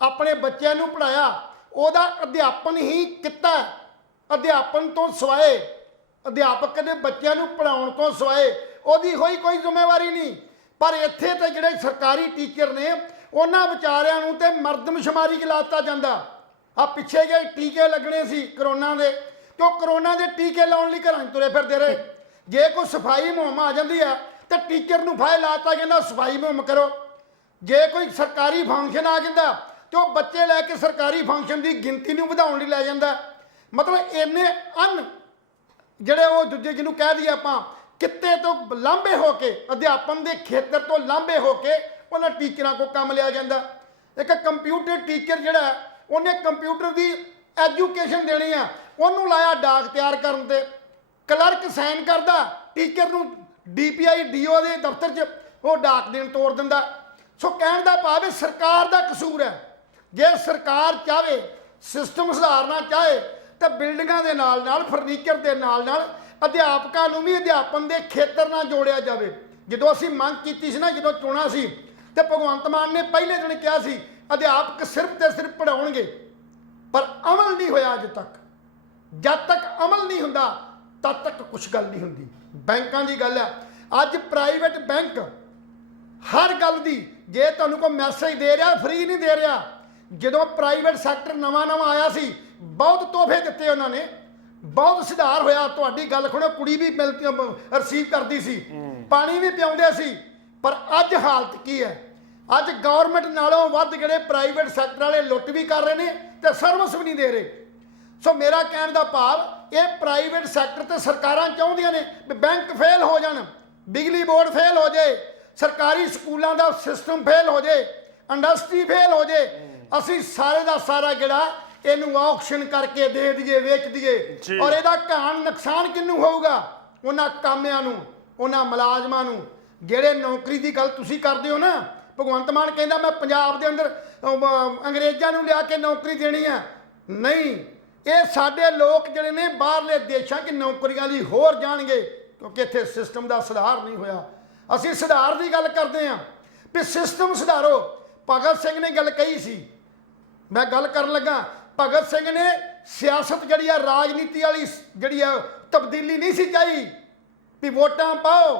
ਆਪਣੇ ਬੱਚਿਆਂ ਨੂੰ ਪੜਾਇਆ, ਉਹਦਾ ਅਧਿਆਪਨ ਹੀ ਕੀਤਾ। ਅਧਿਆਪਨ ਤੋਂ ਸਿਵਾਏ, ਅਧਿਆਪਕ ਦੇ ਬੱਚਿਆਂ ਨੂੰ ਪੜਾਉਣ ਤੋਂ ਸਿਵਾਏ ਉਹਦੀ ਕੋਈ ਜ਼ਿੰਮੇਵਾਰੀ ਨਹੀਂ। ਪਰ ਇੱਥੇ ਤੇ ਜਿਹੜੇ ਸਰਕਾਰੀ ਟੀਚਰ ਨੇ ਉਹਨਾਂ ਵਿਚਾਰਿਆਂ ਨੂੰ ਤੇ ਮਰਦਮਸ਼ੁਮਾਰੀ 'ਚ ਲਾਤਾ ਜਾਂਦਾ। ਆ ਪਿੱਛੇ ਜਿਹੇ ਟੀਕੇ ਲੱਗਣੇ ਸੀ ਕਰੋਨਾ ਦੇ, ਤੇ ਉਹ ਕਰੋਨਾ ਦੇ ਟੀਕੇ ਲਾਉਣ ਲਈ ਘਰਾਂ 'ਚ ਤੁਰੇ ਫਿਰਦੇ ਰਹੇ। ਜੇ ਕੋਈ ਸਫਾਈ ਮੁਹਿੰਮ ਆ ਜਾਂਦੀ ਆ ਤੇ ਟੀਚਰ ਨੂੰ ਫਾਇਲ ਲਾਤਾ ਜਾਂਦਾ, ਸਫਾਈ ਮੁਹਿੰਮ ਕਰੋ। ਜੇ ਕੋਈ ਸਰਕਾਰੀ ਫੰਕਸ਼ਨ ਆ ਜਾਂਦਾ ਤੇ ਉਹ ਬੱਚੇ ਲੈ ਕੇ ਸਰਕਾਰੀ ਫੰਕਸ਼ਨ ਦੀ ਗਿਣਤੀ ਨੂੰ ਵਧਾਉਣ ਲਈ ਲੈ ਜਾਂਦਾ। ਮਤਲਬ ਇੰਨੇ ਜਿਹੜੇ ਉਹ ਦੂਜੇ ਜਿਹਨੂੰ ਕਹਿ ਦਈਏ ਆਪਾਂ ਕਿੱਤੇ ਤੋਂ ਲਾਂਭੇ ਹੋ ਕੇ, ਅਧਿਆਪਨ ਦੇ ਖੇਤਰ ਤੋਂ ਲਾਂਭੇ ਹੋ ਕੇ ਉਹਨਾਂ ਟੀਚਰਾਂ ਕੋਲ ਕੰਮ ਲਿਆ ਜਾਂਦਾ। ਇੱਕ ਕੰਪਿਊਟਰ ਟੀਚਰ ਜਿਹੜਾ ਉਹਨੇ ਕੰਪਿਊਟਰ ਦੀ ਐਜੂਕੇਸ਼ਨ ਦੇਣੀ ਆ, ਉਹਨੂੰ ਲਾਇਆ ਡਾਕ ਤਿਆਰ ਕਰਨ ਤੇ, ਕਲਰਕ ਸਾਈਨ ਕਰਦਾ, ਟੀਚਰ ਨੂੰ DPI DO ਦੇ ਦਫ਼ਤਰ 'ਚ ਉਹ ਡਾਕ ਦੇਣ ਤੋੜ ਦਿੰਦਾ। ਸੋ ਕਹਿਣ ਦਾ ਭਾਵ ਹੈ ਸਰਕਾਰ ਦਾ ਕਸੂਰ ਹੈ। ਜੇ ਸਰਕਾਰ ਚਾਹੇ, ਸਿਸਟਮ ਸੁਧਾਰਨਾ ਚਾਹੇ ਤਾਂ ਬਿਲਡਿੰਗਾਂ ਦੇ ਨਾਲ ਨਾਲ, ਫਰਨੀਚਰ ਦੇ ਨਾਲ ਨਾਲ ਅਧਿਆਪਕਾਂ ਨੂੰ ਵੀ ਅਧਿਆਪਨ ਦੇ ਖੇਤਰ ਨਾਲ ਜੋੜਿਆ ਜਾਵੇ। ਜਦੋਂ ਅਸੀਂ ਮੰਗ ਕੀਤੀ ਸੀ ਨਾ, ਜਦੋਂ ਚੋਣਾਂ ਸੀ, ਤੇ ਭਗਵੰਤ ਮਾਨ ਨੇ ਪਹਿਲੇ ਦਿਨ ਕਿਹਾ ਸੀ ਅਧਿਆਪਕ ਸਿਰਫ ਤੇ ਸਿਰਫ ਪੜਾਉਣਗੇ, ਪਰ ਅਮਲ ਨਹੀਂ ਹੋਇਆ ਅਜੇ ਤੱਕ। ਜਦ ਤੱਕ ਅਮਲ ਨਹੀਂ ਹੁੰਦਾ ਤਦ ਤੱਕ ਕੁਛ ਗੱਲ ਨਹੀਂ ਹੁੰਦੀ। ਬੈਂਕਾਂ ਦੀ ਗੱਲ ਹੈ, ਅੱਜ ਪ੍ਰਾਈਵੇਟ ਬੈਂਕ ਹਰ ਗੱਲ ਦੀ, ਜੇ ਤੁਹਾਨੂੰ ਕੋਈ ਮੈਸੇਜ ਦੇ ਰਿਹਾ, ਫ੍ਰੀ ਨਹੀਂ ਦੇ ਰਿਹਾ। ਜਦੋਂ ਪ੍ਰਾਈਵੇਟ ਸੈਕਟਰ ਨਵਾਂ ਆਇਆ ਸੀ, ਬਹੁਤ ਤੋਹਫੇ ਦਿੱਤੇ ਉਹਨਾਂ ਨੇ, ਬਹੁਤ ਸੁਧਾਰ ਹੋਇਆ। ਤੁਹਾਡੀ ਗੱਲ ਸੁਣੋ, ਕੁੜੀ ਵੀ ਰਿਸੀਵ ਕਰਦੀ ਸੀ, ਪਾਣੀ ਵੀ ਪਿਆਉਂਦੇ ਸੀ। ਪਰ ਅੱਜ ਹਾਲਤ ਕੀ ਹੈ? ਅੱਜ ਗਵਰਨਮੈਂਟ ਨਾਲੋਂ ਵੱਧ ਜਿਹੜੇ ਪ੍ਰਾਈਵੇਟ ਸੈਕਟਰ ਵਾਲੇ ਲੁੱਟ ਵੀ ਕਰ ਰਹੇ ਨੇ ਤੇ ਸਰਵਿਸ ਵੀ ਨਹੀਂ ਦੇ ਰਹੇ। ਸੋ ਮੇਰਾ ਕਹਿਣ ਦਾ ਭਾਵ, ਇਹ ਪ੍ਰਾਈਵੇਟ ਸੈਕਟਰ ਤੇ ਸਰਕਾਰਾਂ ਚਾਹੁੰਦੀਆਂ ਨੇ ਵੀ ਬੈਂਕ ਫੇਲ ਹੋ ਜਾਣ, ਬਿਜਲੀ ਬੋਰਡ ਫੇਲ ਹੋ ਜਾਏ, ਸਰਕਾਰੀ ਸਕੂਲਾਂ ਦਾ ਸਿਸਟਮ ਫੇਲ ਹੋ ਜਾਏ, ਇੰਡਸਟਰੀ ਫੇਲ ਹੋ ਜਾਏ, ਅਸੀਂ ਸਾਰੇ ਦਾ ਸਾਰਾ ਜਿਹੜਾ ਇਹਨੂੰ ਆਕਸ਼ਨ ਕਰਕੇ ਦੇ ਦਈਏ, ਵੇਚ ਦਈਏ। ਔਰ ਇਹਦਾ ਘਾਣ ਨੁਕਸਾਨ ਕਿਹਨੂੰ ਹੋਊਗਾ? ਉਹਨਾਂ ਕਾਮਿਆਂ ਨੂੰ, ਉਹਨਾਂ ਮੁਲਾਜ਼ਮਾਂ ਨੂੰ। ਜਿਹੜੇ ਨੌਕਰੀ ਦੀ ਗੱਲ ਤੁਸੀਂ ਕਰਦੇ ਹੋ ਨਾ, ਭਗਵੰਤ ਮਾਨ ਕਹਿੰਦਾ ਮੈਂ ਪੰਜਾਬ ਦੇ ਅੰਦਰ ਅੰਗਰੇਜ਼ਾਂ ਨੂੰ ਲਿਆ ਕੇ ਨੌਕਰੀ ਦੇਣੀ ਆ। ਨਹੀਂ, ਇਹ ਸਾਡੇ ਲੋਕ ਜਿਹੜੇ ਨੇ ਬਾਹਰਲੇ ਦੇਸ਼ਾਂ 'ਚ ਨੌਕਰੀਆਂ ਲਈ ਹੋਰ ਜਾਣਗੇ, ਕਿਉਂਕਿ ਇੱਥੇ ਸਿਸਟਮ ਦਾ ਸੁਧਾਰ ਨਹੀਂ ਹੋਇਆ। ਅਸੀਂ ਸੁਧਾਰ ਦੀ ਗੱਲ ਕਰਦੇ ਹਾਂ ਵੀ ਸਿਸਟਮ ਸੁਧਾਰੋ। ਭਗਤ ਸਿੰਘ ਨੇ ਗੱਲ ਕਹੀ ਸੀ, ਮੈਂ ਗੱਲ ਕਰਨ ਲੱਗਾ, ਭਗਤ ਸਿੰਘ ਨੇ ਸਿਆਸਤ ਜਿਹੜੀ ਆ, ਰਾਜਨੀਤੀ ਵਾਲੀ ਜਿਹੜੀ ਆ ਤਬਦੀਲੀ ਨਹੀਂ ਸੀ ਚਾਹੀ ਵੀ ਵੋਟਾਂ ਪਾਓ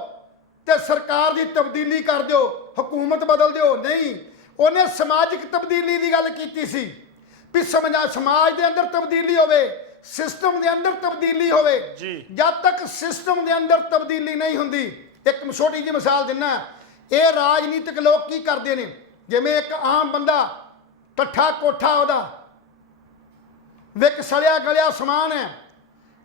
ਤੇ ਸਰਕਾਰ ਦੀ ਤਬਦੀਲੀ ਕਰ ਦਿਓ, ਹਕੂਮਤ ਬਦਲ ਦਿਓ। ਨਹੀਂ, ਉਹਨੇ ਸਮਾਜਿਕ ਤਬਦੀਲੀ ਦੀ ਗੱਲ ਕੀਤੀ ਸੀ ਵੀ ਸਮਾਜ ਦੇ ਅੰਦਰ ਤਬਦੀਲੀ ਹੋਵੇ, ਸਿਸਟਮ ਦੇ ਅੰਦਰ ਤਬਦੀਲੀ ਹੋਵੇ। ਜੀ। ਜਦ ਤੱਕ ਸਿਸਟਮ ਦੇ ਅੰਦਰ ਤਬਦੀਲੀ ਨਹੀਂ ਹੁੰਦੀ, ਇੱਕ ਛੋਟੀ ਜਿਹੀ ਮਿਸਾਲ ਦਿੰਨਾ, ਇਹ ਰਾਜਨੀਤਿਕ ਲੋਕ ਕੀ ਕਰਦੇ ਨੇ, ਜਿਵੇਂ ਇੱਕ ਆਮ ਬੰਦਾ ਟੱਠਾ ਕੋਠਾ ਉਹਦਾ ਵਿਕ ਸੜਿਆ ਗਲਿਆ ਸਮਾਨ ਹੈ,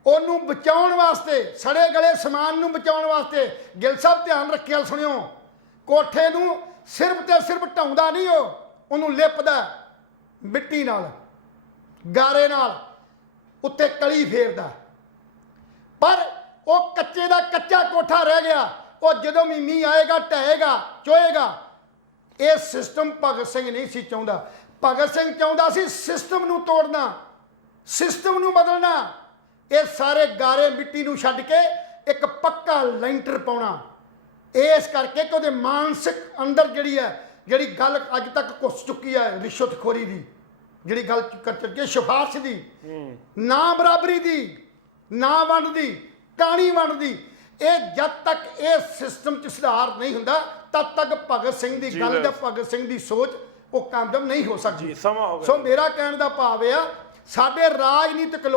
ਉਹਨੂੰ ਬਚਾਉਣ ਵਾਸਤੇ, ਸੜੇ ਗਲੇ ਸਮਾਨ ਨੂੰ ਬਚਾਉਣ ਵਾਸਤੇ, ਗਿੱਲ ਸਾਹਿਬ ਧਿਆਨ ਰੱਖਿਆ ਸੁਣਿਓ, ਕੋਠੇ ਨੂੰ ਸਿਰਫ ਤੇ ਸਿਰਫ ਢਾਉਂਦਾ ਨਹੀਂ, ਉਹਨੂੰ ਲਿਪਦਾ ਮਿੱਟੀ ਨਾਲ, ਗਾਰੇ ਨਾਲ, ਉੱਤੇ ਕਲੀ ਫੇਰਦਾ। ਪਰ ਉਹ ਕੱਚੇ ਦਾ ਕੱਚਾ ਕੋਠਾ ਰਹਿ ਗਿਆ, ਉਹ ਜਦੋਂ ਵੀ ਮੀਂਹ ਆਏਗਾ ਢਹੇਗਾ, ਚੋਏਗਾ। ਇਹ ਸਿਸਟਮ ਭਗਤ ਸਿੰਘ ਨਹੀਂ ਸੀ ਚਾਹੁੰਦਾ। ਭਗਤ ਸਿੰਘ ਚਾਹੁੰਦਾ ਸੀ ਸਿਸਟਮ ਨੂੰ ਤੋੜਨਾ, ਸਿਸਟਮ ਨੂੰ ਬਦਲਣਾ। ਇਹ ਸਾਰੇ ਗਾਰੇ ਮਿੱਟੀ ਨੂੰ ਛੱਡ ਕੇ ਇੱਕ ਪੱਕਾ ਲੈਂਟਰ ਪਾਉਣਾ। ਇਸ ਕਰਕੇ ਕਿ ਉਹਦੇ ਮਾਨਸਿਕ ਅੰਦਰ ਜਿਹੜੀ ਗੱਲ ਅੱਜ ਤੱਕ ਘੁਸ ਚੁੱਕੀ ਹੈ, ਰਿਸ਼ਵਤਖੋਰੀ ਦੀ ਜਿਹੜੀ ਗੱਲ ਕਰ ਚੁੱਕੀ, ਸਿਫਾਰਸ਼ ਦੀ, ਨਾ ਬਰਾਬਰੀ ਦੀ, ਨਾ ਵੰਡ ਦੀ, ਕਾਣੀ ਵੰਡ ਦੀ, ਇਹ ਜਦ ਤੱਕ ਇਹ ਸਿਸਟਮ 'ਚ ਸੁਧਾਰ ਨਹੀਂ ਹੁੰਦਾ ਤਦ ਤੱਕ ਭਗਤ ਸਿੰਘ ਦੀ ਗੱਲ ਜਾਂ ਭਗਤ ਸਿੰਘ ਦੀ ਸੋਚ ਉਹ ਕਾਮਯਾਬ ਨਹੀਂ ਹੋ ਸਕਦੀ। ਸੋ ਮੇਰਾ ਕਹਿਣ ਦਾ ਭਾਵ ਇਹ ਆ, ਸਾਡੇ ਰਾਜਨੀਤਿਕ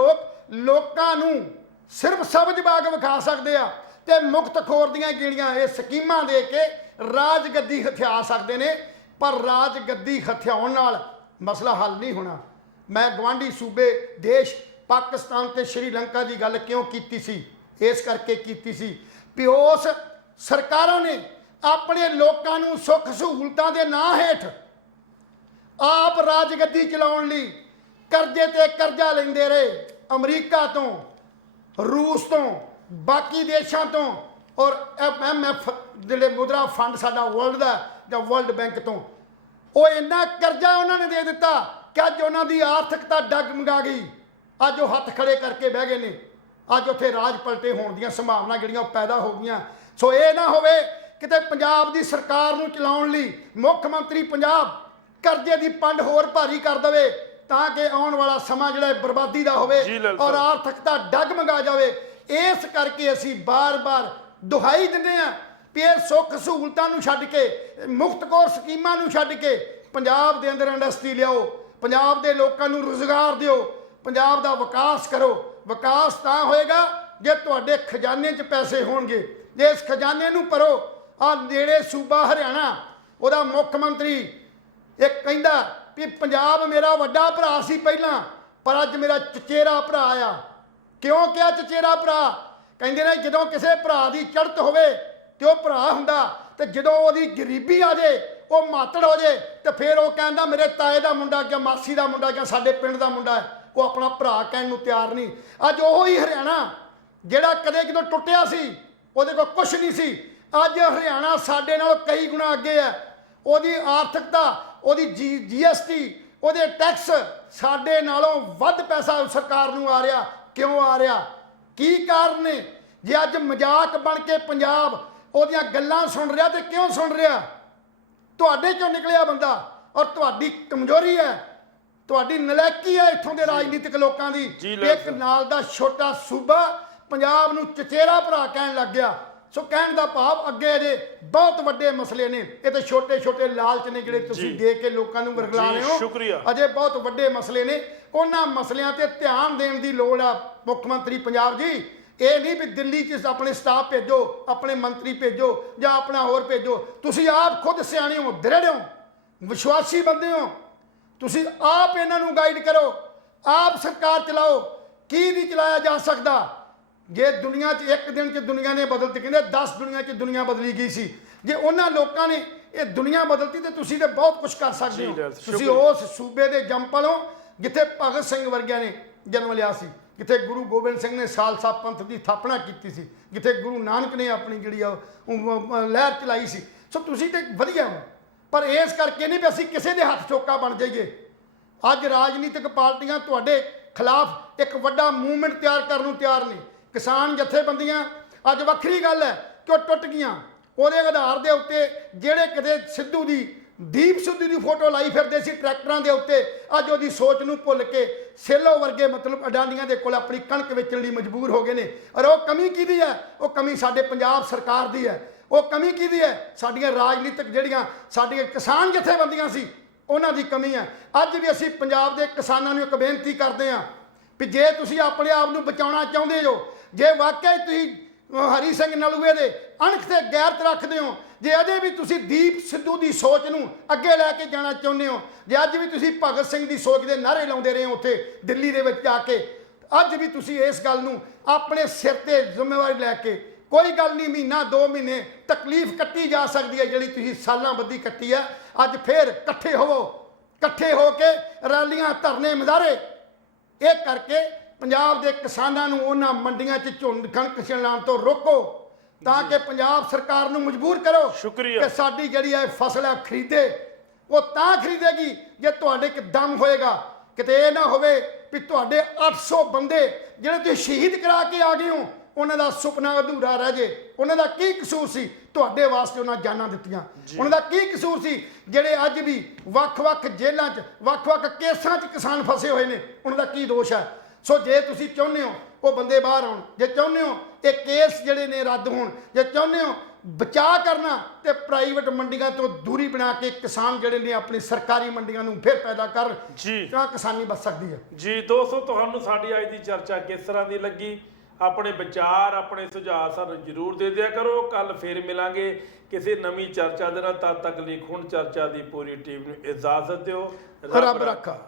ਲੋਕਾਂ ਨੂੰ ਸਿਰਫ ਸਬਜ਼ ਬਾਗ ਵਿਖਾ ਸਕਦੇ ਆ ਤੇ ਮੁਕਤਖੋਰ ਦੀਆਂ ਜਿਹੜੀਆਂ ਇਹ ਸਕੀਮਾਂ ਦੇ ਕੇ ਰਾਜ ਗੱਦੀ ਹਥਿਆ ਸਕਦੇ ਨੇ, ਪਰ ਰਾਜ ਗੱਦੀ ਹਥਿਆਉਣ ਨਾਲ ਮਸਲਾ ਹੱਲ ਨਹੀਂ ਹੋਣਾ। ਮੈਂ ਗਵਾਂਢੀ ਸੂਬੇ ਦੇਸ਼ ਪਾਕਿਸਤਾਨ ਤੇ ਸ਼੍ਰੀਲੰਕਾ ਦੀ ਗੱਲ ਕਿਉਂ ਕੀਤੀ ਸੀ? ਇਸ ਕਰਕੇ ਕੀਤੀ ਸੀ ਵੀ ਉਸ ਸਰਕਾਰਾਂ ਨੇ ਆਪਣੇ ਲੋਕਾਂ ਨੂੰ ਸੁੱਖ ਸਹੂਲਤਾਂ ਦੇ ਨਾਂ ਹੇਠ ਆਪ ਰਾਜ ਗੱਦੀ ਚਲਾਉਣ ਲਈ ਕਰਜ਼ੇ ਤੇ ਕਰਜ਼ਾ ਲੈਂਦੇ ਰਹੇ, ਅਮਰੀਕਾ ਤੋਂ, ਰੂਸ ਤੋਂ, ਬਾਕੀ ਦੇਸ਼ਾਂ ਤੋਂ, ਔਰ IMF ਜਿਹੜੇ ਮੁਦਰਾ ਫੰਡ ਸਾਡਾ ਵਰਲਡ ਦਾ ਜਾਂ ਵਰਲਡ ਬੈਂਕ ਤੋਂ। ਉਹ ਇੰਨਾ ਕਰਜ਼ਾ ਉਹਨਾਂ ਨੇ ਦੇ ਦਿੱਤਾ ਕਿ ਅੱਜ ਉਹਨਾਂ ਦੀ ਆਰਥਿਕਤਾ ਡਗਮਗਾ ਗਈ। ਅੱਜ ਉਹ ਹੱਥ ਖੜੇ ਕਰਕੇ ਬਹਿ ਗਏ ਨੇ। ਅੱਜ ਉੱਥੇ ਰਾਜ ਪਲਟੇ ਹੋਣ ਦੀਆਂ ਸੰਭਾਵਨਾ ਜਿਹੜੀਆਂ ਉਹ ਪੈਦਾ ਹੋ ਗਈਆਂ। ਸੋ ਇਹ ਨਾ ਹੋਵੇ ਕਿਤੇ ਪੰਜਾਬ ਦੀ ਸਰਕਾਰ ਨੂੰ ਚਲਾਉਣ ਲਈ ਮੁੱਖ ਮੰਤਰੀ ਪੰਜਾਬ ਕਰਜ਼ੇ ਦੀ ਪੰਡ ਹੋਰ ਭਾਰੀ ਕਰ ਦੇਵੇ ਤਾਂ ਕਿ ਆਉਣ ਵਾਲਾ ਸਮਾਂ ਜਿਹੜਾ ਬਰਬਾਦੀ ਦਾ ਹੋਵੇ ਔਰ ਆਰਥਿਕਤਾ ਡਗਮਗਾ ਜਾਵੇ। ਇਸ ਕਰਕੇ ਅਸੀਂ ਬਾਰ-ਬਾਰ ਦੁਹਾਈ ਦਿੰਦੇ ਹਾਂ ਵੀ ਇਹ ਸੁੱਖ ਸਹੂਲਤਾਂ ਨੂੰ ਛੱਡ ਕੇ, ਮੁਫਤਖੋਰ ਸਕੀਮਾਂ ਨੂੰ ਛੱਡ ਕੇ ਪੰਜਾਬ ਦੇ ਅੰਦਰ ਇੰਡਸਟਰੀ ਲਿਆਓ, ਪੰਜਾਬ ਦੇ ਲੋਕਾਂ ਨੂੰ ਰੁਜ਼ਗਾਰ ਦਿਓ, ਪੰਜਾਬ ਦਾ ਵਿਕਾਸ ਕਰੋ। ਵਿਕਾਸ ਤਾਂ ਹੋਏਗਾ ਜੇ ਤੁਹਾਡੇ ਖਜ਼ਾਨੇ 'ਚ ਪੈਸੇ ਹੋਣਗੇ। ਜੇ ਇਸ ਖਜ਼ਾਨੇ ਨੂੰ ਭਰੋ। ਆ ਨੇੜੇ ਸੂਬਾ ਹਰਿਆਣਾ, ਉਹਦਾ ਮੁੱਖ ਮੰਤਰੀ ਇੱਕ ਕਹਿੰਦਾ ਵੀ ਪੰਜਾਬ ਮੇਰਾ ਵੱਡਾ ਭਰਾ ਸੀ ਪਹਿਲਾਂ, ਪਰ ਅੱਜ ਮੇਰਾ ਚਚੇਰਾ ਭਰਾ ਆ। ਕਿਉਂ ਕਿਹਾ ਚਚੇਰਾ ਭਰਾ? ਕਹਿੰਦੇ ਨੇ ਜਦੋਂ ਕਿਸੇ ਭਰਾ ਦੀ ਚੜ੍ਹਤ ਹੋਵੇ ਤੇ ਉਹ ਭਰਾ ਹੁੰਦਾ, ਤੇ ਜਦੋਂ ਉਹਦੀ ਗਰੀਬੀ ਆ ਜੇ, ਉਹ ਮਾਤੜ ਹੋ ਜੇ, ਤੇ ਫਿਰ ਉਹ ਕਹਿੰਦਾ ਮੇਰੇ ਤਾਏ ਦਾ ਮੁੰਡਾ ਜਾਂ ਮਾਸੀ ਦਾ ਮੁੰਡਾ ਜਾਂ ਸਾਡੇ ਪਿੰਡ ਦਾ ਮੁੰਡਾ ਹੈ, ਉਹ ਆਪਣਾ ਭਰਾ ਕਹਿਣ ਨੂੰ ਤਿਆਰ ਨਹੀਂ। ਅੱਜ ਉਹ ਹੀ ਹਰਿਆਣਾ ਜਿਹੜਾ ਕਦੇ ਜਦੋਂ ਟੁੱਟਿਆ ਸੀ ਉਹਦੇ ਕੋਲ ਕੁਛ ਨਹੀਂ ਸੀ, ਅੱਜ ਹਰਿਆਣਾ ਸਾਡੇ ਨਾਲੋਂ ਕਈ ਗੁਣਾ ਅੱਗੇ ਹੈ। ਉਹਦੀ ਆਰਥਿਕਤਾ, ਉਹਦੀ GST, ਉਹਦੇ ਟੈਕਸ ਸਾਡੇ ਨਾਲੋਂ ਵੱਧ ਪੈਸਾ ਸਰਕਾਰ ਨੂੰ ਆ ਰਿਹਾ। ਕਿਉਂ ਆ ਰਿਹਾ? ਕੀ ਕਾਰਨ ਨੇ? ਜੇ ਅੱਜ ਮਜ਼ਾਕ ਬਣ ਕੇ ਪੰਜਾਬ ਉਹਦੀਆਂ ਗੱਲਾਂ ਸੁਣ ਰਿਹਾ ਤੇ ਕਿਉਂ ਸੁਣ ਰਿਹਾ? ਤੁਹਾਡੇ ਚੋਂ ਨਿਕਲਿਆ ਬੰਦਾ, ਔਰ ਤੁਹਾਡੀ ਕਮਜ਼ੋਰੀ ਹੈ, ਤੁਹਾਡੀ ਨਲਾਇਕੀ ਹੈ ਇੱਥੋਂ ਦੇ ਰਾਜਨੀਤਿਕ ਲੋਕਾਂ ਦੀ। ਇੱਕ ਨਾਲ ਦਾ ਛੋਟਾ ਸੂਬਾ ਪੰਜਾਬ ਨੂੰ ਚਚੇਰਾ ਭਰਾ ਕਹਿਣ ਲੱਗ ਗਿਆ। ਸੋ ਕਹਿਣ ਦਾ ਭਾਵ ਅੱਗੇ ਅਜੇ ਬਹੁਤ ਵੱਡੇ ਮਸਲੇ ਨੇ। ਇਹ ਤਾਂ ਛੋਟੇ ਛੋਟੇ ਲਾਲਚ ਨੇ ਜਿਹੜੇ ਤੁਸੀਂ ਦੇ ਕੇ ਲੋਕਾਂ ਨੂੰ ਵਰਗਲਾ ਰਹੇ ਹੋ। ਅਜੇ ਬਹੁਤ ਵੱਡੇ ਮਸਲੇ ਨੇ, ਉਹਨਾਂ ਮਸਲਿਆਂ ਤੇ ਧਿਆਨ ਦੇਣ ਦੀ ਲੋੜ ਆ ਮੁੱਖ ਮੰਤਰੀ ਪੰਜਾਬ ਜੀ। ਇਹ ਨਹੀਂ ਵੀ ਦਿੱਲੀ 'ਚ ਆਪਣੇ ਸਟਾਫ ਭੇਜੋ, ਆਪਣੇ ਮੰਤਰੀ ਭੇਜੋ ਜਾਂ ਆਪਣਾ ਹੋਰ ਭੇਜੋ। ਤੁਸੀਂ ਆਪ ਖੁਦ ਸਿਆਣੇ ਹੋ, ਦ੍ਰਿੜ ਹੋ, ਵਿਸ਼ਵਾਸੀ ਬੰਦੇ ਹੋ। ਤੁਸੀਂ ਆਪ ਇਹਨਾਂ ਨੂੰ ਗਾਈਡ ਕਰੋ, ਆਪ ਸਰਕਾਰ ਚਲਾਓ। ਕੀ ਨਹੀਂ ਚਲਾਇਆ ਜਾ ਸਕਦਾ? ਜੇ ਦੁਨੀਆ 'ਚ ਇੱਕ ਦਿਨ 'ਚ ਦੁਨੀਆ ਨੇ ਬਦਲਤੀ, ਕਹਿੰਦੇ 10 ਦੁਨੀਆ 'ਚ ਦੁਨੀਆ ਬਦਲੀ ਗਈ ਸੀ। ਜੇ ਉਹਨਾਂ ਲੋਕਾਂ ਨੇ ਇਹ ਦੁਨੀਆ ਬਦਲਤੀ ਤੇ ਤੁਸੀਂ ਤੇ ਬਹੁਤ ਕੁਝ ਕਰ ਸਕਦੇ ਹੋ। ਤੁਸੀਂ ਉਸ ਸੂਬੇ ਦੇ ਜੰਮਪਲ ਹੋ ਜਿੱਥੇ ਭਗਤ ਸਿੰਘ ਵਰਗਿਆਂ ਨੇ ਜਨਮ ਲਿਆ ਸੀ, ਜਿੱਥੇ ਗੁਰੂ ਗੋਬਿੰਦ ਸਿੰਘ ਨੇ ਖਾਲਸਾ ਪੰਥ ਦੀ ਸਥਾਪਨਾ ਕੀਤੀ ਸੀ, ਜਿੱਥੇ ਗੁਰੂ ਨਾਨਕ ਨੇ ਆਪਣੀ ਜਿਹੜੀ ਲਹਿਰ ਚਲਾਈ ਸੀ। ਸੋ ਤੁਸੀਂ ਤੇ ਵਧੀਆ ਹੋ, ਪਰ ਇਸ ਕਰਕੇ ਨਹੀਂ ਵੀ ਅਸੀਂ ਕਿਸੇ ਦੇ ਹੱਥ ਚੋਕਾ ਬਣ ਜਾਈਏ। ਅੱਜ ਰਾਜਨੀਤਿਕ ਪਾਰਟੀਆਂ ਤੁਹਾਡੇ ਖਿਲਾਫ ਇੱਕ ਵੱਡਾ ਮੂਵਮੈਂਟ ਤਿਆਰ ਕਰਨ ਨੂੰ ਤਿਆਰ ਨੇ। ਕਿਸਾਨ ਜਥੇਬੰਦੀਆਂ ਅੱਜ ਵੱਖਰੀ ਗੱਲ ਹੈ ਕਿ ਉਹ ਟੁੱਟ ਗਈਆਂ। ਉਹਦੇ ਆਧਾਰ ਦੇ ਉੱਤੇ ਜਿਹੜੇ ਕਦੇ ਸਿੱਧੂ ਦੀ, ਦੀਪ ਸਿੱਧੂ ਦੀ ਫੋਟੋ ਲਾਈ ਫਿਰਦੇ ਸੀ ਟਰੈਕਟਰਾਂ ਦੇ ਉੱਤੇ, ਅੱਜ ਉਹਦੀ ਸੋਚ ਨੂੰ ਭੁੱਲ ਕੇ ਸੇਲੋ ਵਰਗੇ ਮਤਲਬ ਅਡਾਨੀਆਂ ਦੇ ਕੋਲ ਆਪਣੀ ਕਣਕ ਵੇਚਣ ਲਈ ਮਜਬੂਰ ਹੋ ਗਏ ਨੇ। ਔਰ ਉਹ ਕਮੀ ਕਿਹਦੀ ਹੈ? ਉਹ ਕਮੀ ਸਾਡੇ ਪੰਜਾਬ ਸਰਕਾਰ ਦੀ ਹੈ। ਉਹ ਕਮੀ ਕਿਹਦੀ ਹੈ? ਸਾਡੀਆਂ ਰਾਜਨੀਤਿਕ ਜਿਹੜੀਆਂ ਸਾਡੀਆਂ ਕਿਸਾਨ ਜਥੇਬੰਦੀਆਂ ਸੀ ਉਹਨਾਂ ਦੀ ਕਮੀ ਹੈ। ਅੱਜ ਵੀ ਅਸੀਂ ਪੰਜਾਬ ਦੇ ਕਿਸਾਨਾਂ ਨੂੰ ਇੱਕ ਬੇਨਤੀ ਕਰਦੇ ਹਾਂ ਵੀ ਜੇ ਤੁਸੀਂ ਆਪਣੇ ਆਪ ਨੂੰ ਬਚਾਉਣਾ ਚਾਹੁੰਦੇ ਹੋ, ਜੇ ਵਾਕਿਆ ਤੁਸੀਂ ਹਰੀ ਸਿੰਘ ਨਲੂਏ ਦੇ ਅਣਖ ਤੇ ਗੈਰਤ ਰੱਖਦੇ ਹੋ, ਜੇ ਅਜੇ ਵੀ ਤੁਸੀਂ ਦੀਪ ਸਿੱਧੂ ਦੀ ਸੋਚ ਨੂੰ ਅੱਗੇ ਲੈ ਕੇ ਜਾਣਾ ਚਾਹੁੰਦੇ ਹੋ, ਜੇ ਅੱਜ ਵੀ ਤੁਸੀਂ ਭਗਤ ਸਿੰਘ ਦੀ ਸੋਚ ਦੇ ਨਾਅਰੇ ਲਾਉਂਦੇ ਰਹੇ ਹੋ ਉੱਥੇ ਦਿੱਲੀ ਦੇ ਵਿੱਚ ਜਾ ਕੇ, ਅੱਜ ਵੀ ਤੁਸੀਂ ਇਸ ਗੱਲ ਨੂੰ ਆਪਣੇ ਸਿਰ ਤੇ ਜ਼ਿੰਮੇਵਾਰੀ ਲੈ ਕੇ, ਕੋਈ ਗੱਲ ਨਹੀਂ ਮਹੀਨਾ 2 ਮਹੀਨੇ ਤਕਲੀਫ ਕੱਟੀ ਜਾ ਸਕਦੀ ਹੈ ਜਿਹੜੀ ਤੁਸੀਂ ਸਾਲਾਂ ਬੱਧੀ ਕੱਟੀ ਹੈ, ਅੱਜ ਫੇਰ ਇਕੱਠੇ ਹੋਵੋ, ਇਕੱਠੇ ਹੋ ਕੇ ਰੈਲੀਆਂ ਧਰਨੇ ਮੁਜ਼ਾਹਰੇ ਇਹ ਕਰਕੇ ਪੰਜਾਬ ਦੇ ਕਿਸਾਨਾਂ ਨੂੰ ਉਹਨਾਂ ਮੰਡੀਆਂ 'ਚ ਕਣਕ ਛਿੜਾਉਣ ਤੋਂ ਰੋਕੋ, ਤਾਂ ਕਿ ਪੰਜਾਬ ਸਰਕਾਰ ਨੂੰ ਮਜਬੂਰ ਕਰੋ ਸ਼ੁਕਰੀਆ ਕਿ ਸਾਡੀ ਜਿਹੜੀ ਹੈ ਫਸਲ ਹੈ ਖਰੀਦੇ। ਉਹ ਤਾਂ ਖਰੀਦੇਗੀ ਜੇ ਤੁਹਾਡੇ ਇੱਕ ਦਮ ਹੋਏਗਾ। ਕਿਤੇ ਇਹ ਨਾ ਹੋਵੇ ਵੀ ਤੁਹਾਡੇ 800 ਬੰਦੇ ਜਿਹੜੇ ਤੁਸੀਂ ਸ਼ਹੀਦ ਕਰਾ ਕੇ ਆ ਗਏ ਹੋ ਉਹਨਾਂ ਦਾ ਸੁਪਨਾ ਅਧੂਰਾ ਰਹਿ ਜੇ। ਉਹਨਾਂ ਦਾ ਕੀ ਕਸੂਰ ਸੀ ਤੁਹਾਡੇ ਵਾਸਤੇ ਉਹਨਾਂ ਜਾਨਾਂ ਦਿੱਤੀਆਂ? ਉਹਨਾਂ ਦਾ ਕੀ ਕਸੂਰ ਸੀ ਜਿਹੜੇ ਅੱਜ ਵੀ ਵੱਖ-ਵੱਖ ਜੇਲ੍ਹਾਂ 'ਚ ਵੱਖ-ਵੱਖ ਕੇਸਾਂ 'ਚ ਕਿਸਾਨ ਫਸੇ ਹੋਏ ਨੇ? ਉਹਨਾਂ ਦਾ ਕੀ ਦੋਸ਼ ਹੈ? ਸੋ ਜੇ ਤੁਸੀਂ ਚਾਹੁੰਦੇ ਹੋ ਉਹ ਬੰਦੇ ਬਾਹਰ ਆਉਣ, ਜੇ ਚਾਹੁੰਦੇ ਹੋ ਇਹ ਕੇਸ ਜਿਹੜੇ ਨੇ ਰੱਦ ਹੋਣ, ਜੇ ਚਾਹੁੰਦੇ ਹੋ ਬਚਾਅ ਕਰਨਾ ਤੇ ਪ੍ਰਾਈਵੇਟ ਮੰਡੀਆਂ ਤੋਂ ਦੂਰੀ ਬਣਾ ਕੇ ਕਿਸਾਨ ਜਿਹੜੇ ਨੇ ਆਪਣੀ ਸਰਕਾਰੀ ਮੰਡੀਆਂ ਨੂੰ ਫਿਰ ਪੈਦਾ ਕਰਨ, ਜੀ ਤਾਂ ਕਿਸਾਨੀ ਬਚ ਸਕਦੀ ਹੈ। ਜੀ ਦੋਸਤੋ, ਤੁਹਾਨੂੰ ਸਾਡੀ ਅੱਜ ਦੀ ਚਰਚਾ ਕਿਸ ਤਰ੍ਹਾਂ ਦੀ ਲੱਗੀ? ਆਪਣੇ ਵਿਚਾਰ, ਆਪਣੇ ਸੁਝਾਅ ਸਾਨੂੰ ਜ਼ਰੂਰ ਦੇ ਦਿਆ ਕਰੋ। ਕੱਲ ਫੇਰ ਮਿਲਾਂਗੇ ਕਿਸੇ ਨਵੀਂ ਚਰਚਾ ਦੇ ਨਾਲ। ਤਦ ਤੱਕ ਲਈ ਹੁਣ ਚਰਚਾ ਦੀ ਪੂਰੀ ਟੀਮ ਨੂੰ ਇਜਾਜ਼ਤ ਦਿਓ। ਰੱਬ ਰੱਖਾ।